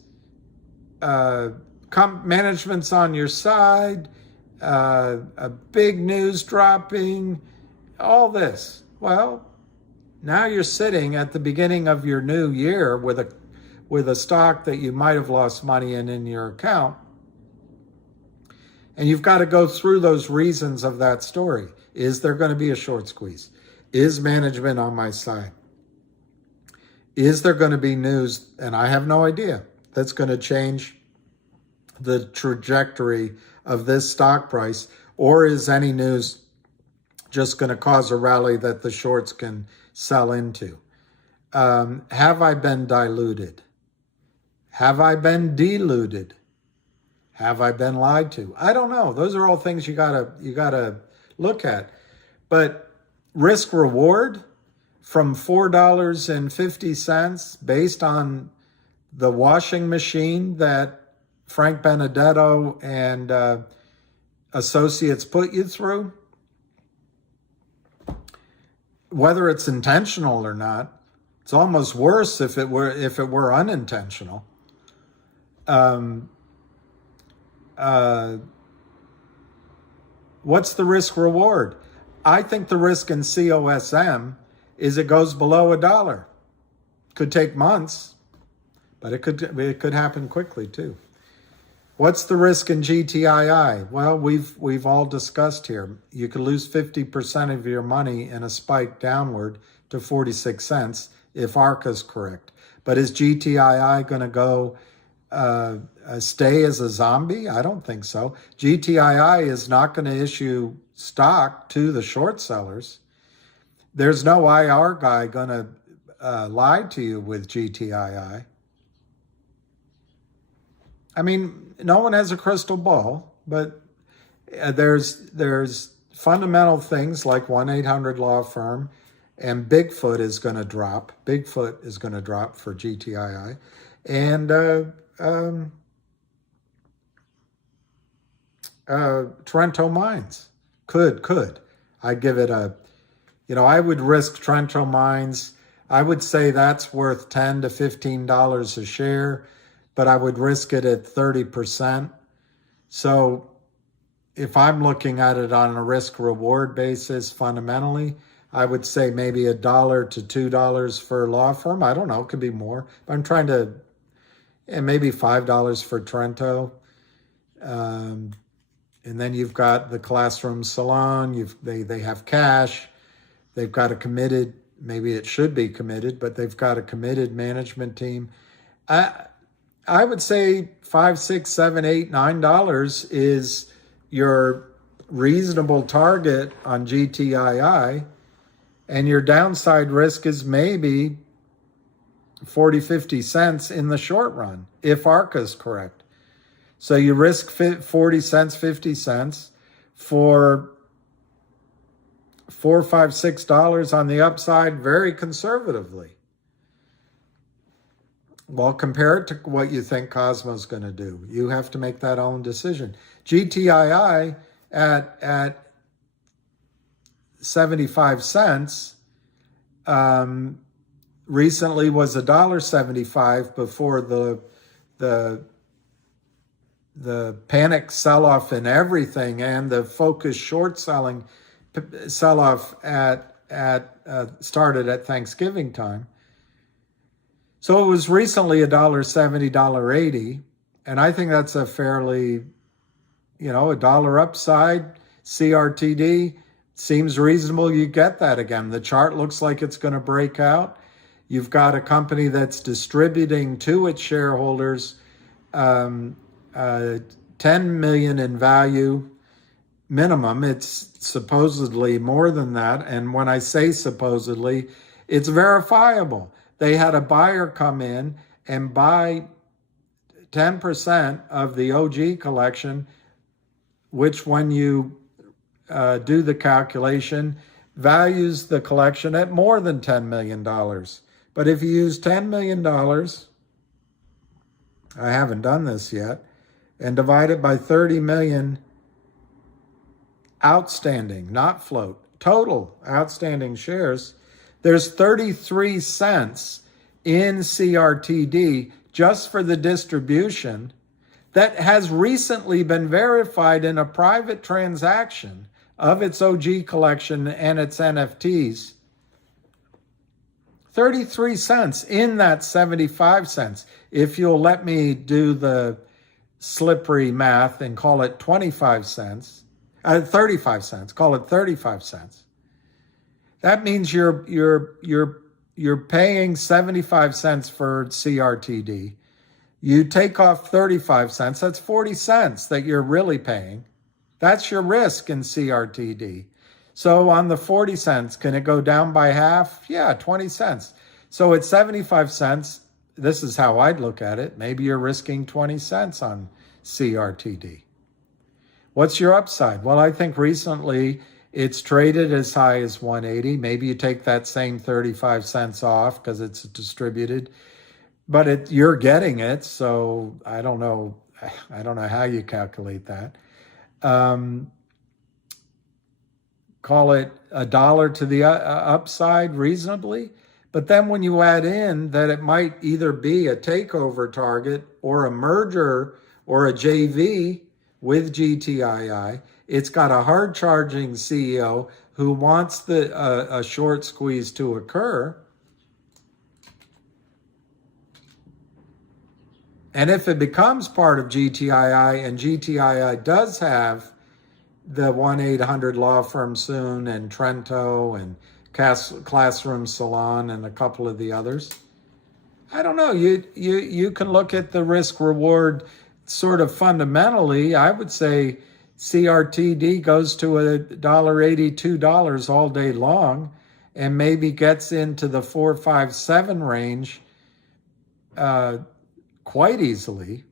management's on your side, a big news dropping, all this. Well, now you're sitting at the beginning of your new year with a stock that you might have lost money in your account. And you've got to go through those reasons of that story. Is there going to be a short squeeze? Is management on my side? Is there going to be news, and I have no idea, that's going to change the trajectory of this stock price? Or is any news just going to cause a rally that the shorts can sell into? Have I been diluted? Have I been deluded? Have I been lied to? I don't know. Those are all things you gotta look at. But risk reward from $4.50 based on the washing machine that Frank Benedetto and associates put you through, whether it's intentional or not. It's almost worse if it were unintentional. What's the risk reward? I think the risk in COSM is it goes below $1. Could take months, but it could happen quickly too. What's the risk in GTII? Well, we've all discussed here. You could lose 50% of your money in a spike downward to 46 cents if ARCA's correct. But is GTII going to go stay as a zombie? I don't think so. GTII is not going to issue stock to the short sellers. There's no IR guy going to lie to you with GTII. I mean, no one has a crystal ball, but there's fundamental things like 1-800 law firm, and Bigfoot is going to drop. Bigfoot is going to drop for GTII, and Trento Mines could. I'd give it I would risk Trento Mines. I would say that's worth $10 to $15 a share, but I would risk it at 30%. So if I'm looking at it on a risk reward basis, fundamentally, I would say maybe $1 to $2 for a law firm. I don't know, it could be more. But I'm trying to, maybe $5 for Trento. And then you've got the Classroom Salon. They have cash. They've got a committed, maybe it should be committed, but they've got a committed management team. I would say $5, $6, $7, $8, $9 is your reasonable target on GTII, and your downside risk is maybe 40, 50 cents in the short run, if ARCA is correct. So you risk 40 cents, 50 cents for $4, $5, $6 on the upside, very conservatively. Well, compare it to what you think Cosmo's going to do. You have to make that own decision. GTII at 75 cents recently was $1.75 before the panic sell-off in everything and the focused short selling sell-off started at Thanksgiving time. So it was recently $1.70, $1.80, and I think that's a fairly, a dollar upside. CRTD seems reasonable. You get that again. The chart looks like it's going to break out. You've got a company that's distributing to its shareholders 10 million in value minimum. It's supposedly more than that. And when I say supposedly, it's verifiable. They had a buyer come in and buy 10% of the OG collection, which when you do the calculation, values the collection at more than $10 million. But if you use $10 million, I haven't done this yet, and divide it by 30 million outstanding, not float, total outstanding shares, there's 33 cents in CRTD just for the distribution that has recently been verified in a private transaction of its OG collection and its NFTs. 33 cents in that 75 cents. If you'll let me do the slippery math and call it 25 cents, 35 cents, call it 35 cents. That means you're paying 75 cents for CRTD. You take off 35 cents, that's 40 cents that you're really paying. That's your risk in CRTD. So on the 40 cents, can it go down by half? Yeah, 20 cents. So at 75 cents, this is how I'd look at it. Maybe you're risking 20 cents on CRTD. What's your upside? Well, I think recently it's traded as high as 180. Maybe you take that same 35 cents off because it's distributed, but you're getting it. So I don't know how you calculate that. Call it $1 to the upside reasonably. But then when you add in that it might either be a takeover target or a merger or a JV with GTII, it's got a hard-charging CEO who wants a short squeeze to occur. And if it becomes part of GTII, and GTII does have the 1-800 law firm soon, and Trento, and Classroom Salon, and a couple of the others, I don't know. You can look at the risk reward sort of fundamentally. I would say CRTD goes to $1.80, $2 all day long, and maybe gets into the 4, 5, 7 range quite easily.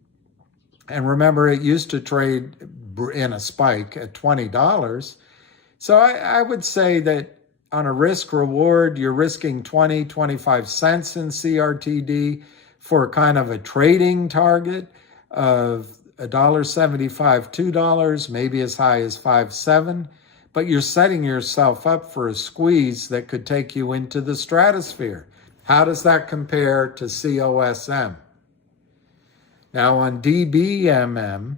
And remember, it used to trade in a spike at $20. So I would say that on a risk reward, you're risking 20, 25 cents in CRTD for kind of a trading target of $1.75, $2, maybe as high as 5, 7. But you're setting yourself up for a squeeze that could take you into the stratosphere. How does that compare to COSM? Now on DBMM,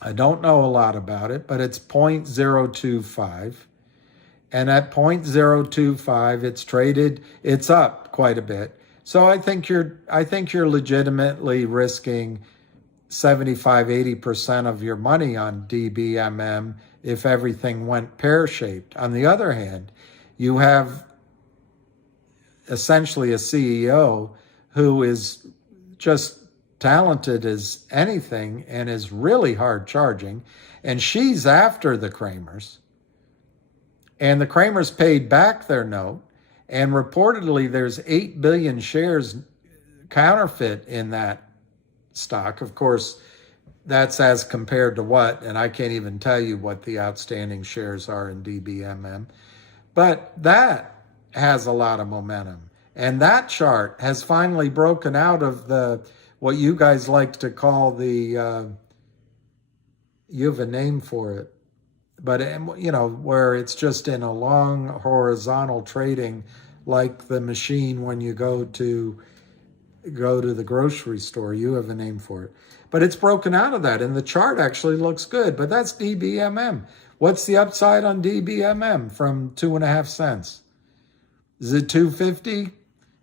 I don't know a lot about it, but it's 0.025. And at 0.025, it's traded, it's up quite a bit. So I think you're legitimately risking 75, 80% of your money on DBMM if everything went pear-shaped. On the other hand, you have essentially a CEO who is just talented as anything and is really hard charging, and she's after the Kramers. And the Kramers paid back their note, and reportedly there's 8 billion shares counterfeit in that stock. Of course, that's as compared to what, and I can't even tell you what the outstanding shares are in DBMM. But that has a lot of momentum. And that chart has finally broken out of what you guys like to call you have a name for it, but where it's just in a long horizontal trading, like the machine when you go to go to the grocery store. You have a name for it. But it's broken out of that, and the chart actually looks good. But that's DBMM. What's the upside on DBMM from 2.5 cents? Is it $2.50,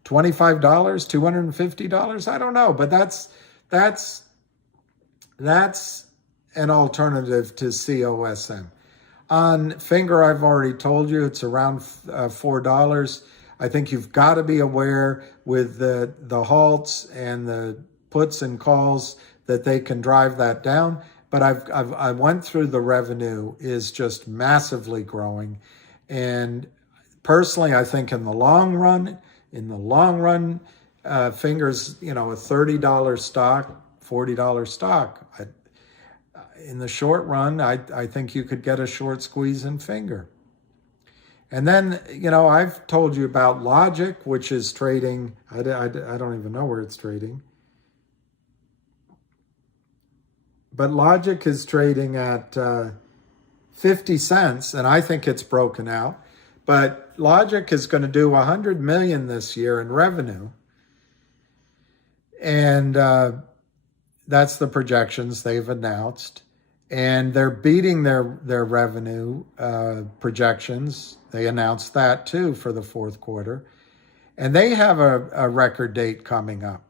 $25, $250? I don't know, but that's an alternative to COSM. On Finger, I've already told you it's around $4. I think you've got to be aware with the halts and the puts and calls that they can drive that down. But I went through the revenue is just massively growing, and personally, I think in the long run, Finger's a $30 stock, $40 stock. In the short run, I think you could get a short squeeze in Finger. And then, I've told you about Logic, which is trading, I don't even know where it's trading. But Logic is trading at 50 cents, and I think it's broken out. But Logic is going to do $100 million this year in revenue. And that's the projections they've announced. And they're beating their revenue projections. They announced that too for the fourth quarter. And they have a record date coming up.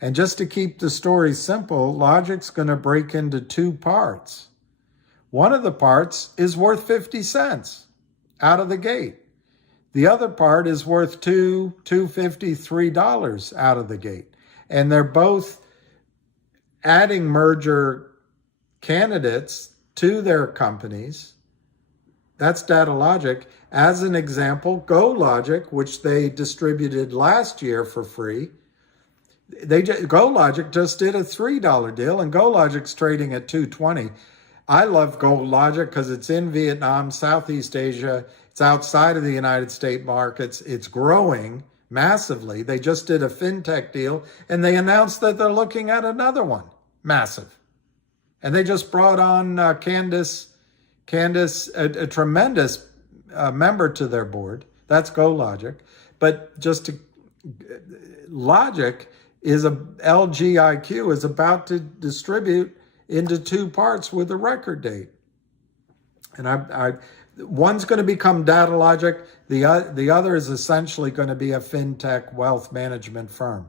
And just to keep the story simple, Logic's going to break into two parts. One of the parts is worth 50 cents out of the gate. The other part is worth $2.50, $3 out of the gate. And they're both adding merger candidates to their companies. That's Data Logic. As an example, GoLogic, which they distributed last year for free, GoLogic just did a $3 deal, and GoLogic's trading at $2.20. I love GoLogic because it's in Vietnam, Southeast Asia. It's outside of the United States markets. It's growing massively. They just did a fintech deal, and they announced that they're looking at another one, massive. And they just brought on Candace, a tremendous member to their board. That's GoLogic. But Logic is LGIQ is about to distribute into two parts with a record date. And one's going to become Data Logic. The other is essentially going to be a fintech wealth management firm.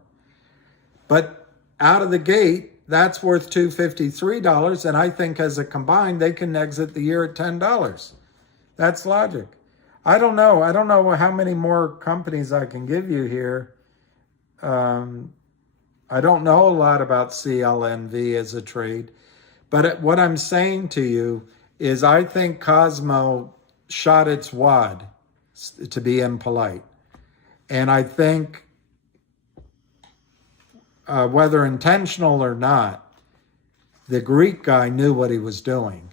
But out of the gate, that's worth $2.50, $3, and I think as a combined, they can exit the year at $10. That's Logic. I don't know how many more companies I can give you here. I don't know a lot about CLNV as a trade, but what I'm saying to you is I think Cosmo shot its wad, to be impolite. And I think whether intentional or not, the Greek guy knew what he was doing.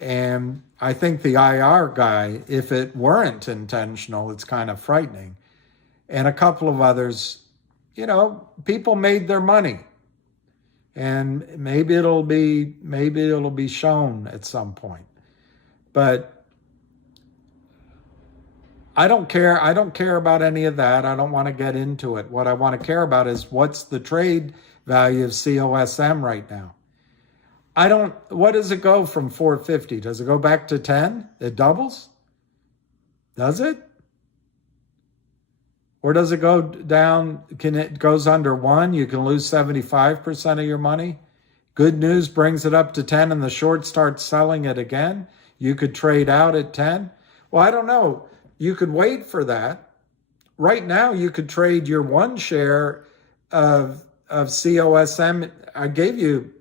And I think the IR guy, if it weren't intentional, it's kind of frightening. And a couple of others, people made their money. And maybe it'll be shown at some point. But I don't care. I don't care about any of that. I don't want to get into it. What I want to care about is what's the trade value of COSM right now. What does it go from 450? Does it go back to 10? It doubles? Does it? Or does it go down? It goes under 1? You can lose 75% of your money. Good news brings it up to 10 and the short starts selling it again. You could trade out at 10. Well, I don't know. You could wait for that. Right now, you could trade your one share of COSM. I gave you,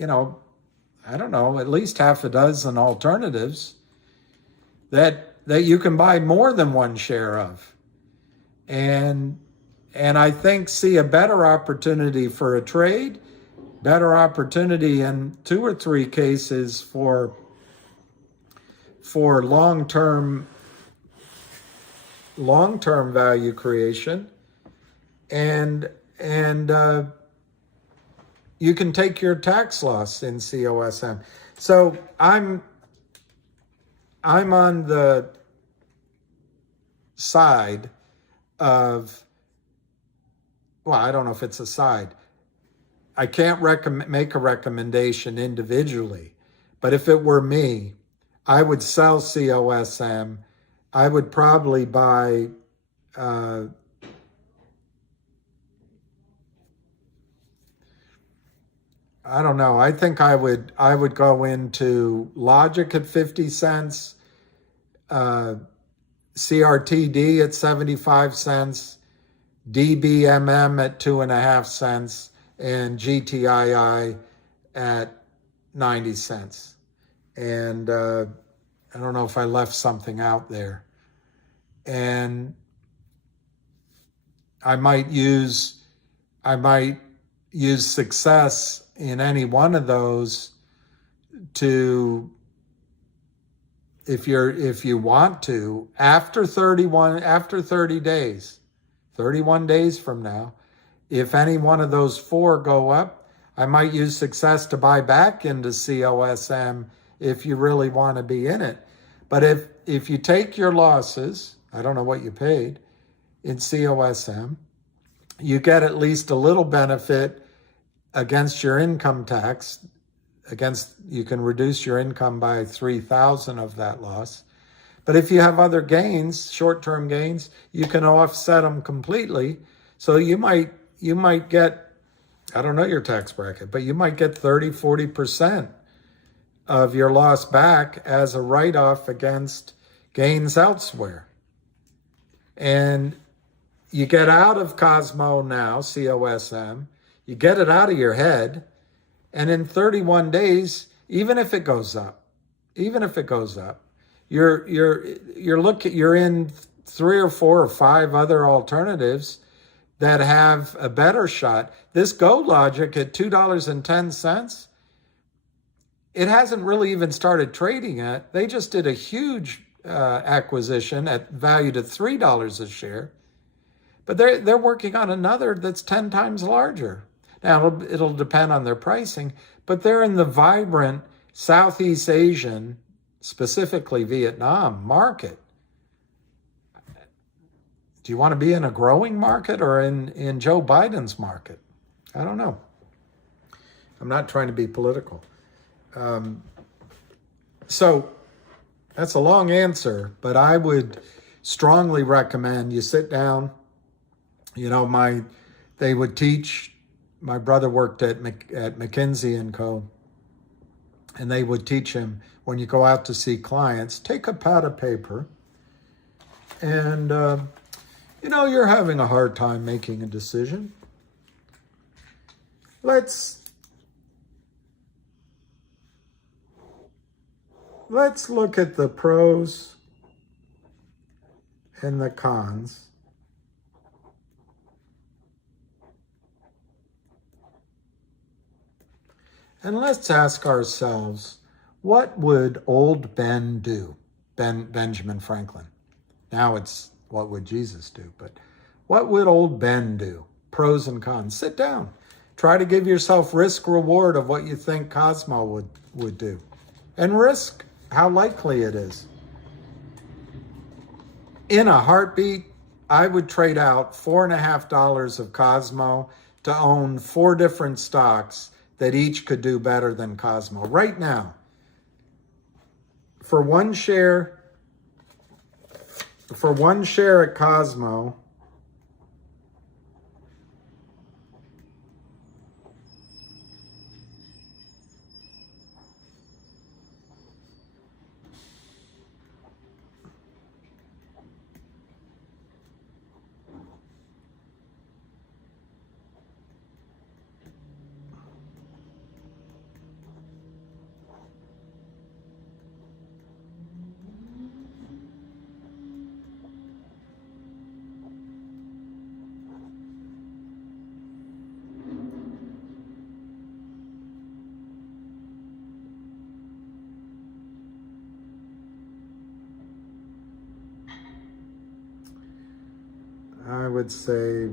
I don't know, at least half a dozen alternatives that you can buy more than one share of. And I think see a better opportunity for a trade, better opportunity in 2 or 3 cases for long-term value creation, and you can take your tax loss in COSM. So I'm on the side of well, I don't know if it's a side. I can't make a recommendation individually, but if it were me, I would sell COSM. I would probably buy I don't know. I think I would go into Logic at 50 cents, CRTD at 75 cents, DBMM at 2.5 cents, and GTII at 90 cents. And I don't know if I left something out there. And I might use success in any one of those to, if you want to, after 30 days, 31 days from now, if any one of those four go up, I might use success to buy back into COSM if you really want to be in it. But if you take your losses, I don't know what you paid in COSM, you get at least a little benefit against your income tax. You can reduce your income by 3,000 of that loss. But if you have other gains, short-term gains, you can offset them completely. So you might get, I don't know your tax bracket, but you might get 30, 40% of your loss back as a write-off against gains elsewhere. And you get out of Cosmo now, COSM, you get it out of your head, and in 31 days, even if it goes up, you're in 3 or 4 or 5 other alternatives that have a better shot. This Go Logic at $2.10, it hasn't really even started trading yet. They just did a huge acquisition valued at $3 a share, but they're working on another that's 10 times larger. Now, it'll depend on their pricing, but they're in the vibrant Southeast Asian, specifically Vietnam, market. Do you want to be in a growing market or in Joe Biden's market? I don't know. I'm not trying to be political. So that's a long answer, but I would strongly recommend you sit down. You know, they would teach. My brother worked at McKinsey & Co. And they would teach him, when you go out to see clients, take a pad of paper. And, you're having a hard time making a decision. Let's look at the pros and the cons. And let's ask ourselves, what would old Ben do? Benjamin Franklin. Now it's, what would Jesus do? But what would old Ben do? Pros and cons. Sit down. Try to give yourself risk reward of what you think Cosmo would do. And risk how likely it is. In a heartbeat, I would trade out $4.50 of Cosmo to own 4 different stocks that each could do better than Cosmo. Right now, for one share at Cosmo, I would say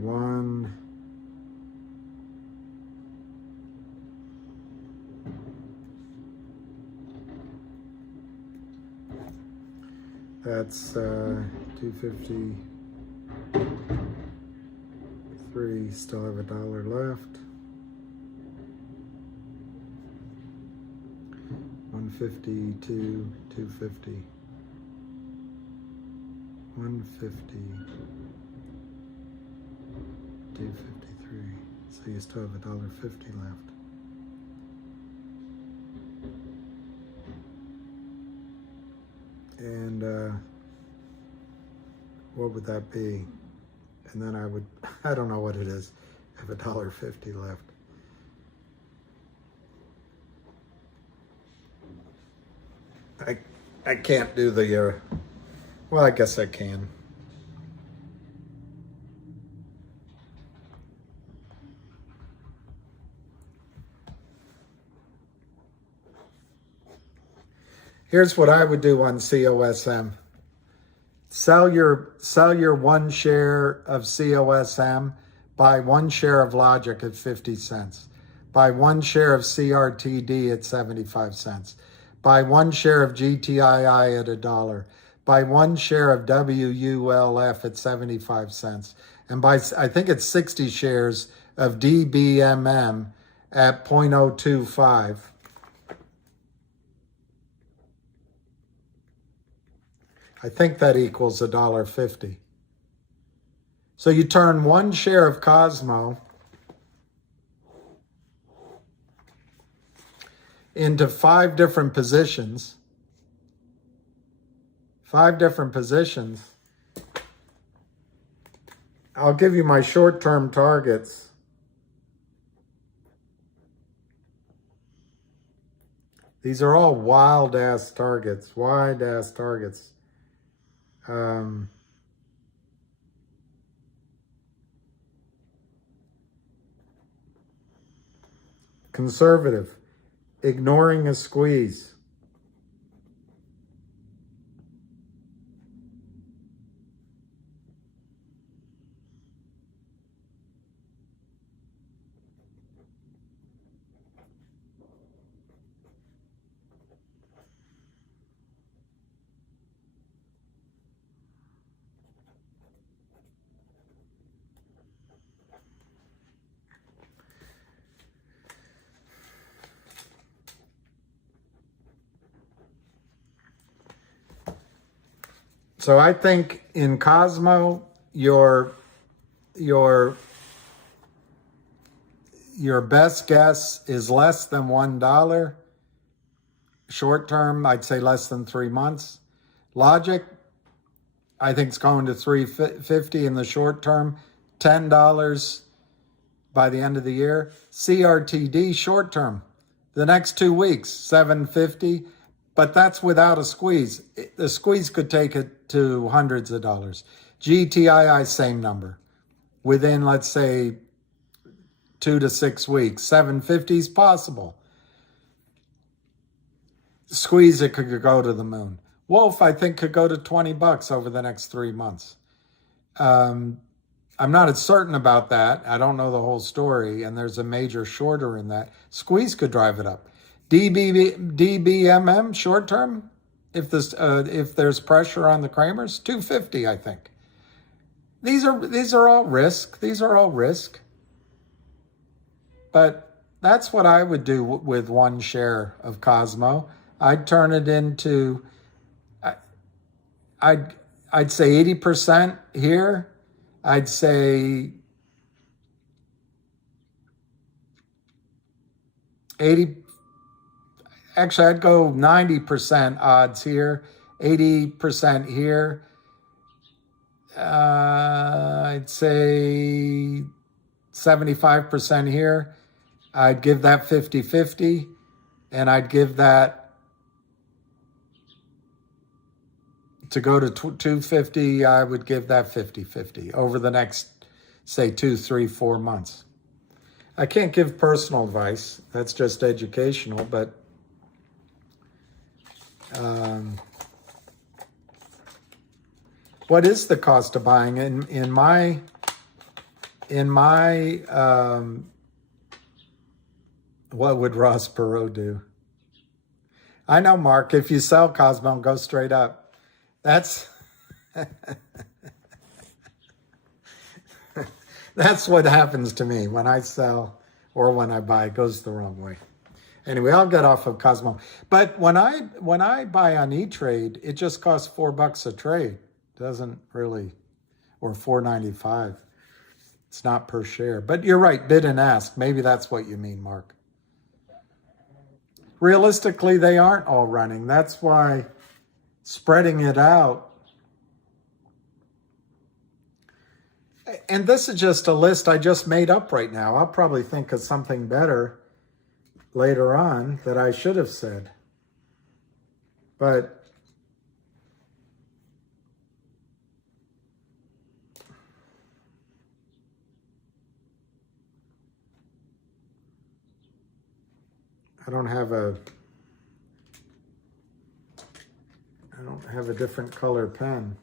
that's 253, see, still have $1 left. 152, 250. 150, 253. So you still have $1.50 left. And what would that be? And then I would, I don't know what it is, I have $1.50 left. I can't do the, well, I guess I can. Here's what I would do on COSM. Sell your 1 share of COSM, buy 1 share of Logic at 50 cents. Buy 1 share of CRTD at 75 cents. Buy 1 share of GTII at $1. Buy 1 share of WULF at 75 cents. And buy, I think it's 60 shares of DBMM at 0.025. I think that equals $1.50. So you turn 1 share of Cosmo into 5 different positions. 5 different positions. I'll give you my short-term targets. These are all wild-ass targets, wide-ass targets. Conservative, ignoring a squeeze. So I think in Cosmo, your best guess is less than $1. Short term, I'd say less than 3 months. Logic, I think it's going to 350 in the short term, $10 by the end of the year. CRTD short term, the next 2 weeks, 750. But that's without a squeeze. The squeeze could take it to hundreds of dollars. GTII, same number. Within, let's say, 2 to 6 weeks. 750 is possible. Squeeze, it could go to the moon. Wolf, I think, could go to $20 over the next 3 months. I'm not as certain about that. I don't know the whole story, and there's a major shorter in that. Squeeze could drive it up. DBMM short term, if there's pressure on the Kramers, 250, I think. These are all risk. These are all risk. But that's what I would do with 1 share of Cosmo. I'd turn it into, I'd say 80% here. I'd say 80. Actually, I'd go 90% odds here, 80% here. I'd say 75% here. I'd give that 50-50, and I'd give that to go to 250. I would give that 50-50 over the next, say, 2, 3, 4 months. I can't give personal advice. That's just educational, but what is the cost of buying? In my what would Ross Perot do? I know, Mark, if you sell Cosmo, go straight up. That's That's what happens to me when I sell or when I buy. It goes the wrong way. Anyway, I'll get off of Cosmo. But when I buy on E-Trade, it just costs $4 a trade. Doesn't really, or $4.95. It's not per share. But you're right, bid and ask. Maybe that's what you mean, Mark. Realistically, they aren't all running. That's why spreading it out. And this is just a list I just made up right now. I'll probably think of something better later on that I should have said. But I don't have a different color pen.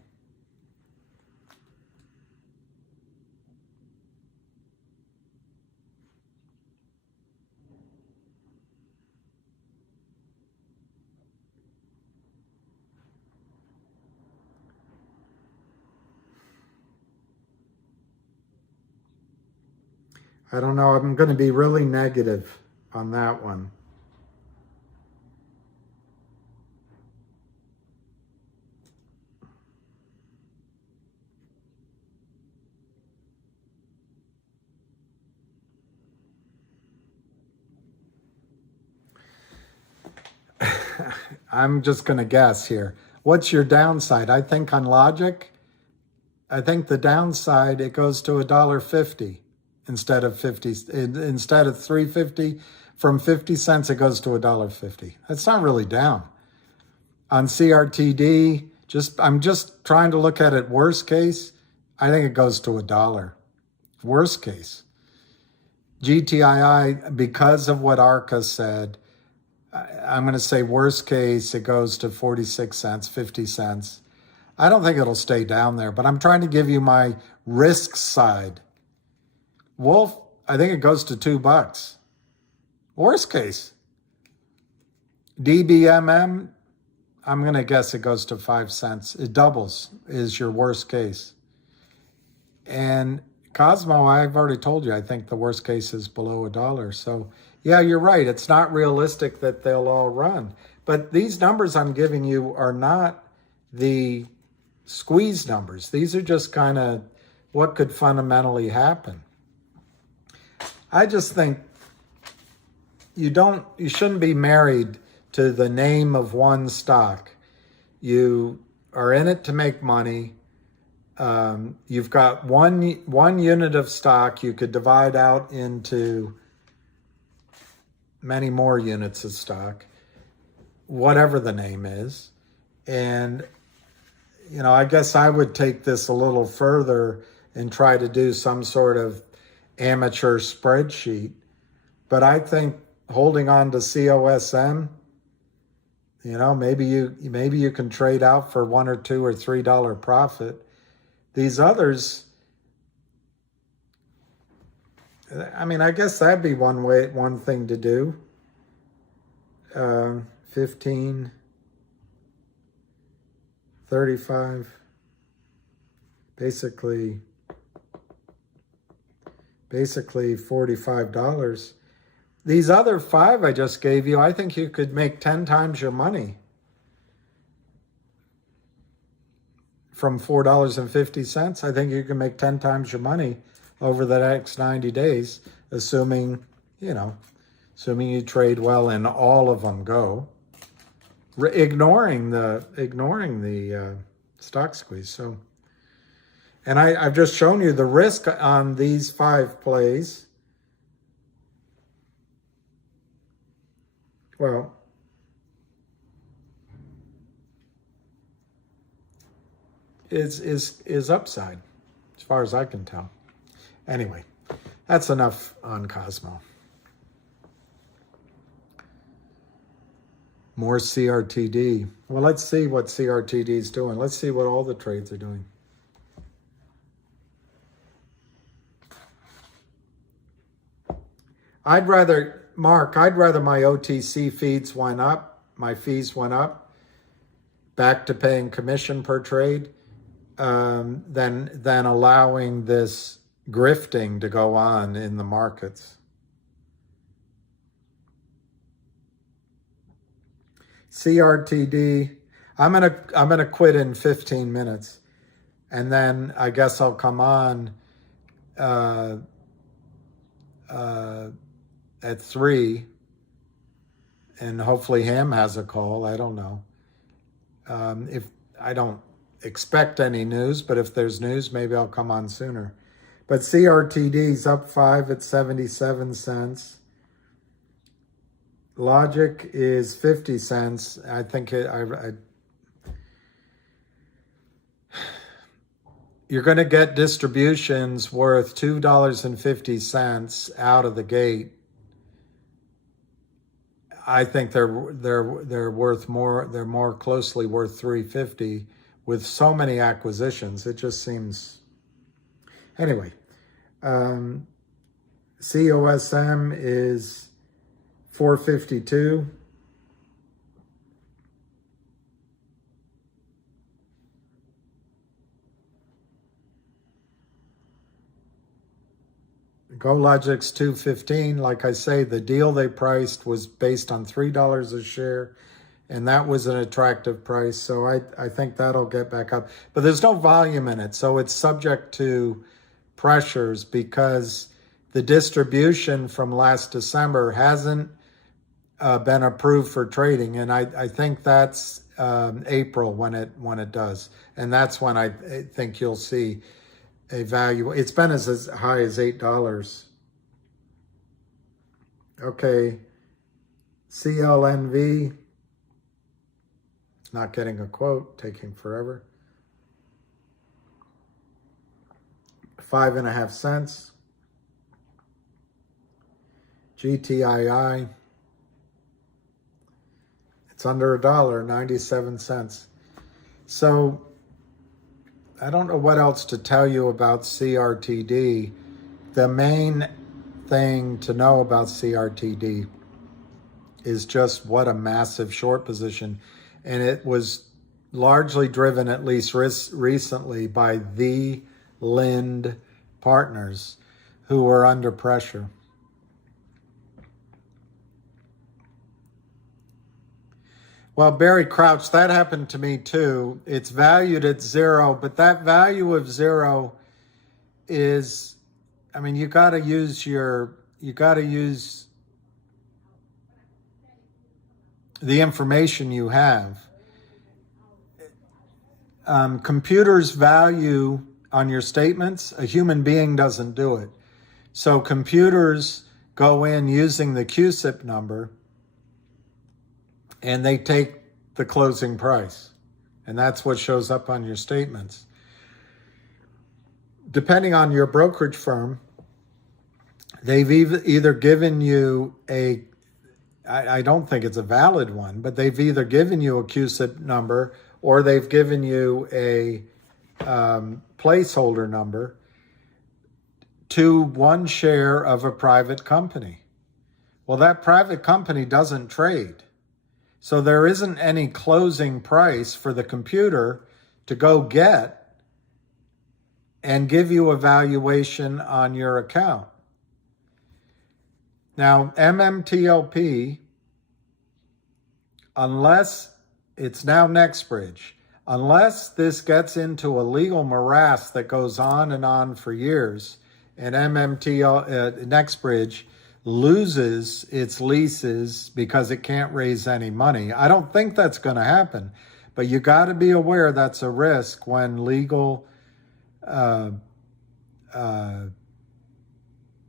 I don't know. I'm going to be really negative on that one. I'm just going to guess here. What's your downside? I think on logic, I think the downside, it goes to $1.50 instead of 50, instead of 3.50. From 50 cents, it goes to $1.50. That's not really down. On CRTD, I'm just trying to look at it worst case. I think it goes to $1. Worst case. GTII, because of what Arca said, I'm going to say worst case, it goes to 46 cents, 50 cents. I don't think it'll stay down there, but I'm trying to give you my risk side. Wolf, I think it goes to $2. Worst case. DBMM, I'm going to guess it goes to 5 cents. It doubles is your worst case. And Cosmo, I've already told you, I think the worst case is below $1. So yeah, you're right. It's not realistic that they'll all run. But these numbers I'm giving you are not the squeeze numbers. These are just kind of what could fundamentally happen. I just think you shouldn't be married to the name of one stock. You are in it to make money. You've got one unit of stock. You could divide out into many more units of stock, whatever the name is. And, I guess I would take this a little further and try to do some sort of amateur spreadsheet. But I think holding on to COSM, maybe you can trade out for $1 or $2 or $3 profit. These others, I guess that'd be one thing to do. 15, 35, basically $45. These other 5 I just gave you, I think you could make 10 times your money from $4.50. I think you can make 10 times your money over the next 90 days, assuming you trade well and all of them go, ignoring the stock squeeze. So, and I've just shown you the risk on these 5 plays. Well, is upside, as far as I can tell. Anyway, that's enough on Cosmo. More CRTD. Well, let's see what CRTD is doing. Let's see what all the trades are doing. I'd rather my OTC feeds went up, my fees went up, back to paying commission per trade, than allowing this grifting to go on in the markets. CRTD, I'm gonna quit in 15 minutes, and then I guess I'll come on at 3, and hopefully Ham has a call. I don't know. If I don't expect any news, but if there's news, maybe I'll come on sooner. But CRTD's up 5 at 77 cents. Logic is 50 cents. I think you're going to get distributions worth $2.50 out of the gate. I think they're worth more. They're more closely worth $3.50 with so many acquisitions. It just seems. Anyway, COSM is 452. GoLogic's 215. Like I say, the deal they priced was based on $3 a share, and that was an attractive price. So I think that'll get back up. But there's no volume in it, so it's subject to pressures because the distribution from last December hasn't been approved for trading, and I think that's April when it does, and that's when I think you'll see a value. It's been as high as $8. Okay, CLNV, not getting a quote, taking forever. 5.5 cents. GTII, it's under $1, 97 cents. So I don't know what else to tell you about CRTD. The main thing to know about CRTD is just what a massive short position. And it was largely driven, at least recently, by the Lind partners who were under pressure. Well, Barry Crouch, that happened to me too. It's valued at 0, but that value of 0 is, I mean, you got to use the information you have. Computers value on your statements. A human being doesn't do it. So computers go in using the CUSIP number, and they take the closing price. And that's what shows up on your statements. Depending on your brokerage firm, they've either given you I don't think it's a valid one, but they've either given you a CUSIP number or they've given you a placeholder number to one share of a private company. Well, that private company doesn't trade. So there isn't any closing price for the computer to go get and give you a valuation on your account. Now, MMTLP, unless it's now NextBridge, unless this gets into a legal morass that goes on and on for years, and NextBridge loses its leases because it can't raise any money. I don't think that's going to happen, but you got to be aware that's a risk when legal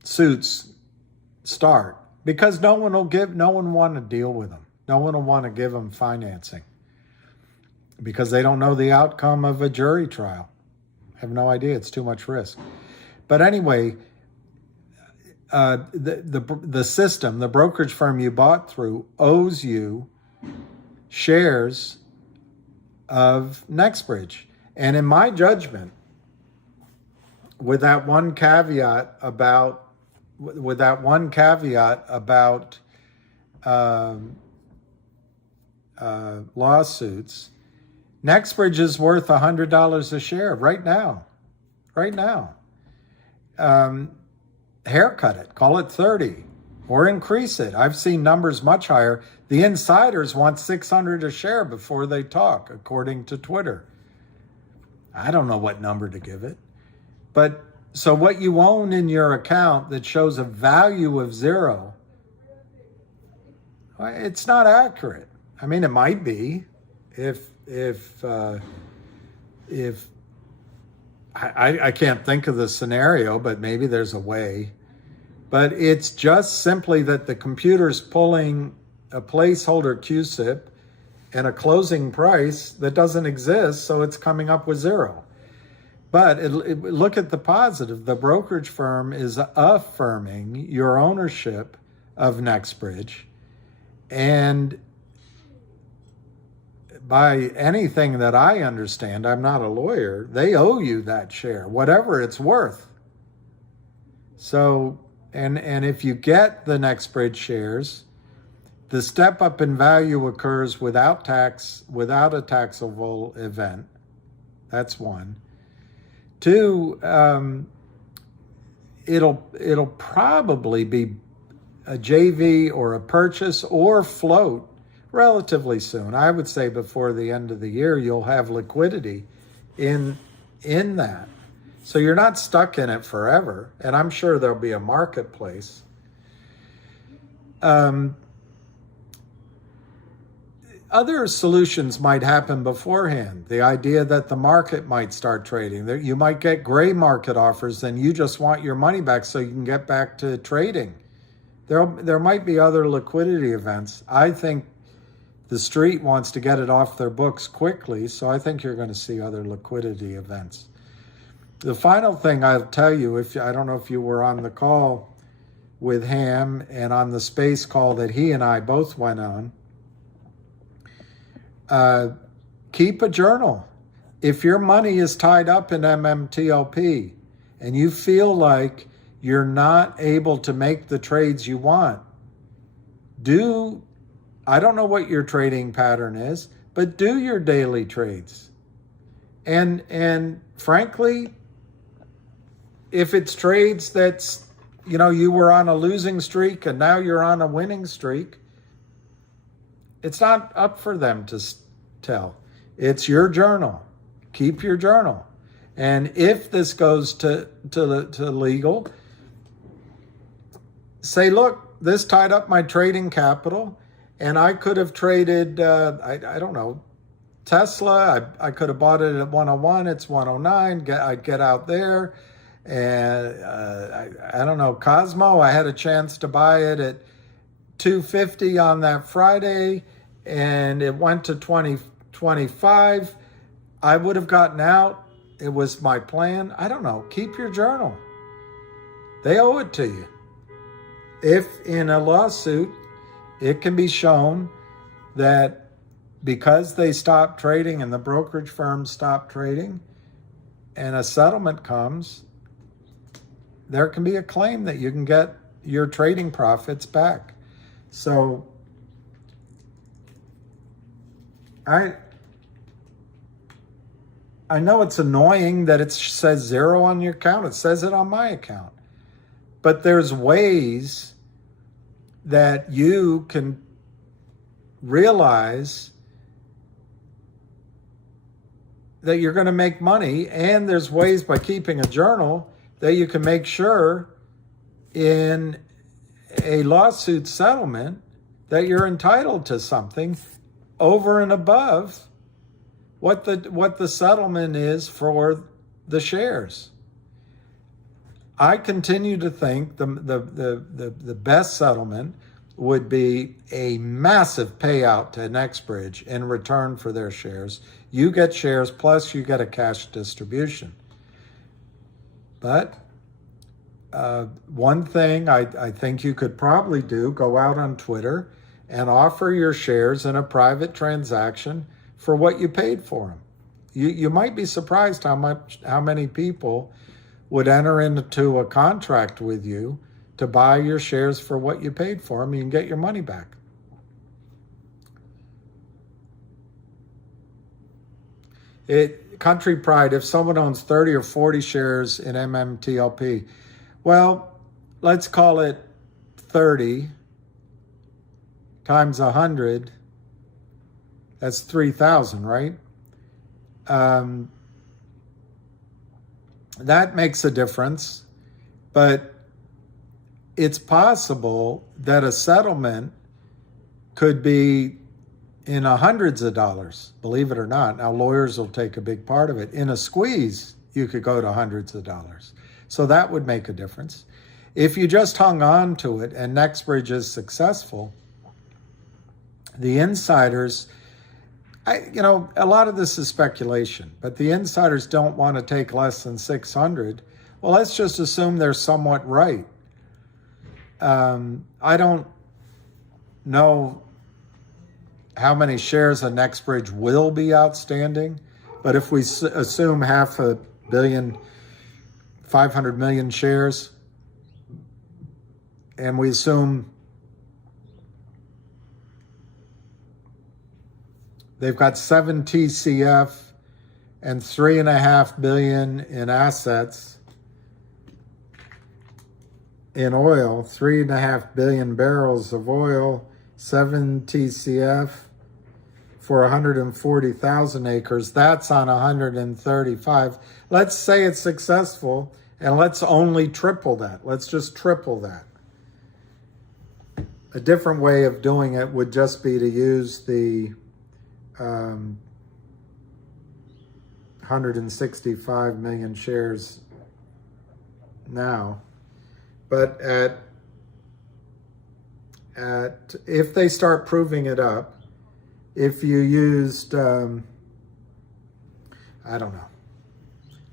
suits start, because no one want to deal with them. No one will want to give them financing because they don't know the outcome of a jury trial. I have no idea. It's too much risk. But anyway, the system, the brokerage firm you bought through, owes you shares of NextBridge. And in my judgment, with that one caveat about lawsuits, NextBridge is worth $100 a share right now. haircut it, call it 30, or increase it. I've seen numbers much higher. The insiders want 600 a share before they talk, according to Twitter. I don't know what number to give it. But so what you own in your account that shows a value of 0, it's not accurate. I mean, it might be if I can't think of the scenario, but maybe there's a way. But it's just simply that the computer's pulling a placeholder QSIP and a closing price that doesn't exist, so it's coming up with 0. But look at the positive. The brokerage firm is affirming your ownership of NextBridge, and by anything that I understand, I'm not a lawyer, they owe you that share, whatever it's worth. So, and if you get the NextBridge shares, the step up in value occurs without tax, without a taxable event. That's one. 2, it'll probably be a JV or a purchase or float relatively soon. I would say before the end of the year, you'll have liquidity in that. So you're not stuck in it forever. And I'm sure there'll be a marketplace. Other solutions might happen beforehand. The idea that the market might start trading. You might get gray market offers, and you just want your money back so you can get back to trading. There might be other liquidity events. I think the street wants to get it off their books quickly, so I think you're going to see other liquidity events. The final thing I'll tell you, I don't know if you were on the call with Ham and on the space call that he and I both went on, keep a journal. If your money is tied up in MMTLP and you feel like you're not able to make the trades you want, I don't know what your trading pattern is, but do your daily trades. And frankly, if it's trades that's, you were on a losing streak and now you're on a winning streak, it's not up for them to tell. It's your journal. Keep your journal. And if this goes to legal, say, look, this tied up my trading capital, and I could have traded, I don't know, Tesla. I could have bought it at 101. It's 109. I'd get out there. And I don't know, Cosmo, I had a chance to buy it at 250 on that Friday, and it went to 2025. I would have gotten out. It was my plan. I don't know. Keep your journal. They owe it to you. If in a lawsuit, it can be shown that because they stopped trading and the brokerage firm stopped trading and a settlement comes, there can be a claim that you can get your trading profits back. So I know it's annoying that it says 0 on your account. It says it on my account. But there's ways that you can realize that you're going to make money, and there's ways by keeping a journal that you can make sure in a lawsuit settlement that you're entitled to something over and above what the settlement is for the shares. I continue to think the best settlement would be a massive payout to NextBridge in return for their shares. You get shares plus you get a cash distribution. But one thing I think you could probably do, go out on Twitter and offer your shares in a private transaction for what you paid for them. You might be surprised how many people would enter into a contract with you to buy your shares for what you paid for them. You can get your money back. Country Pride, if someone owns 30 or 40 shares in MMTLP, Well, let's call it 30 times 100. That's 3,000, right? That makes a difference, but it's possible that a settlement could be in hundreds of dollars, believe it or not. Now, lawyers will take a big part of it. In a squeeze, you could go to hundreds of dollars. So that would make a difference. If you just hung on to it and NextBridge is successful, the insiders, a lot of this is speculation, but the insiders don't want to take less than 600. Well, let's just assume they're somewhat right. I don't know how many shares of NextBridge will be outstanding, but if we assume 500 million shares, and we assume they've got 7 TCF and 3.5 billion in assets in oil, 3.5 billion barrels of oil, 7 TCF for 140,000 acres. That's on 135. Let's say it's successful, and let's only triple that. Let's just triple that. A different way of doing it would just be to use the 165 million shares now. But if they start proving it up, if you used, I don't know,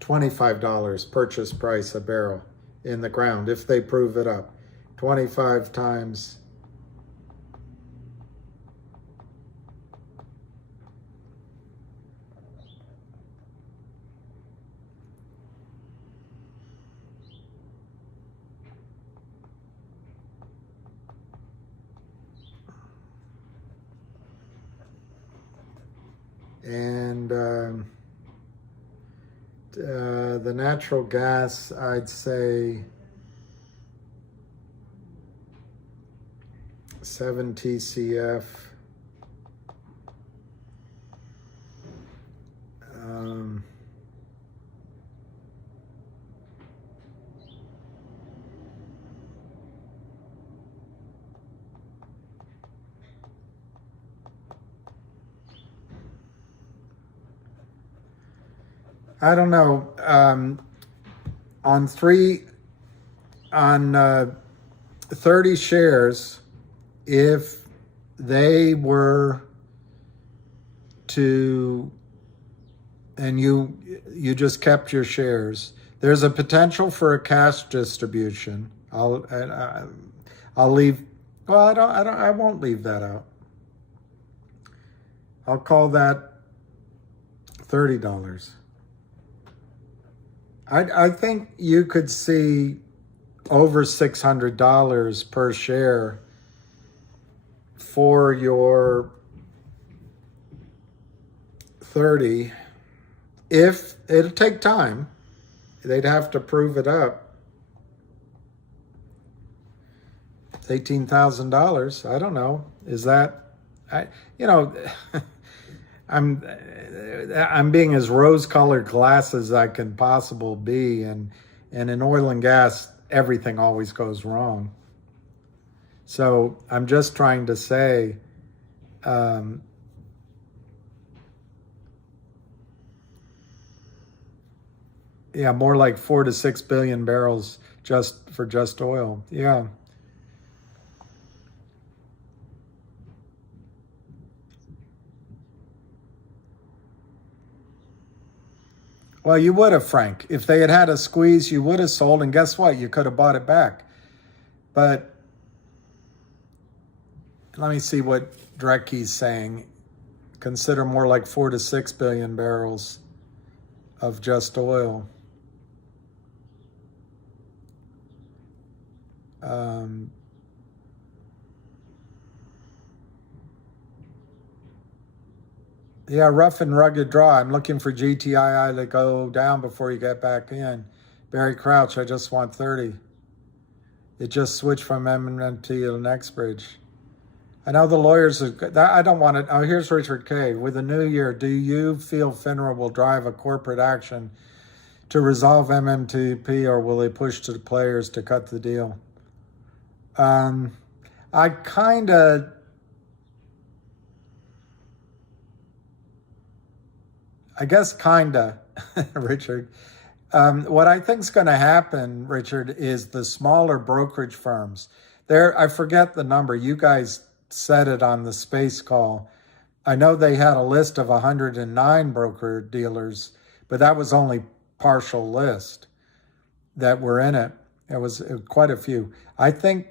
$25 purchase price a barrel in the ground, if they prove it up, 25 times and the natural gas, I'd say 7 TCF. I don't know. On 30 shares, if they were to, and you just kept your shares, there's a potential for a cash distribution. I'll leave. Well, I won't leave that out. I'll call that $30. I think you could see over $600 per share for your 30. If it'll take time, they'd have to prove it up. It's $18,000. I don't know. Is that, I'm being as rose-colored glass as I can possibly be, and in oil and gas, everything always goes wrong. So I'm just trying to say, more like 4 to 6 billion barrels just for just oil. Yeah. Well, you would have, Frank. If they had had a squeeze, you would have sold, and guess what? You could have bought it back. But let me see what Drecke's saying. Consider more like 4 to 6 billion barrels of just oil. Yeah, rough and rugged draw. I'm looking for GTII to go down before you get back in. Barry Crouch, I just want 30. It just switched from MMT to NextBridge. I know the lawyers are, I don't want it. Oh, here's Richard K. With the new year, do you feel FINRA will drive a corporate action to resolve MMTP, or will they push to the players to cut the deal? I kind of, I guess kinda, Richard. What I think is going to happen, Richard, is the smaller brokerage firms. I forget the number. You guys said it on the space call. I know they had a list of 109 broker dealers, but that was only partial list that were in it. It was quite a few. I think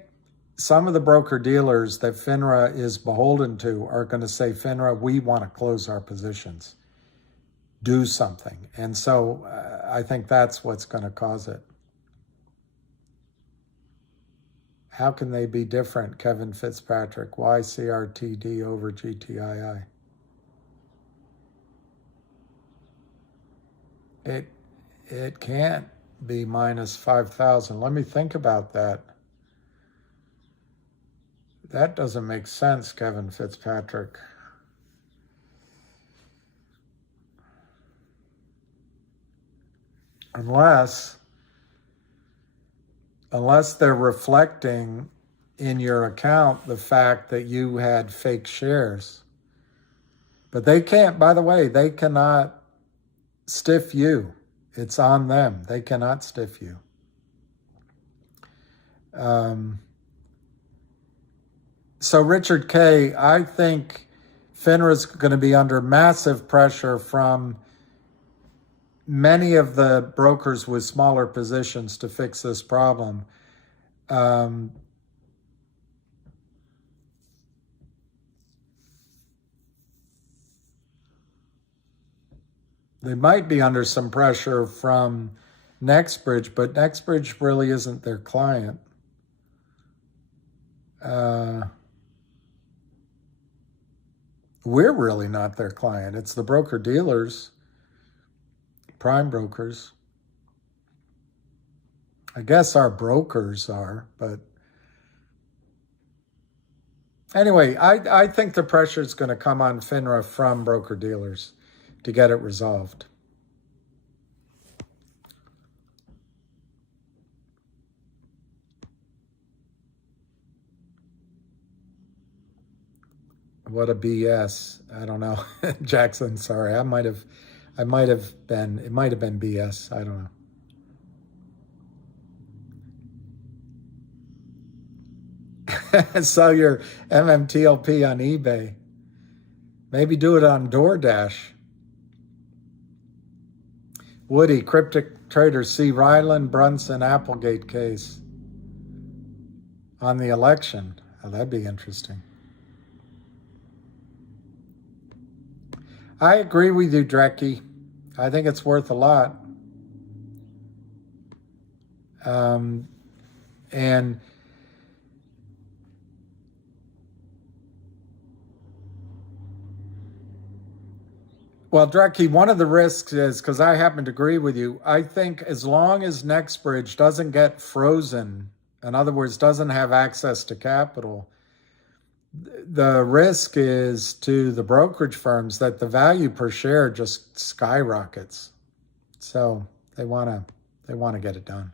some of the broker dealers that FINRA is beholden to are going to say, FINRA, we want to close our positions. Do something. And so I think that's what's going to cause it. How can they be different, Kevin Fitzpatrick? Why CRTD over GTII? It can't be minus 5,000. Let me think about that. That doesn't make sense, Kevin Fitzpatrick. Unless they're reflecting in your account the fact that you had fake shares. But they can't, by the way, they cannot stiff you. It's on them. They cannot stiff you. So Richard K., I think FINRA's going to be under massive pressure from many of the brokers with smaller positions to fix this problem. They might be under some pressure from NextBridge, but NextBridge really isn't their client. We're really not their client. It's the broker-dealers, prime brokers. I guess our brokers are, but anyway, I think the pressure is going to come on FINRA from broker-dealers to get it resolved. What a BS. I don't know. Jackson, sorry. It might have been BS. I don't know. Sell your MMTLP on eBay. Maybe do it on DoorDash. Woody, cryptic trader, see Ryland Brunson Applegate case on the election. Oh, that'd be interesting. I agree with you, Drecky. I think it's worth a lot. And well, Drecky, one of the risks is, because I happen to agree with you, I think as long as NextBridge doesn't get frozen, in other words, doesn't have access to capital, the risk is to the brokerage firms that the value per share just skyrockets. So they want to get it done.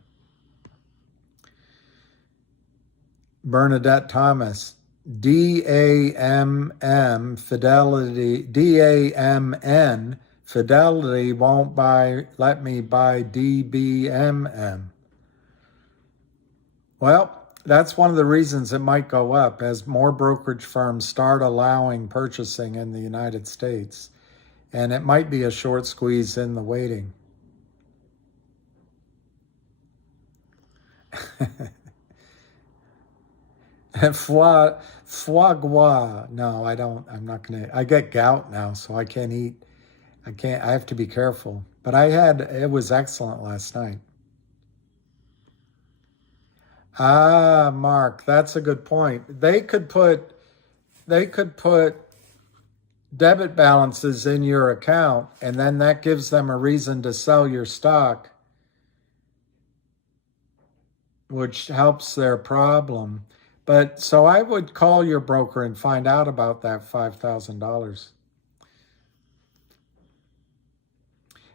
Bernadette Thomas, DAMM Fidelity, DAMN Fidelity won't let me buy DBMM. Well, that's one of the reasons it might go up as more brokerage firms start allowing purchasing in the United States. And it might be a short squeeze in the waiting. Foie gras. No, I don't. I'm not going to. I get gout now, so I can't eat. I have to be careful. But it was excellent last night. Ah, Mark, that's a good point. They could put debit balances in your account, and then that gives them a reason to sell your stock. which helps their problem. But so I would call your broker and find out about that $5,000.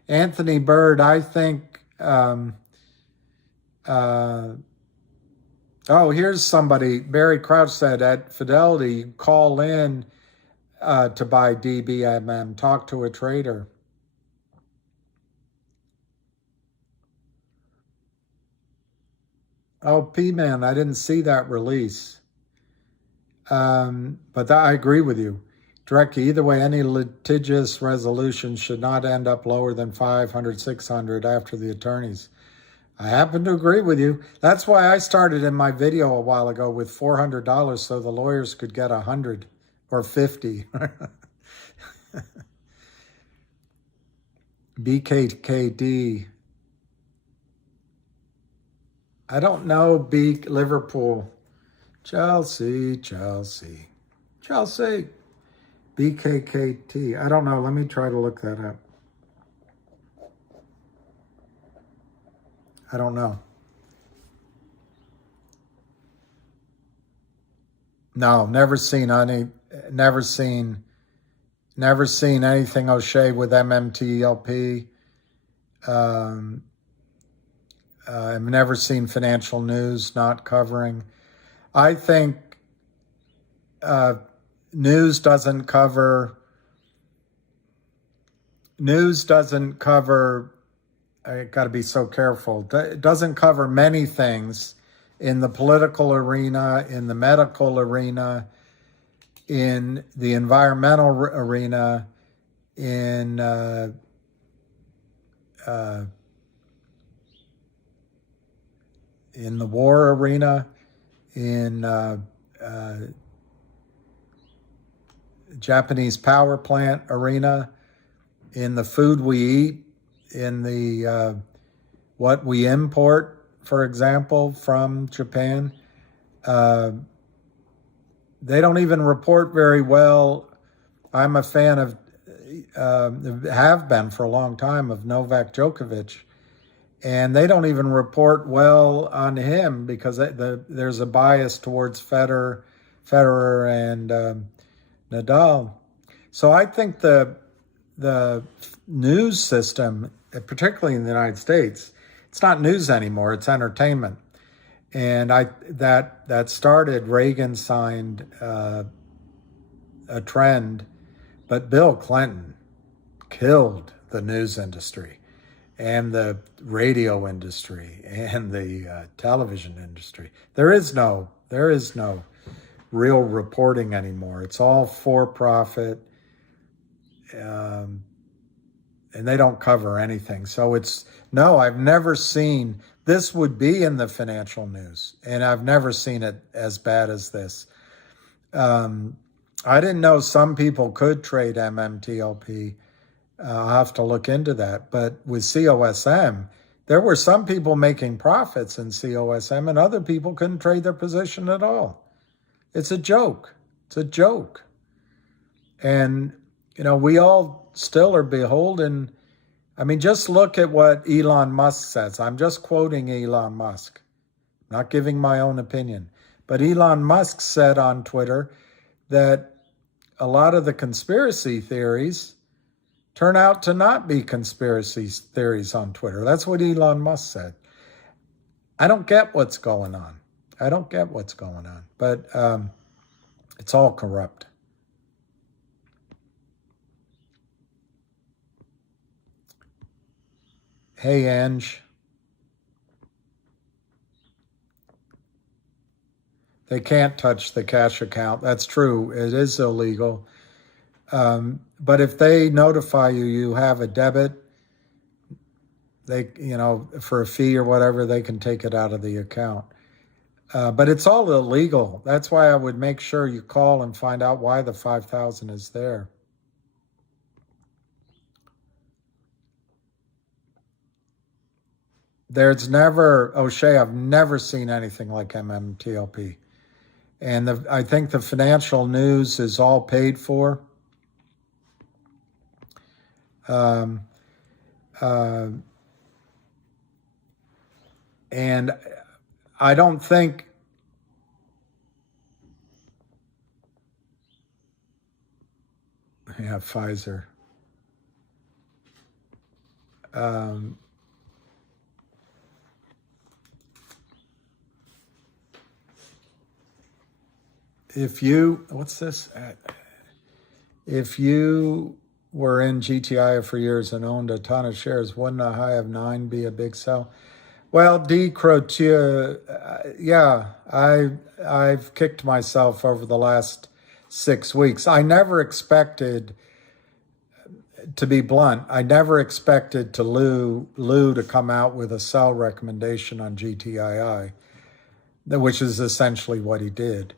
Anthony Bird, I think, oh, here's somebody, Barry Crouch said at Fidelity, call in to buy DBMM, talk to a trader. Oh, P-Man, I didn't see that release. But I agree with you. Direct, either way, any litigious resolution should not end up lower than 500, 600 after the attorneys. I happen to agree with you. That's why I started in my video a while ago with $400 so the lawyers could get 100 or 50. BKKD. I don't know, Liverpool. Chelsea. BKKT. I don't know. Let me try to look that up. I don't know. No, never seen anything O'Shea with MMTLP. I've never seen financial news not covering. I think news doesn't cover, I got to be so careful. It doesn't cover many things in the political arena, in the medical arena, in the environmental arena, in the war arena, in Japanese power plant arena, in the food we eat, in the what we import, for example, from Japan. They don't even report very well. I'm a fan of, have been for a long time, of Novak Djokovic. And they don't even report well on him because there's a bias towards Federer and Nadal. So I think the news system, particularly in the United States, it's not news anymore, it's entertainment. And that started, Reagan signed a trend, but Bill Clinton killed the news industry and the radio industry and the television industry. There is no real reporting anymore. It's all for profit, and they don't cover anything. So I've never seen, this would be in the financial news, and I've never seen it as bad as this. I didn't know some people could trade MMTLP. I'll have to look into that. But with COSM, there were some people making profits in COSM, and other people couldn't trade their position at all. It's a joke. It's a joke. And, we all still are beholden. I mean, just look at what Elon Musk says. I'm just quoting Elon Musk, not giving my own opinion. But Elon Musk said on Twitter that a lot of the conspiracy theories turn out to not be conspiracy theories on Twitter. That's what Elon Musk said. I don't get what's going on. But it's all corrupt. Hey, Ange. They can't touch the cash account. That's true. It is illegal. But if they notify you, you have a debit, they, for a fee or whatever, they can take it out of the account. But it's all illegal. That's why I would make sure you call and find out why the 5,000 is there. There's never, O'Shea, I've never seen anything like MMTLP. And I think the financial news is all paid for. And I don't think Pfizer. If you, what's this? If you were in GTI for years and owned a ton of shares, wouldn't a high of 9 be a big sell? Well, yeah, I've kicked myself over the last 6 weeks. I never expected, to be blunt, I never expected to Lou to come out with a sell recommendation on GTII, which is essentially what he did.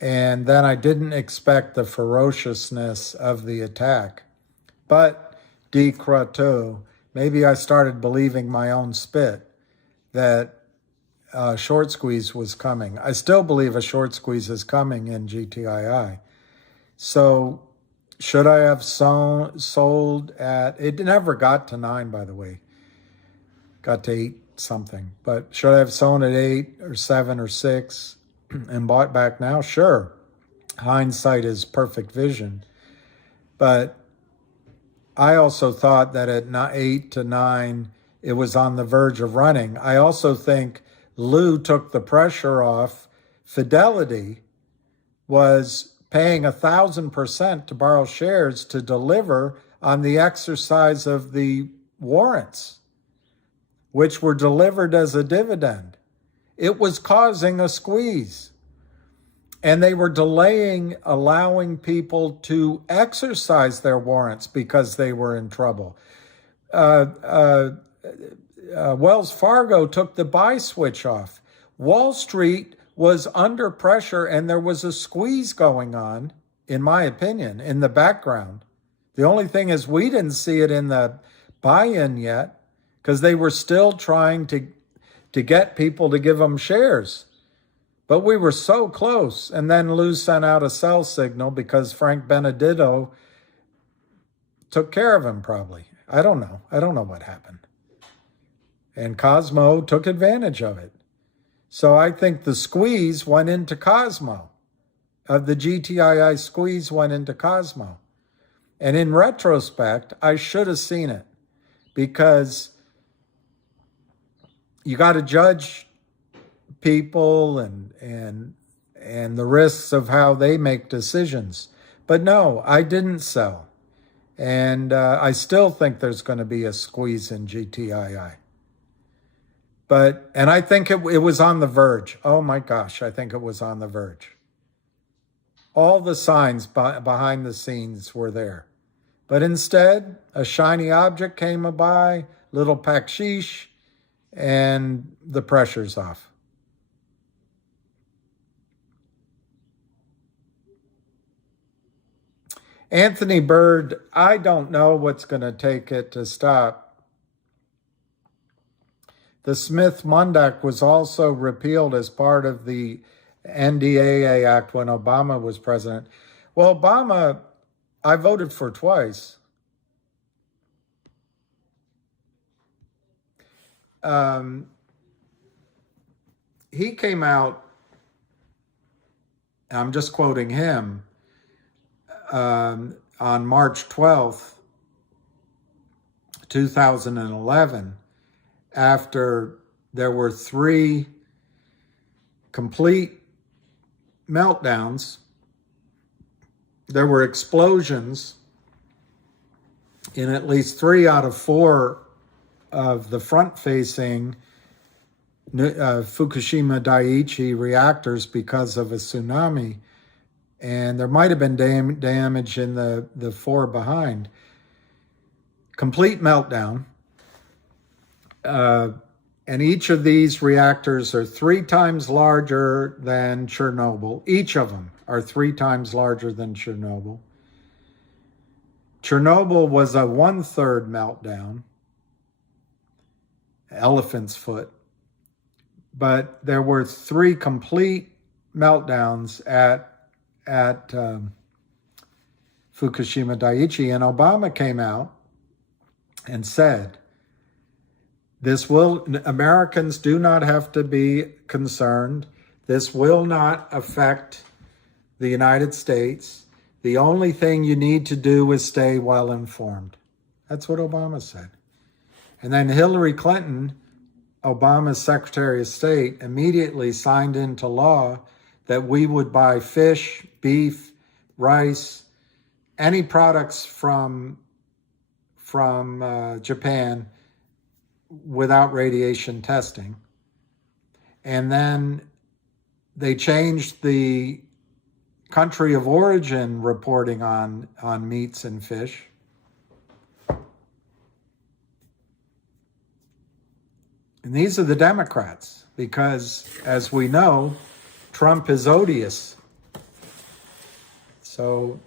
And then I didn't expect the ferociousness of the attack. But maybe I started believing my own spit that a short squeeze was coming. I still believe a short squeeze is coming in GTII. So should I have sold at, it never got to 9, by the way. Got to 8 something. But should I have sold at 8 or 7 or 6 and bought back now? Sure. Hindsight is perfect vision. But I also thought that at 8 to 9, it was on the verge of running. I also think Lou took the pressure off. Fidelity was paying 1,000% to borrow shares to deliver on the exercise of the warrants, which were delivered as a dividend. It was causing a squeeze. And they were delaying allowing people to exercise their warrants because they were in trouble. Wells Fargo took the buy switch off. Wall Street was under pressure and there was a squeeze going on, in my opinion, in the background. The only thing is we didn't see it in the buy-in yet because they were still trying to get people to give them shares. But we were so close. And then Lou sent out a sell signal because Frank Benedetto took care of him probably. I don't know. I don't know what happened. And Cosmo took advantage of it. So I think the squeeze went into Cosmo. The GTII squeeze went into Cosmo. And in retrospect, I should have seen it because you got to judge people and the risks of how they make decisions. But no, I didn't sell. And I still think there's going to be a squeeze in GTII. And I think it was on the verge. Oh my gosh, I think it was on the verge. All the signs behind the scenes were there. But instead, a shiny object came by, little baksheesh, and the pressure's off. Anthony Bird, I don't know what's going to take it to stop. The Smith-Mundt was also repealed as part of the NDAA Act when Obama was president. Well, Obama, I voted for twice. He came out, I'm just quoting him, on March 12th, 2011, after there were 3 complete meltdowns. There were explosions in at least 3 out of 4 of the front-facing Fukushima Daiichi reactors because of a tsunami. And there might have been damage in the 4 behind. Complete meltdown. And each of these reactors are 3 times larger than Chernobyl. Each of them are 3 times larger than Chernobyl. Chernobyl was a 1/3 meltdown, elephant's foot. But there were 3 complete meltdowns at Fukushima Daiichi, and Obama came out and said Americans do not have to be concerned. This will not affect the United States. The only thing you need to do is stay well informed. That's what Obama said. And then Hillary Clinton, Obama's Secretary of State, immediately signed into law that we would buy fish, beef, rice, any products from Japan without radiation testing. And then they changed the country of origin reporting on meats and fish. And these are the Democrats, because as we know, Trump is odious. So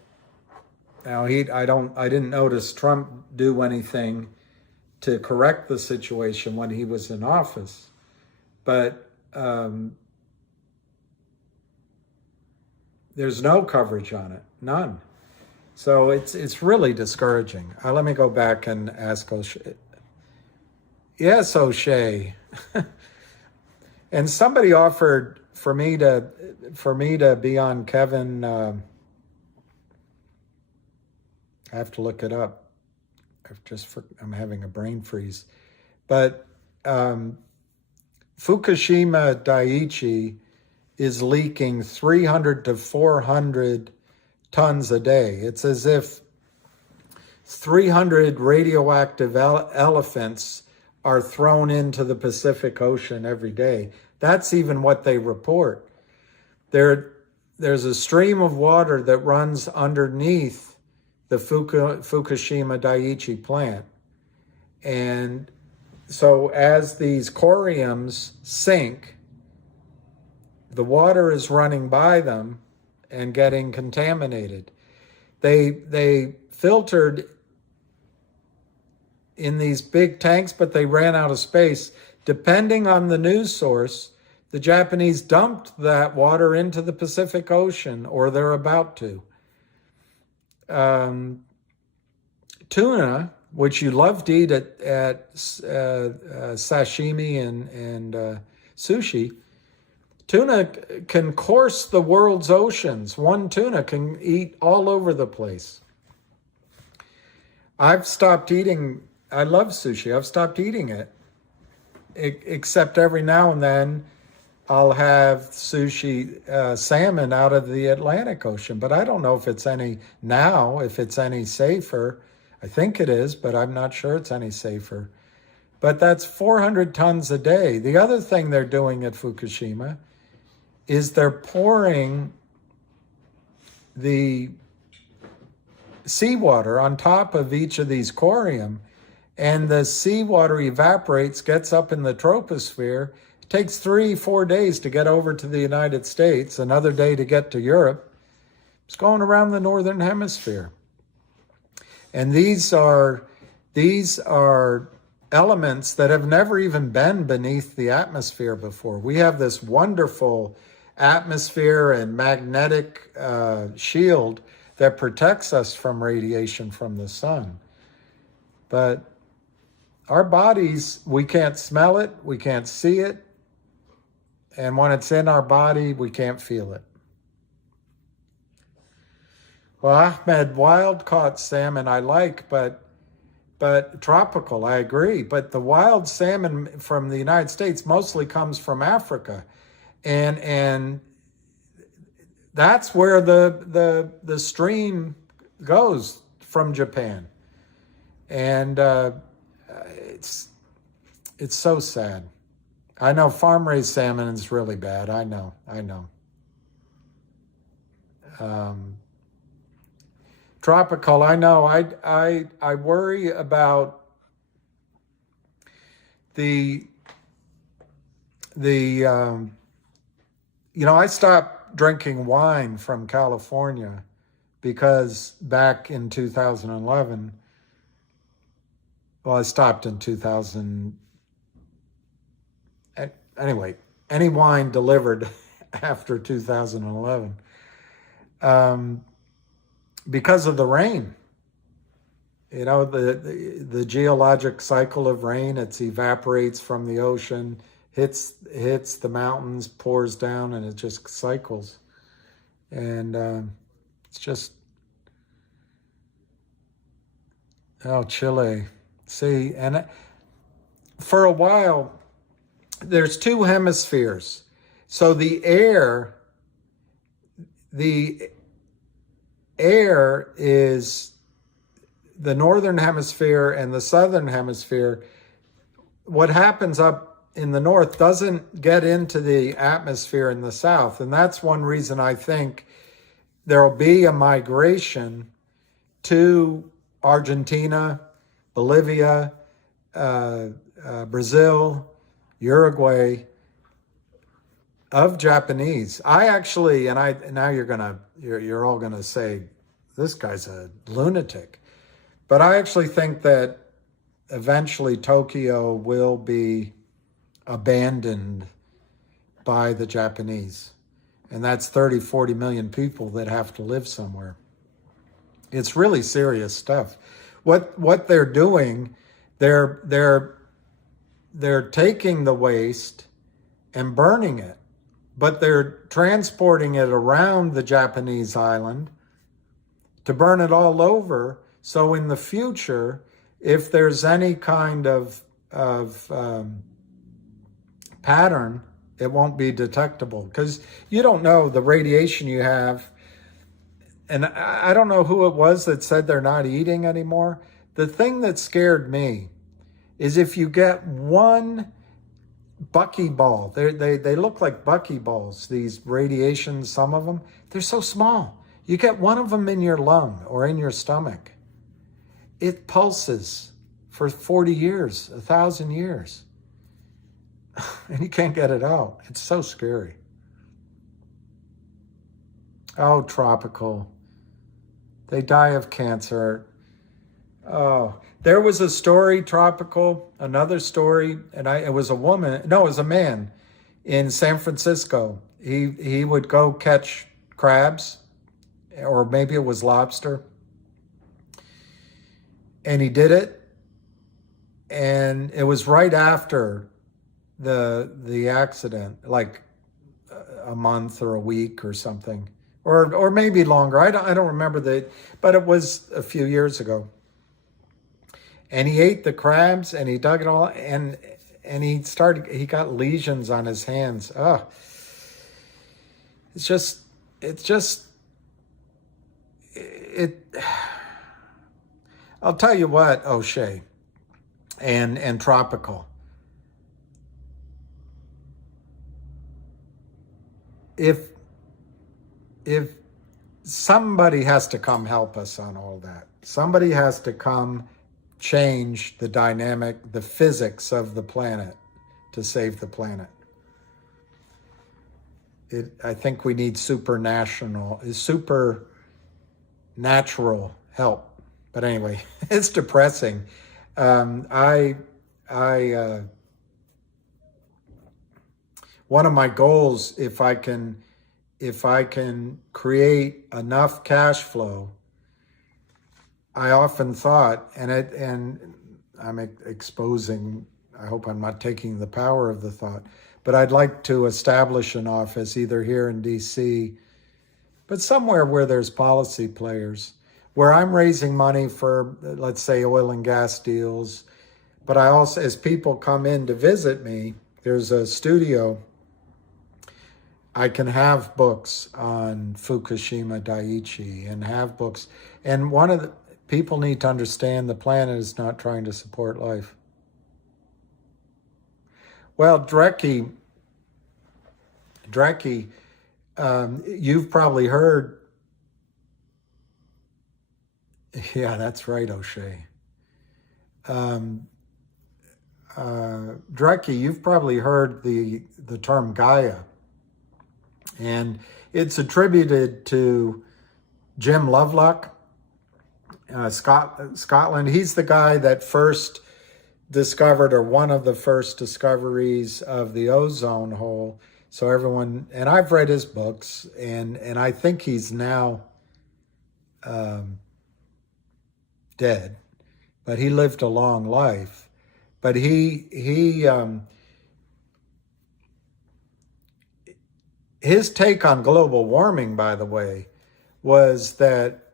now I didn't notice Trump do anything to correct the situation when he was in office, but there's no coverage on it, none. So it's really discouraging. Let me go back and ask O'Shea. Yes, O'Shea. And somebody offered for me to be on Kevin. I have to look it up. I'm having a brain freeze. But Fukushima Daiichi is leaking 300 to 400 tons a day. It's as if 300 radioactive elephants are thrown into the Pacific Ocean every day. That's even what they report. There's a stream of water that runs underneath the Fukushima Daiichi plant. And so as these coriums sink, the water is running by them and getting contaminated. They filtered in these big tanks, but they ran out of space. Depending on the news source, the Japanese dumped that water into the Pacific Ocean, or they're about to. Tuna, which you love to eat at sashimi and sushi, tuna can course the world's oceans. One tuna can eat all over the place. I've stopped eating. I love sushi. I've stopped eating it, except every now and then I'll have sushi, salmon out of the Atlantic Ocean. But I don't know if it's any safer. I think it is, but I'm not sure it's any safer. But that's 400 tons a day. The other thing they're doing at Fukushima is they're pouring the seawater on top of each of these corium, and the seawater evaporates, gets up in the troposphere. It takes 3-4 days to get over to the United States, another day to get to Europe. It's going around the Northern Hemisphere. And these are elements that have never even been beneath the atmosphere before. We have this wonderful atmosphere and magnetic shield that protects us from radiation from the sun. But our bodies, we can't smell it, we can't see it, and when it's in our body, we can't feel it. Well, Ahmed, wild-caught salmon I like, but tropical, I agree. But the wild salmon from the United States mostly comes from Africa. And that's where the stream goes from Japan. And it's so sad. I know farm-raised salmon is really bad. I know. Tropical, I know. I worry about I stopped drinking wine from California because back in 2011, I stopped in 2000. Anyway, any wine delivered after 2011 because of the rain. You know, the geologic cycle of rain, it evaporates from the ocean, hits the mountains, pours down, and it just cycles. And it's just, oh, Chile. See, and for a while, there's two hemispheres. So the air is the northern hemisphere and the southern hemisphere. What happens up in the north doesn't get into the atmosphere in the south. And that's one reason I think there'll be a migration to Argentina, Bolivia, Brazil, Uruguay, of Japanese. I actually, now you're all gonna say, this guy's a lunatic. But I actually think that eventually Tokyo will be abandoned by the Japanese. And that's 30, 40 million people that have to live somewhere. It's really serious stuff. What they're doing, they're taking the waste and burning it, but they're transporting it around the Japanese island to burn it all over. So in the future, if there's any kind of pattern, it won't be detectable, because you don't know the radiation you have. And I don't know who it was that said they're not eating anymore. The thing that scared me is if you get one buckyball, they look like buckyballs, these radiations, some of them, they're so small. You get one of them in your lung or in your stomach, it pulses for 40 years, 1,000 years. And you can't get it out. It's so scary. Oh, tropical. They die of cancer. Oh, there was a story, tropical, another story, and it was a woman, no, it was a man in San Francisco. He would go catch crabs, or maybe it was lobster. And he did it, and it was right after the accident, like a month or a week or something, or maybe longer. I don't remember but it was a few years ago. And he ate the crabs and he dug it all, and he got lesions on his hands. I'll tell you what, O'Shea and tropical. If somebody has to come help us on all that, somebody has to come change the dynamic, the physics of the planet to save the planet. I think we need supernatural help. But anyway, it's depressing. One of my goals, if I can create enough cash flow, I often thought, and I'm exposing, I hope I'm not taking the power of the thought, but I'd like to establish an office either here in DC, but somewhere where there's policy players, where I'm raising money for, let's say, oil and gas deals. But I also, as people come in to visit me, there's a studio. I can have books on Fukushima Daiichi and have books. And one of the people need to understand the planet is not trying to support life. Well, Drecky, you've probably heard. Yeah, that's right, O'Shea. Drecky, you've probably heard the term Gaia. And it's attributed to Jim Lovelock, Scotland. He's the guy that first discovered, or one of the first discoveries of the ozone hole. So everyone, and I've read his books, and I think he's now dead. but he lived a long life. But his take on global warming, by the way, was that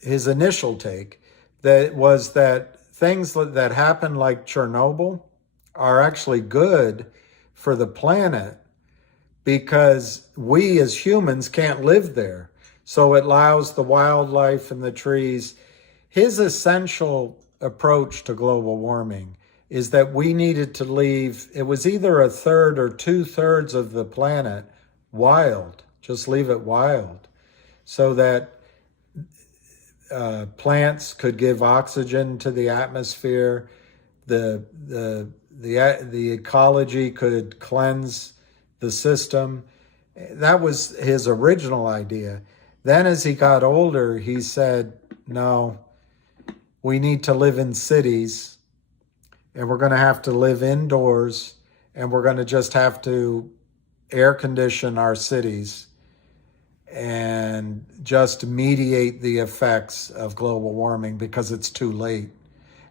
his initial take was that things that happen like Chernobyl are actually good for the planet because we as humans can't live there. So it allows the wildlife and the trees. His essential approach to global warming is that we needed to leave, it was either a third or 2/3 of the planet wild, just leave it wild, so that plants could give oxygen to the atmosphere, the ecology could cleanse the system. That was his original idea. Then as he got older, he said, no, we need to live in cities, and we're going to have to live indoors, and we're going to just have to air condition our cities and just mediate the effects of global warming because it's too late.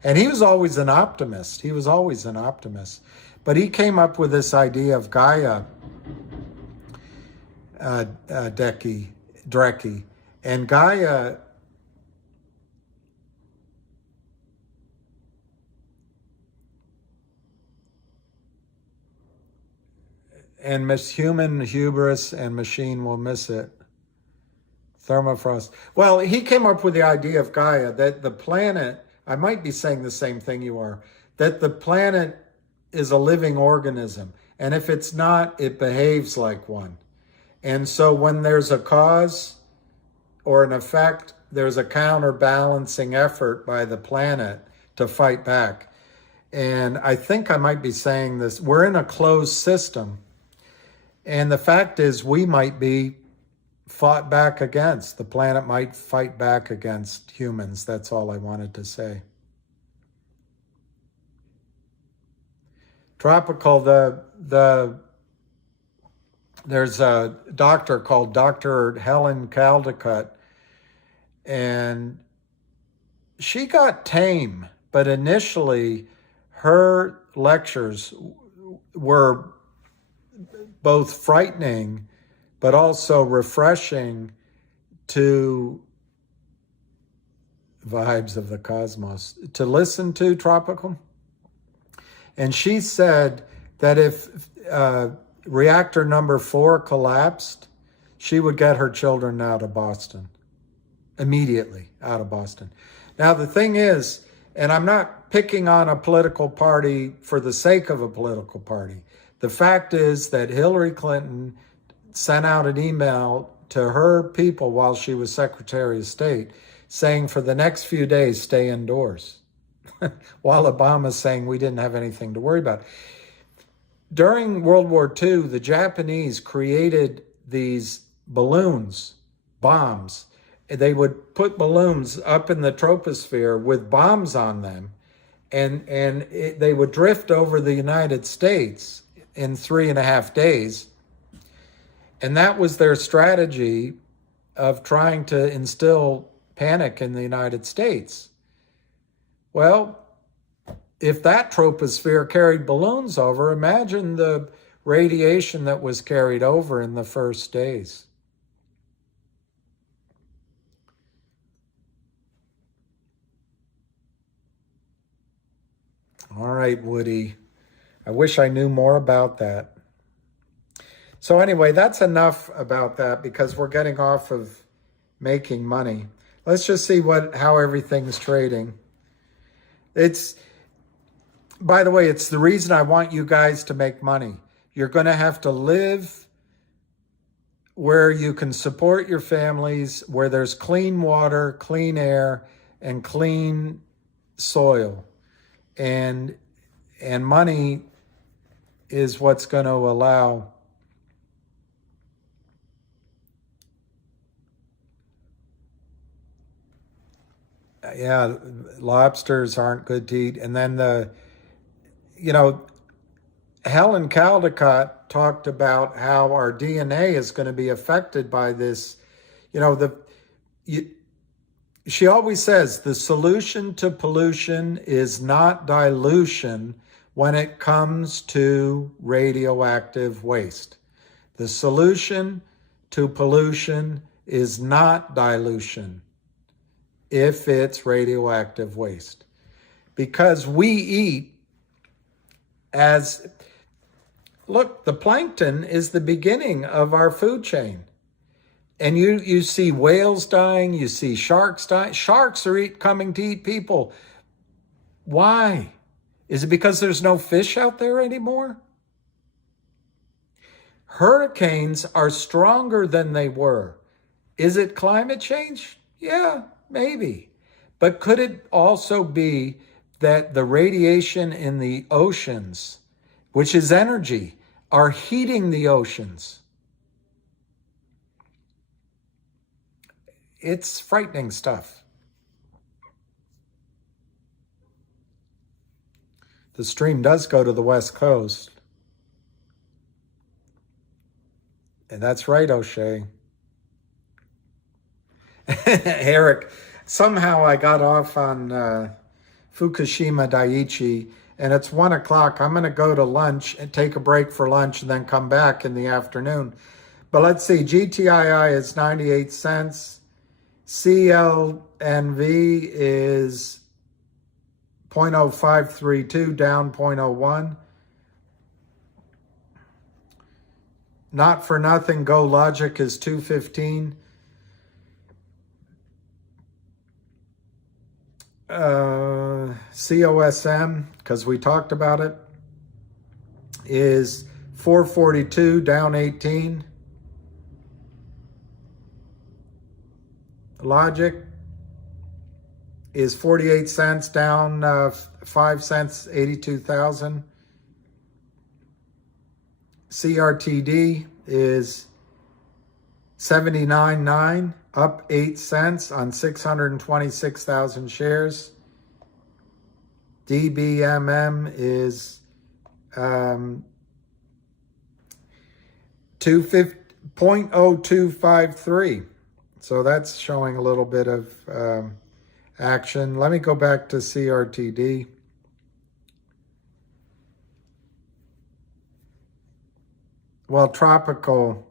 And he was always an optimist. He was always an optimist. But he came up with this idea of Gaia Drecki. And Gaia and human hubris and machine will miss it. Thermofrost. Well, he came up with the idea of Gaia, that the planet, I might be saying the same thing you are, that the planet is a living organism. And if it's not, it behaves like one. And so when there's a cause or an effect, there's a counterbalancing effort by the planet to fight back. And I think I might be saying this, we're in a closed system. And the fact is, we might be fought back against. The planet might fight back against humans. That's all I wanted to say. Tropical, there's a doctor called Dr. Helen Caldicott, and she got tame, but initially her lectures were both frightening but also refreshing to vibes of the cosmos to listen to. Tropical. And she said that if reactor number 4 collapsed, she would get her children out of Boston, immediately out of Boston. Now, the thing is, and I'm not picking on a political party for the sake of a political party. The fact is that Hillary Clinton sent out an email to her people while she was Secretary of State saying for the next few days, stay indoors, while Obama's saying we didn't have anything to worry about. During World War II, the Japanese created these balloons, bombs. They would put balloons up in the troposphere with bombs on them, and they would drift over the United States in 3.5 days. And that was their strategy of trying to instill panic in the United States. Well, if that troposphere carried balloons over, imagine the radiation that was carried over in the first days. All right, Woody. I wish I knew more about that. So anyway, that's enough about that because we're getting off of making money. Let's just see how everything's trading. By the way, it's the reason I want you guys to make money. You're going to have to live where you can support your families, where there's clean water, clean air, and clean soil. And money is what's going to allow lobsters aren't good to eat. And then Helen Caldicott talked about how our DNA is going to be affected by this. she always says the solution to pollution is not dilution when it comes to radioactive waste. The solution to pollution is not dilution if it's radioactive waste. Because we eat as, look, the plankton is the beginning of our food chain. And you see whales dying, you see sharks dying. Sharks are coming to eat people. Why? Is it because there's no fish out there anymore? Hurricanes are stronger than they were. Is it climate change? Yeah, maybe. But could it also be that the radiation in the oceans, which is energy, are heating the oceans? It's frightening stuff. The stream does go to the West Coast. And that's right, O'Shea. Eric, somehow I got off on Fukushima Daiichi, and it's 1 o'clock. I'm going to go to lunch and take a break for lunch and then come back in the afternoon. But let's see, GTII is 98 cents. CLNV is 0.0532, down 0.01. Not for nothing, Go Logic is 215. COSM, because we talked about it, is 442, down 18. Logic is 48 cents, down 5 cents, 82,000. CRTD is 79.9, up 8 cents on 626,000 shares. DBMM is 0.0253. So that's showing a little bit of action. Let me go back to CRTD. Well, tropical.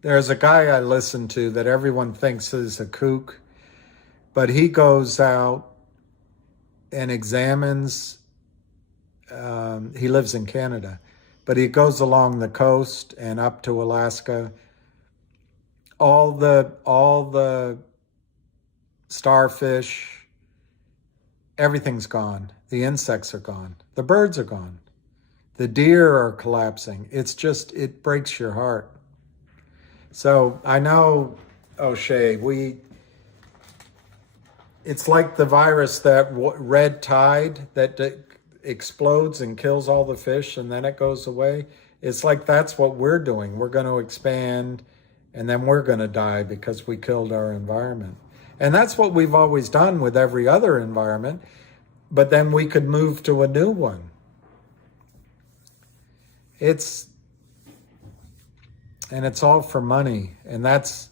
There's a guy I listen to that everyone thinks is a kook, but he goes out and examines. He lives in Canada, but he goes along the coast and up to Alaska. All the starfish, everything's gone. The insects are gone. The birds are gone. The deer are collapsing. It breaks your heart. So I know, O'Shea, it's like the virus, that red tide that explodes and kills all the fish and then it goes away. It's like that's what we're doing. We're going to expand and then we're going to die because we killed our environment. And that's what we've always done with every other environment, but then we could move to a new one. It's all for money. And that's,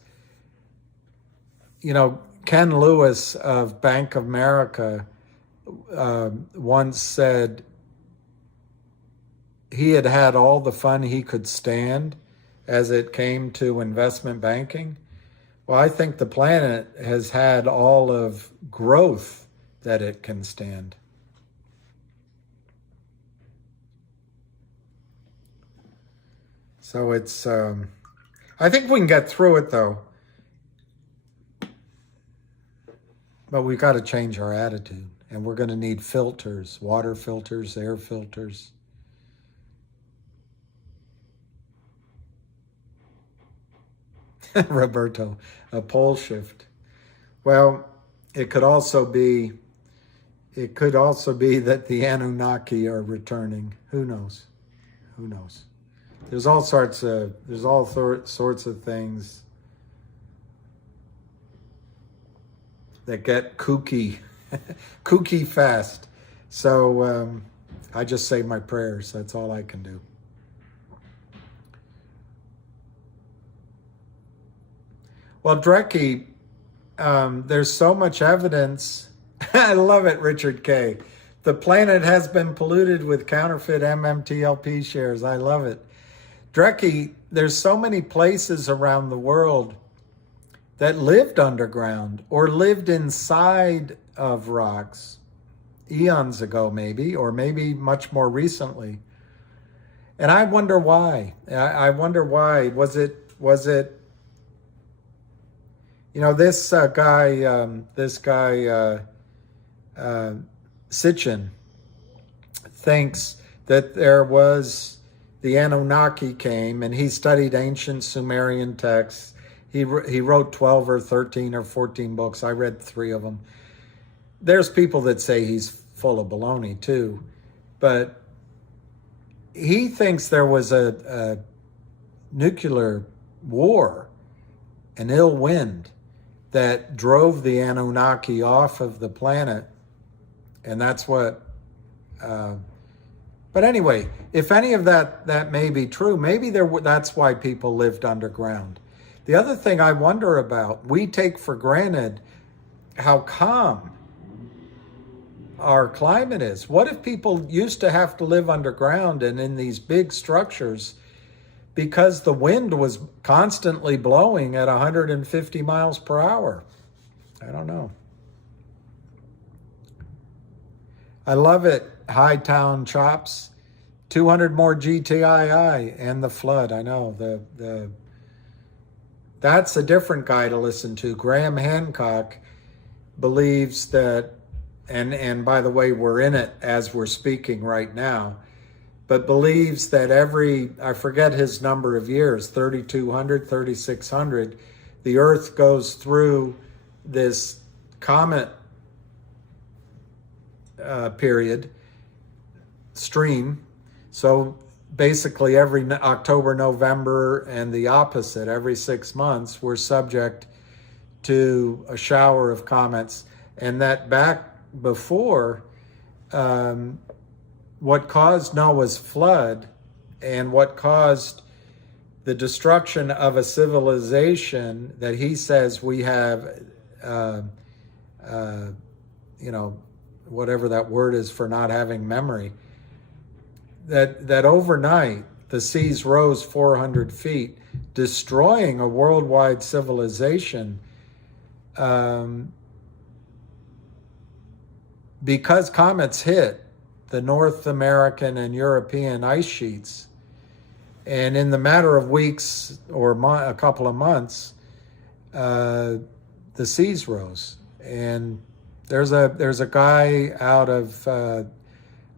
Ken Lewis of Bank of America once said he had had all the fun he could stand as it came to investment banking. Well, I think the planet has had all of growth that it can stand. So it's, I think we can get through it though. But we've got to change our attitude. And we're going to need filters, water filters, air filters. Roberto, a pole shift. Well, it could also be that the Anunnaki are returning. Who knows? Who knows? There's all sorts of things that get kooky fast. So I just say my prayers. That's all I can do. Well, Drecky, there's so much evidence. I love it, Richard K. The planet has been polluted with counterfeit MMTLP shares. I love it. Drecky, there's so many places around the world that lived underground or lived inside of rocks eons ago, maybe, or maybe much more recently. And I wonder why. I wonder why. Was it, you know, this guy, Sitchin thinks that there was the Anunnaki came and he studied ancient Sumerian texts. He wrote 12 or 13 or 14 books. I read 3 of them. There's people that say he's full of baloney too, but he thinks there was a nuclear war, an ill wind that drove the Anunnaki off of the planet. And that's what, but anyway, if any of that may be true, maybe that's why people lived underground. The other thing I wonder about, we take for granted how calm our climate is. What if people used to have to live underground and in these big structures because the wind was constantly blowing at 150 miles per hour? I don't know. I love it. Hightown Chops. 200 more GTII and the flood. I know. That's a different guy to listen to. Graham Hancock believes that, and by the way, we're in it as we're speaking right now, but believes that I forget his number of years, 3,200, 3,600, the Earth goes through this comet period, stream. So basically every October, November, and the opposite, every 6 months, we're subject to a shower of comets. And that back before, what caused Noah's flood and what caused the destruction of a civilization that he says we have, whatever that word is for not having memory, that overnight the seas rose 400 feet, destroying a worldwide civilization because comets hit the North American and European ice sheets. And in the matter of weeks or a couple of months, the seas rose. And there's a guy out of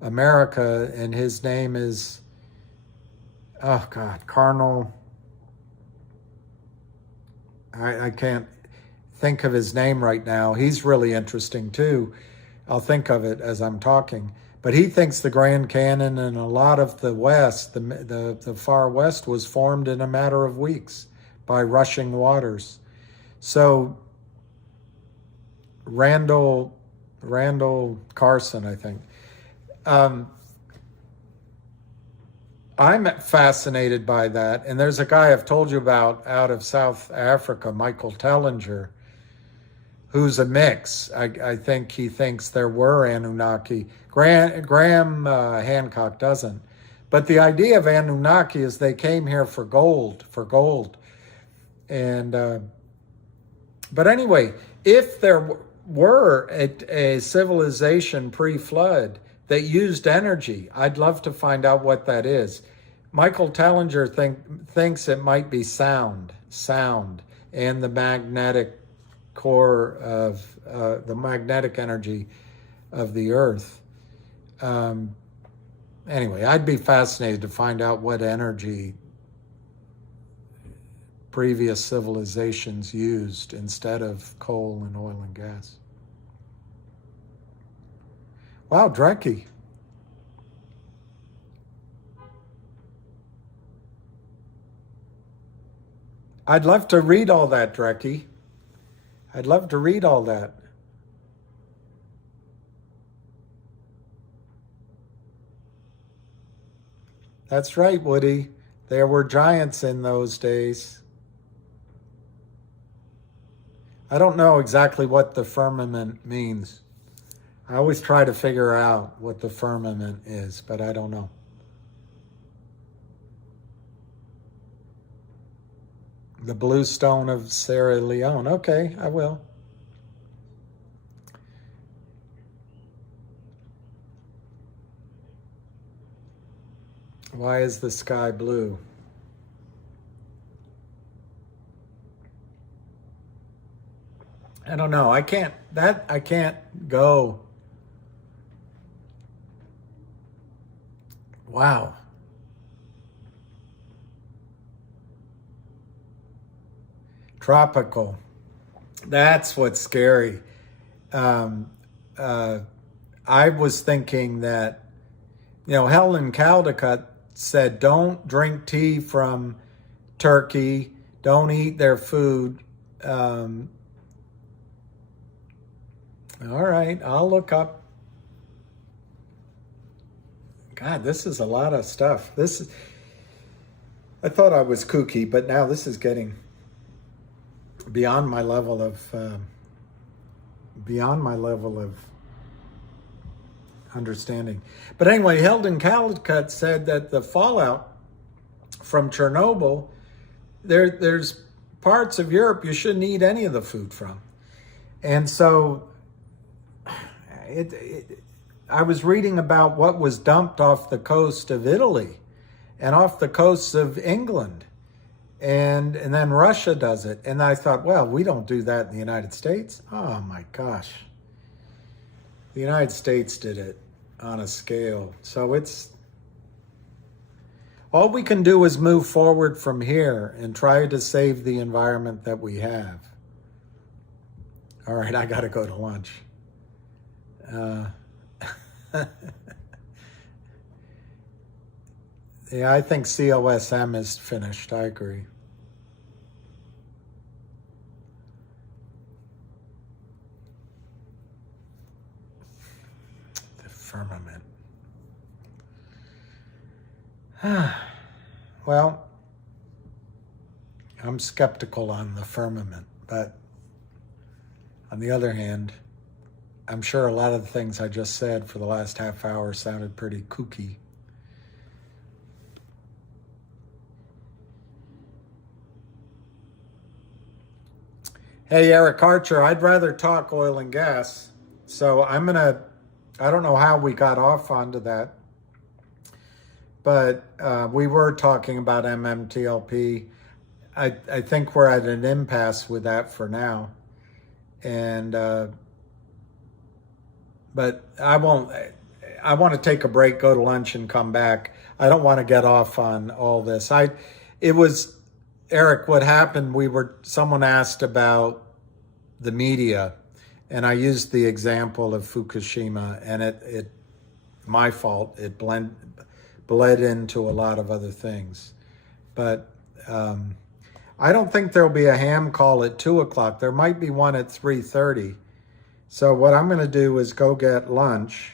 America, and his name is, Colonel. I can't think of his name right now. He's really interesting too. I'll think of it as I'm talking. But he thinks the Grand Canyon and a lot of the West, the far West, was formed in a matter of weeks by rushing waters. So Randall Carson, I think. I'm fascinated by that. And there's a guy I've told you about out of South Africa, Michael Tellinger, who's a mix. I think he thinks there were Anunnaki. Graham Hancock doesn't. But the idea of Anunnaki is they came here for gold. And but anyway, if there were a civilization pre-flood that used energy, I'd love to find out what that is. Michael Tellinger thinks it might be sound, and the magnetic core of the magnetic energy of the Earth. Anyway, I'd be fascinated to find out what energy previous civilizations used instead of coal and oil and gas. Wow, Drecky. I'd love to read all that, Drecky. I'd love to read all that. That's right, Woody. There were giants in those days. I don't know exactly what the firmament means. I always try to figure out what the firmament is, but I don't know. The blue stone of Sierra Leone. Okay, I will. Why is the sky blue? I don't know. I can't go. Wow. Tropical. That's what's scary. I was thinking that, Helen Caldicott said, don't drink tea from Turkey. Don't eat their food. All right, I'll look up. God, this is a lot of stuff. I thought I was kooky, but now this is getting beyond my level of understanding. But anyway, Helen Caldicott said that the fallout from Chernobyl, there's parts of Europe you shouldn't eat any of the food from. And so I was reading about what was dumped off the coast of Italy and off the coasts of England. And then Russia does it. And I thought, well, we don't do that in the United States. Oh my gosh. The United States did it on a scale. So all we can do is move forward from here and try to save the environment that we have. All right, I got to go to lunch. Yeah, I think COSM is finished. I agree. The firmament. Well, I'm skeptical on the firmament, but on the other hand, I'm sure a lot of the things I just said for the last half hour sounded pretty kooky. Hey, Eric Archer, I'd rather talk oil and gas. So I don't know how we got off onto that, but we were talking about MMTLP. I think we're at an impasse with that for now. And, but I want to take a break, go to lunch and come back. I don't want to get off on all this. Eric, what happened, someone asked about the media, and I used the example of Fukushima, and my fault, it bled into a lot of other things. But I don't think there'll be a ham call at 2 o'clock. There might be one at 3:30. So what I'm going to do is go get lunch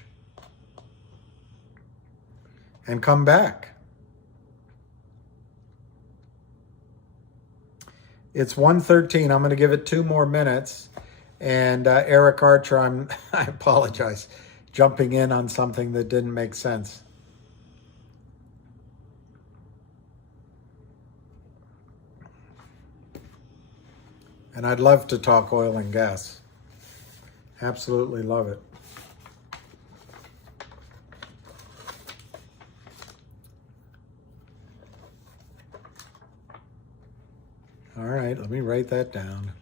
and come back. It's 1:13. I'm going to give it 2 more minutes. And Eric Archer, I apologize, jumping in on something that didn't make sense. And I'd love to talk oil and gas. Absolutely love it. All right, let me write that down.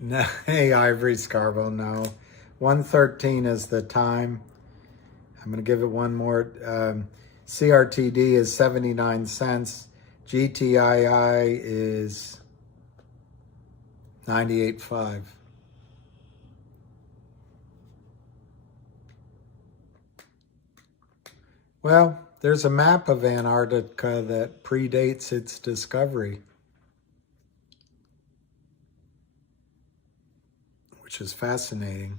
No, hey, Ivory Scarbo, no. 1:13 is the time. I'm going to give it one more. CRTD is 79 cents. GTII is 98.5. Well, there's a map of Antarctica that predates its discovery, which is fascinating.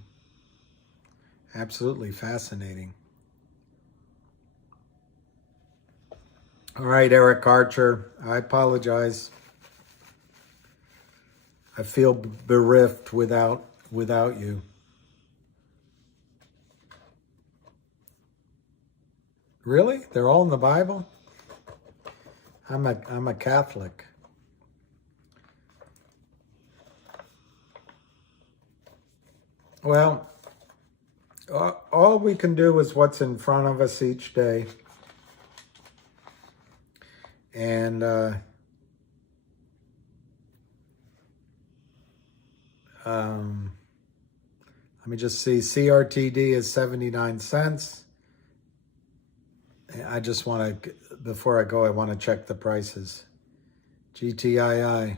Absolutely fascinating. All right, Eric Archer, I apologize. I feel bereft without you. Really? They're all in the Bible? I'm a Catholic. Well, all we can do is what's in front of us each day. And let me just see, CRTD is 79 cents. I just want to, before I go, I want to check the prices. GTII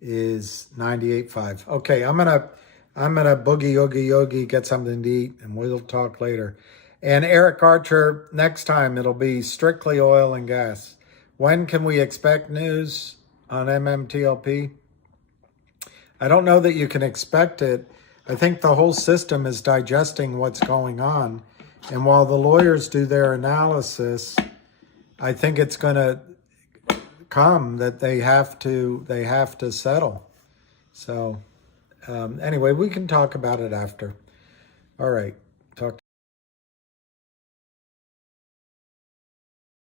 is 98.5. Okay, I'm gonna boogie yogi, get something to eat, and we'll talk later. And Eric Archer, next time it'll be strictly oil and gas. When can we expect news on MMTLP? I don't know that you can expect it. I think the whole system is digesting what's going on. And while the lawyers do their analysis, I think it's going to come that they have to settle. So anyway, we can talk about it after. All right. Talk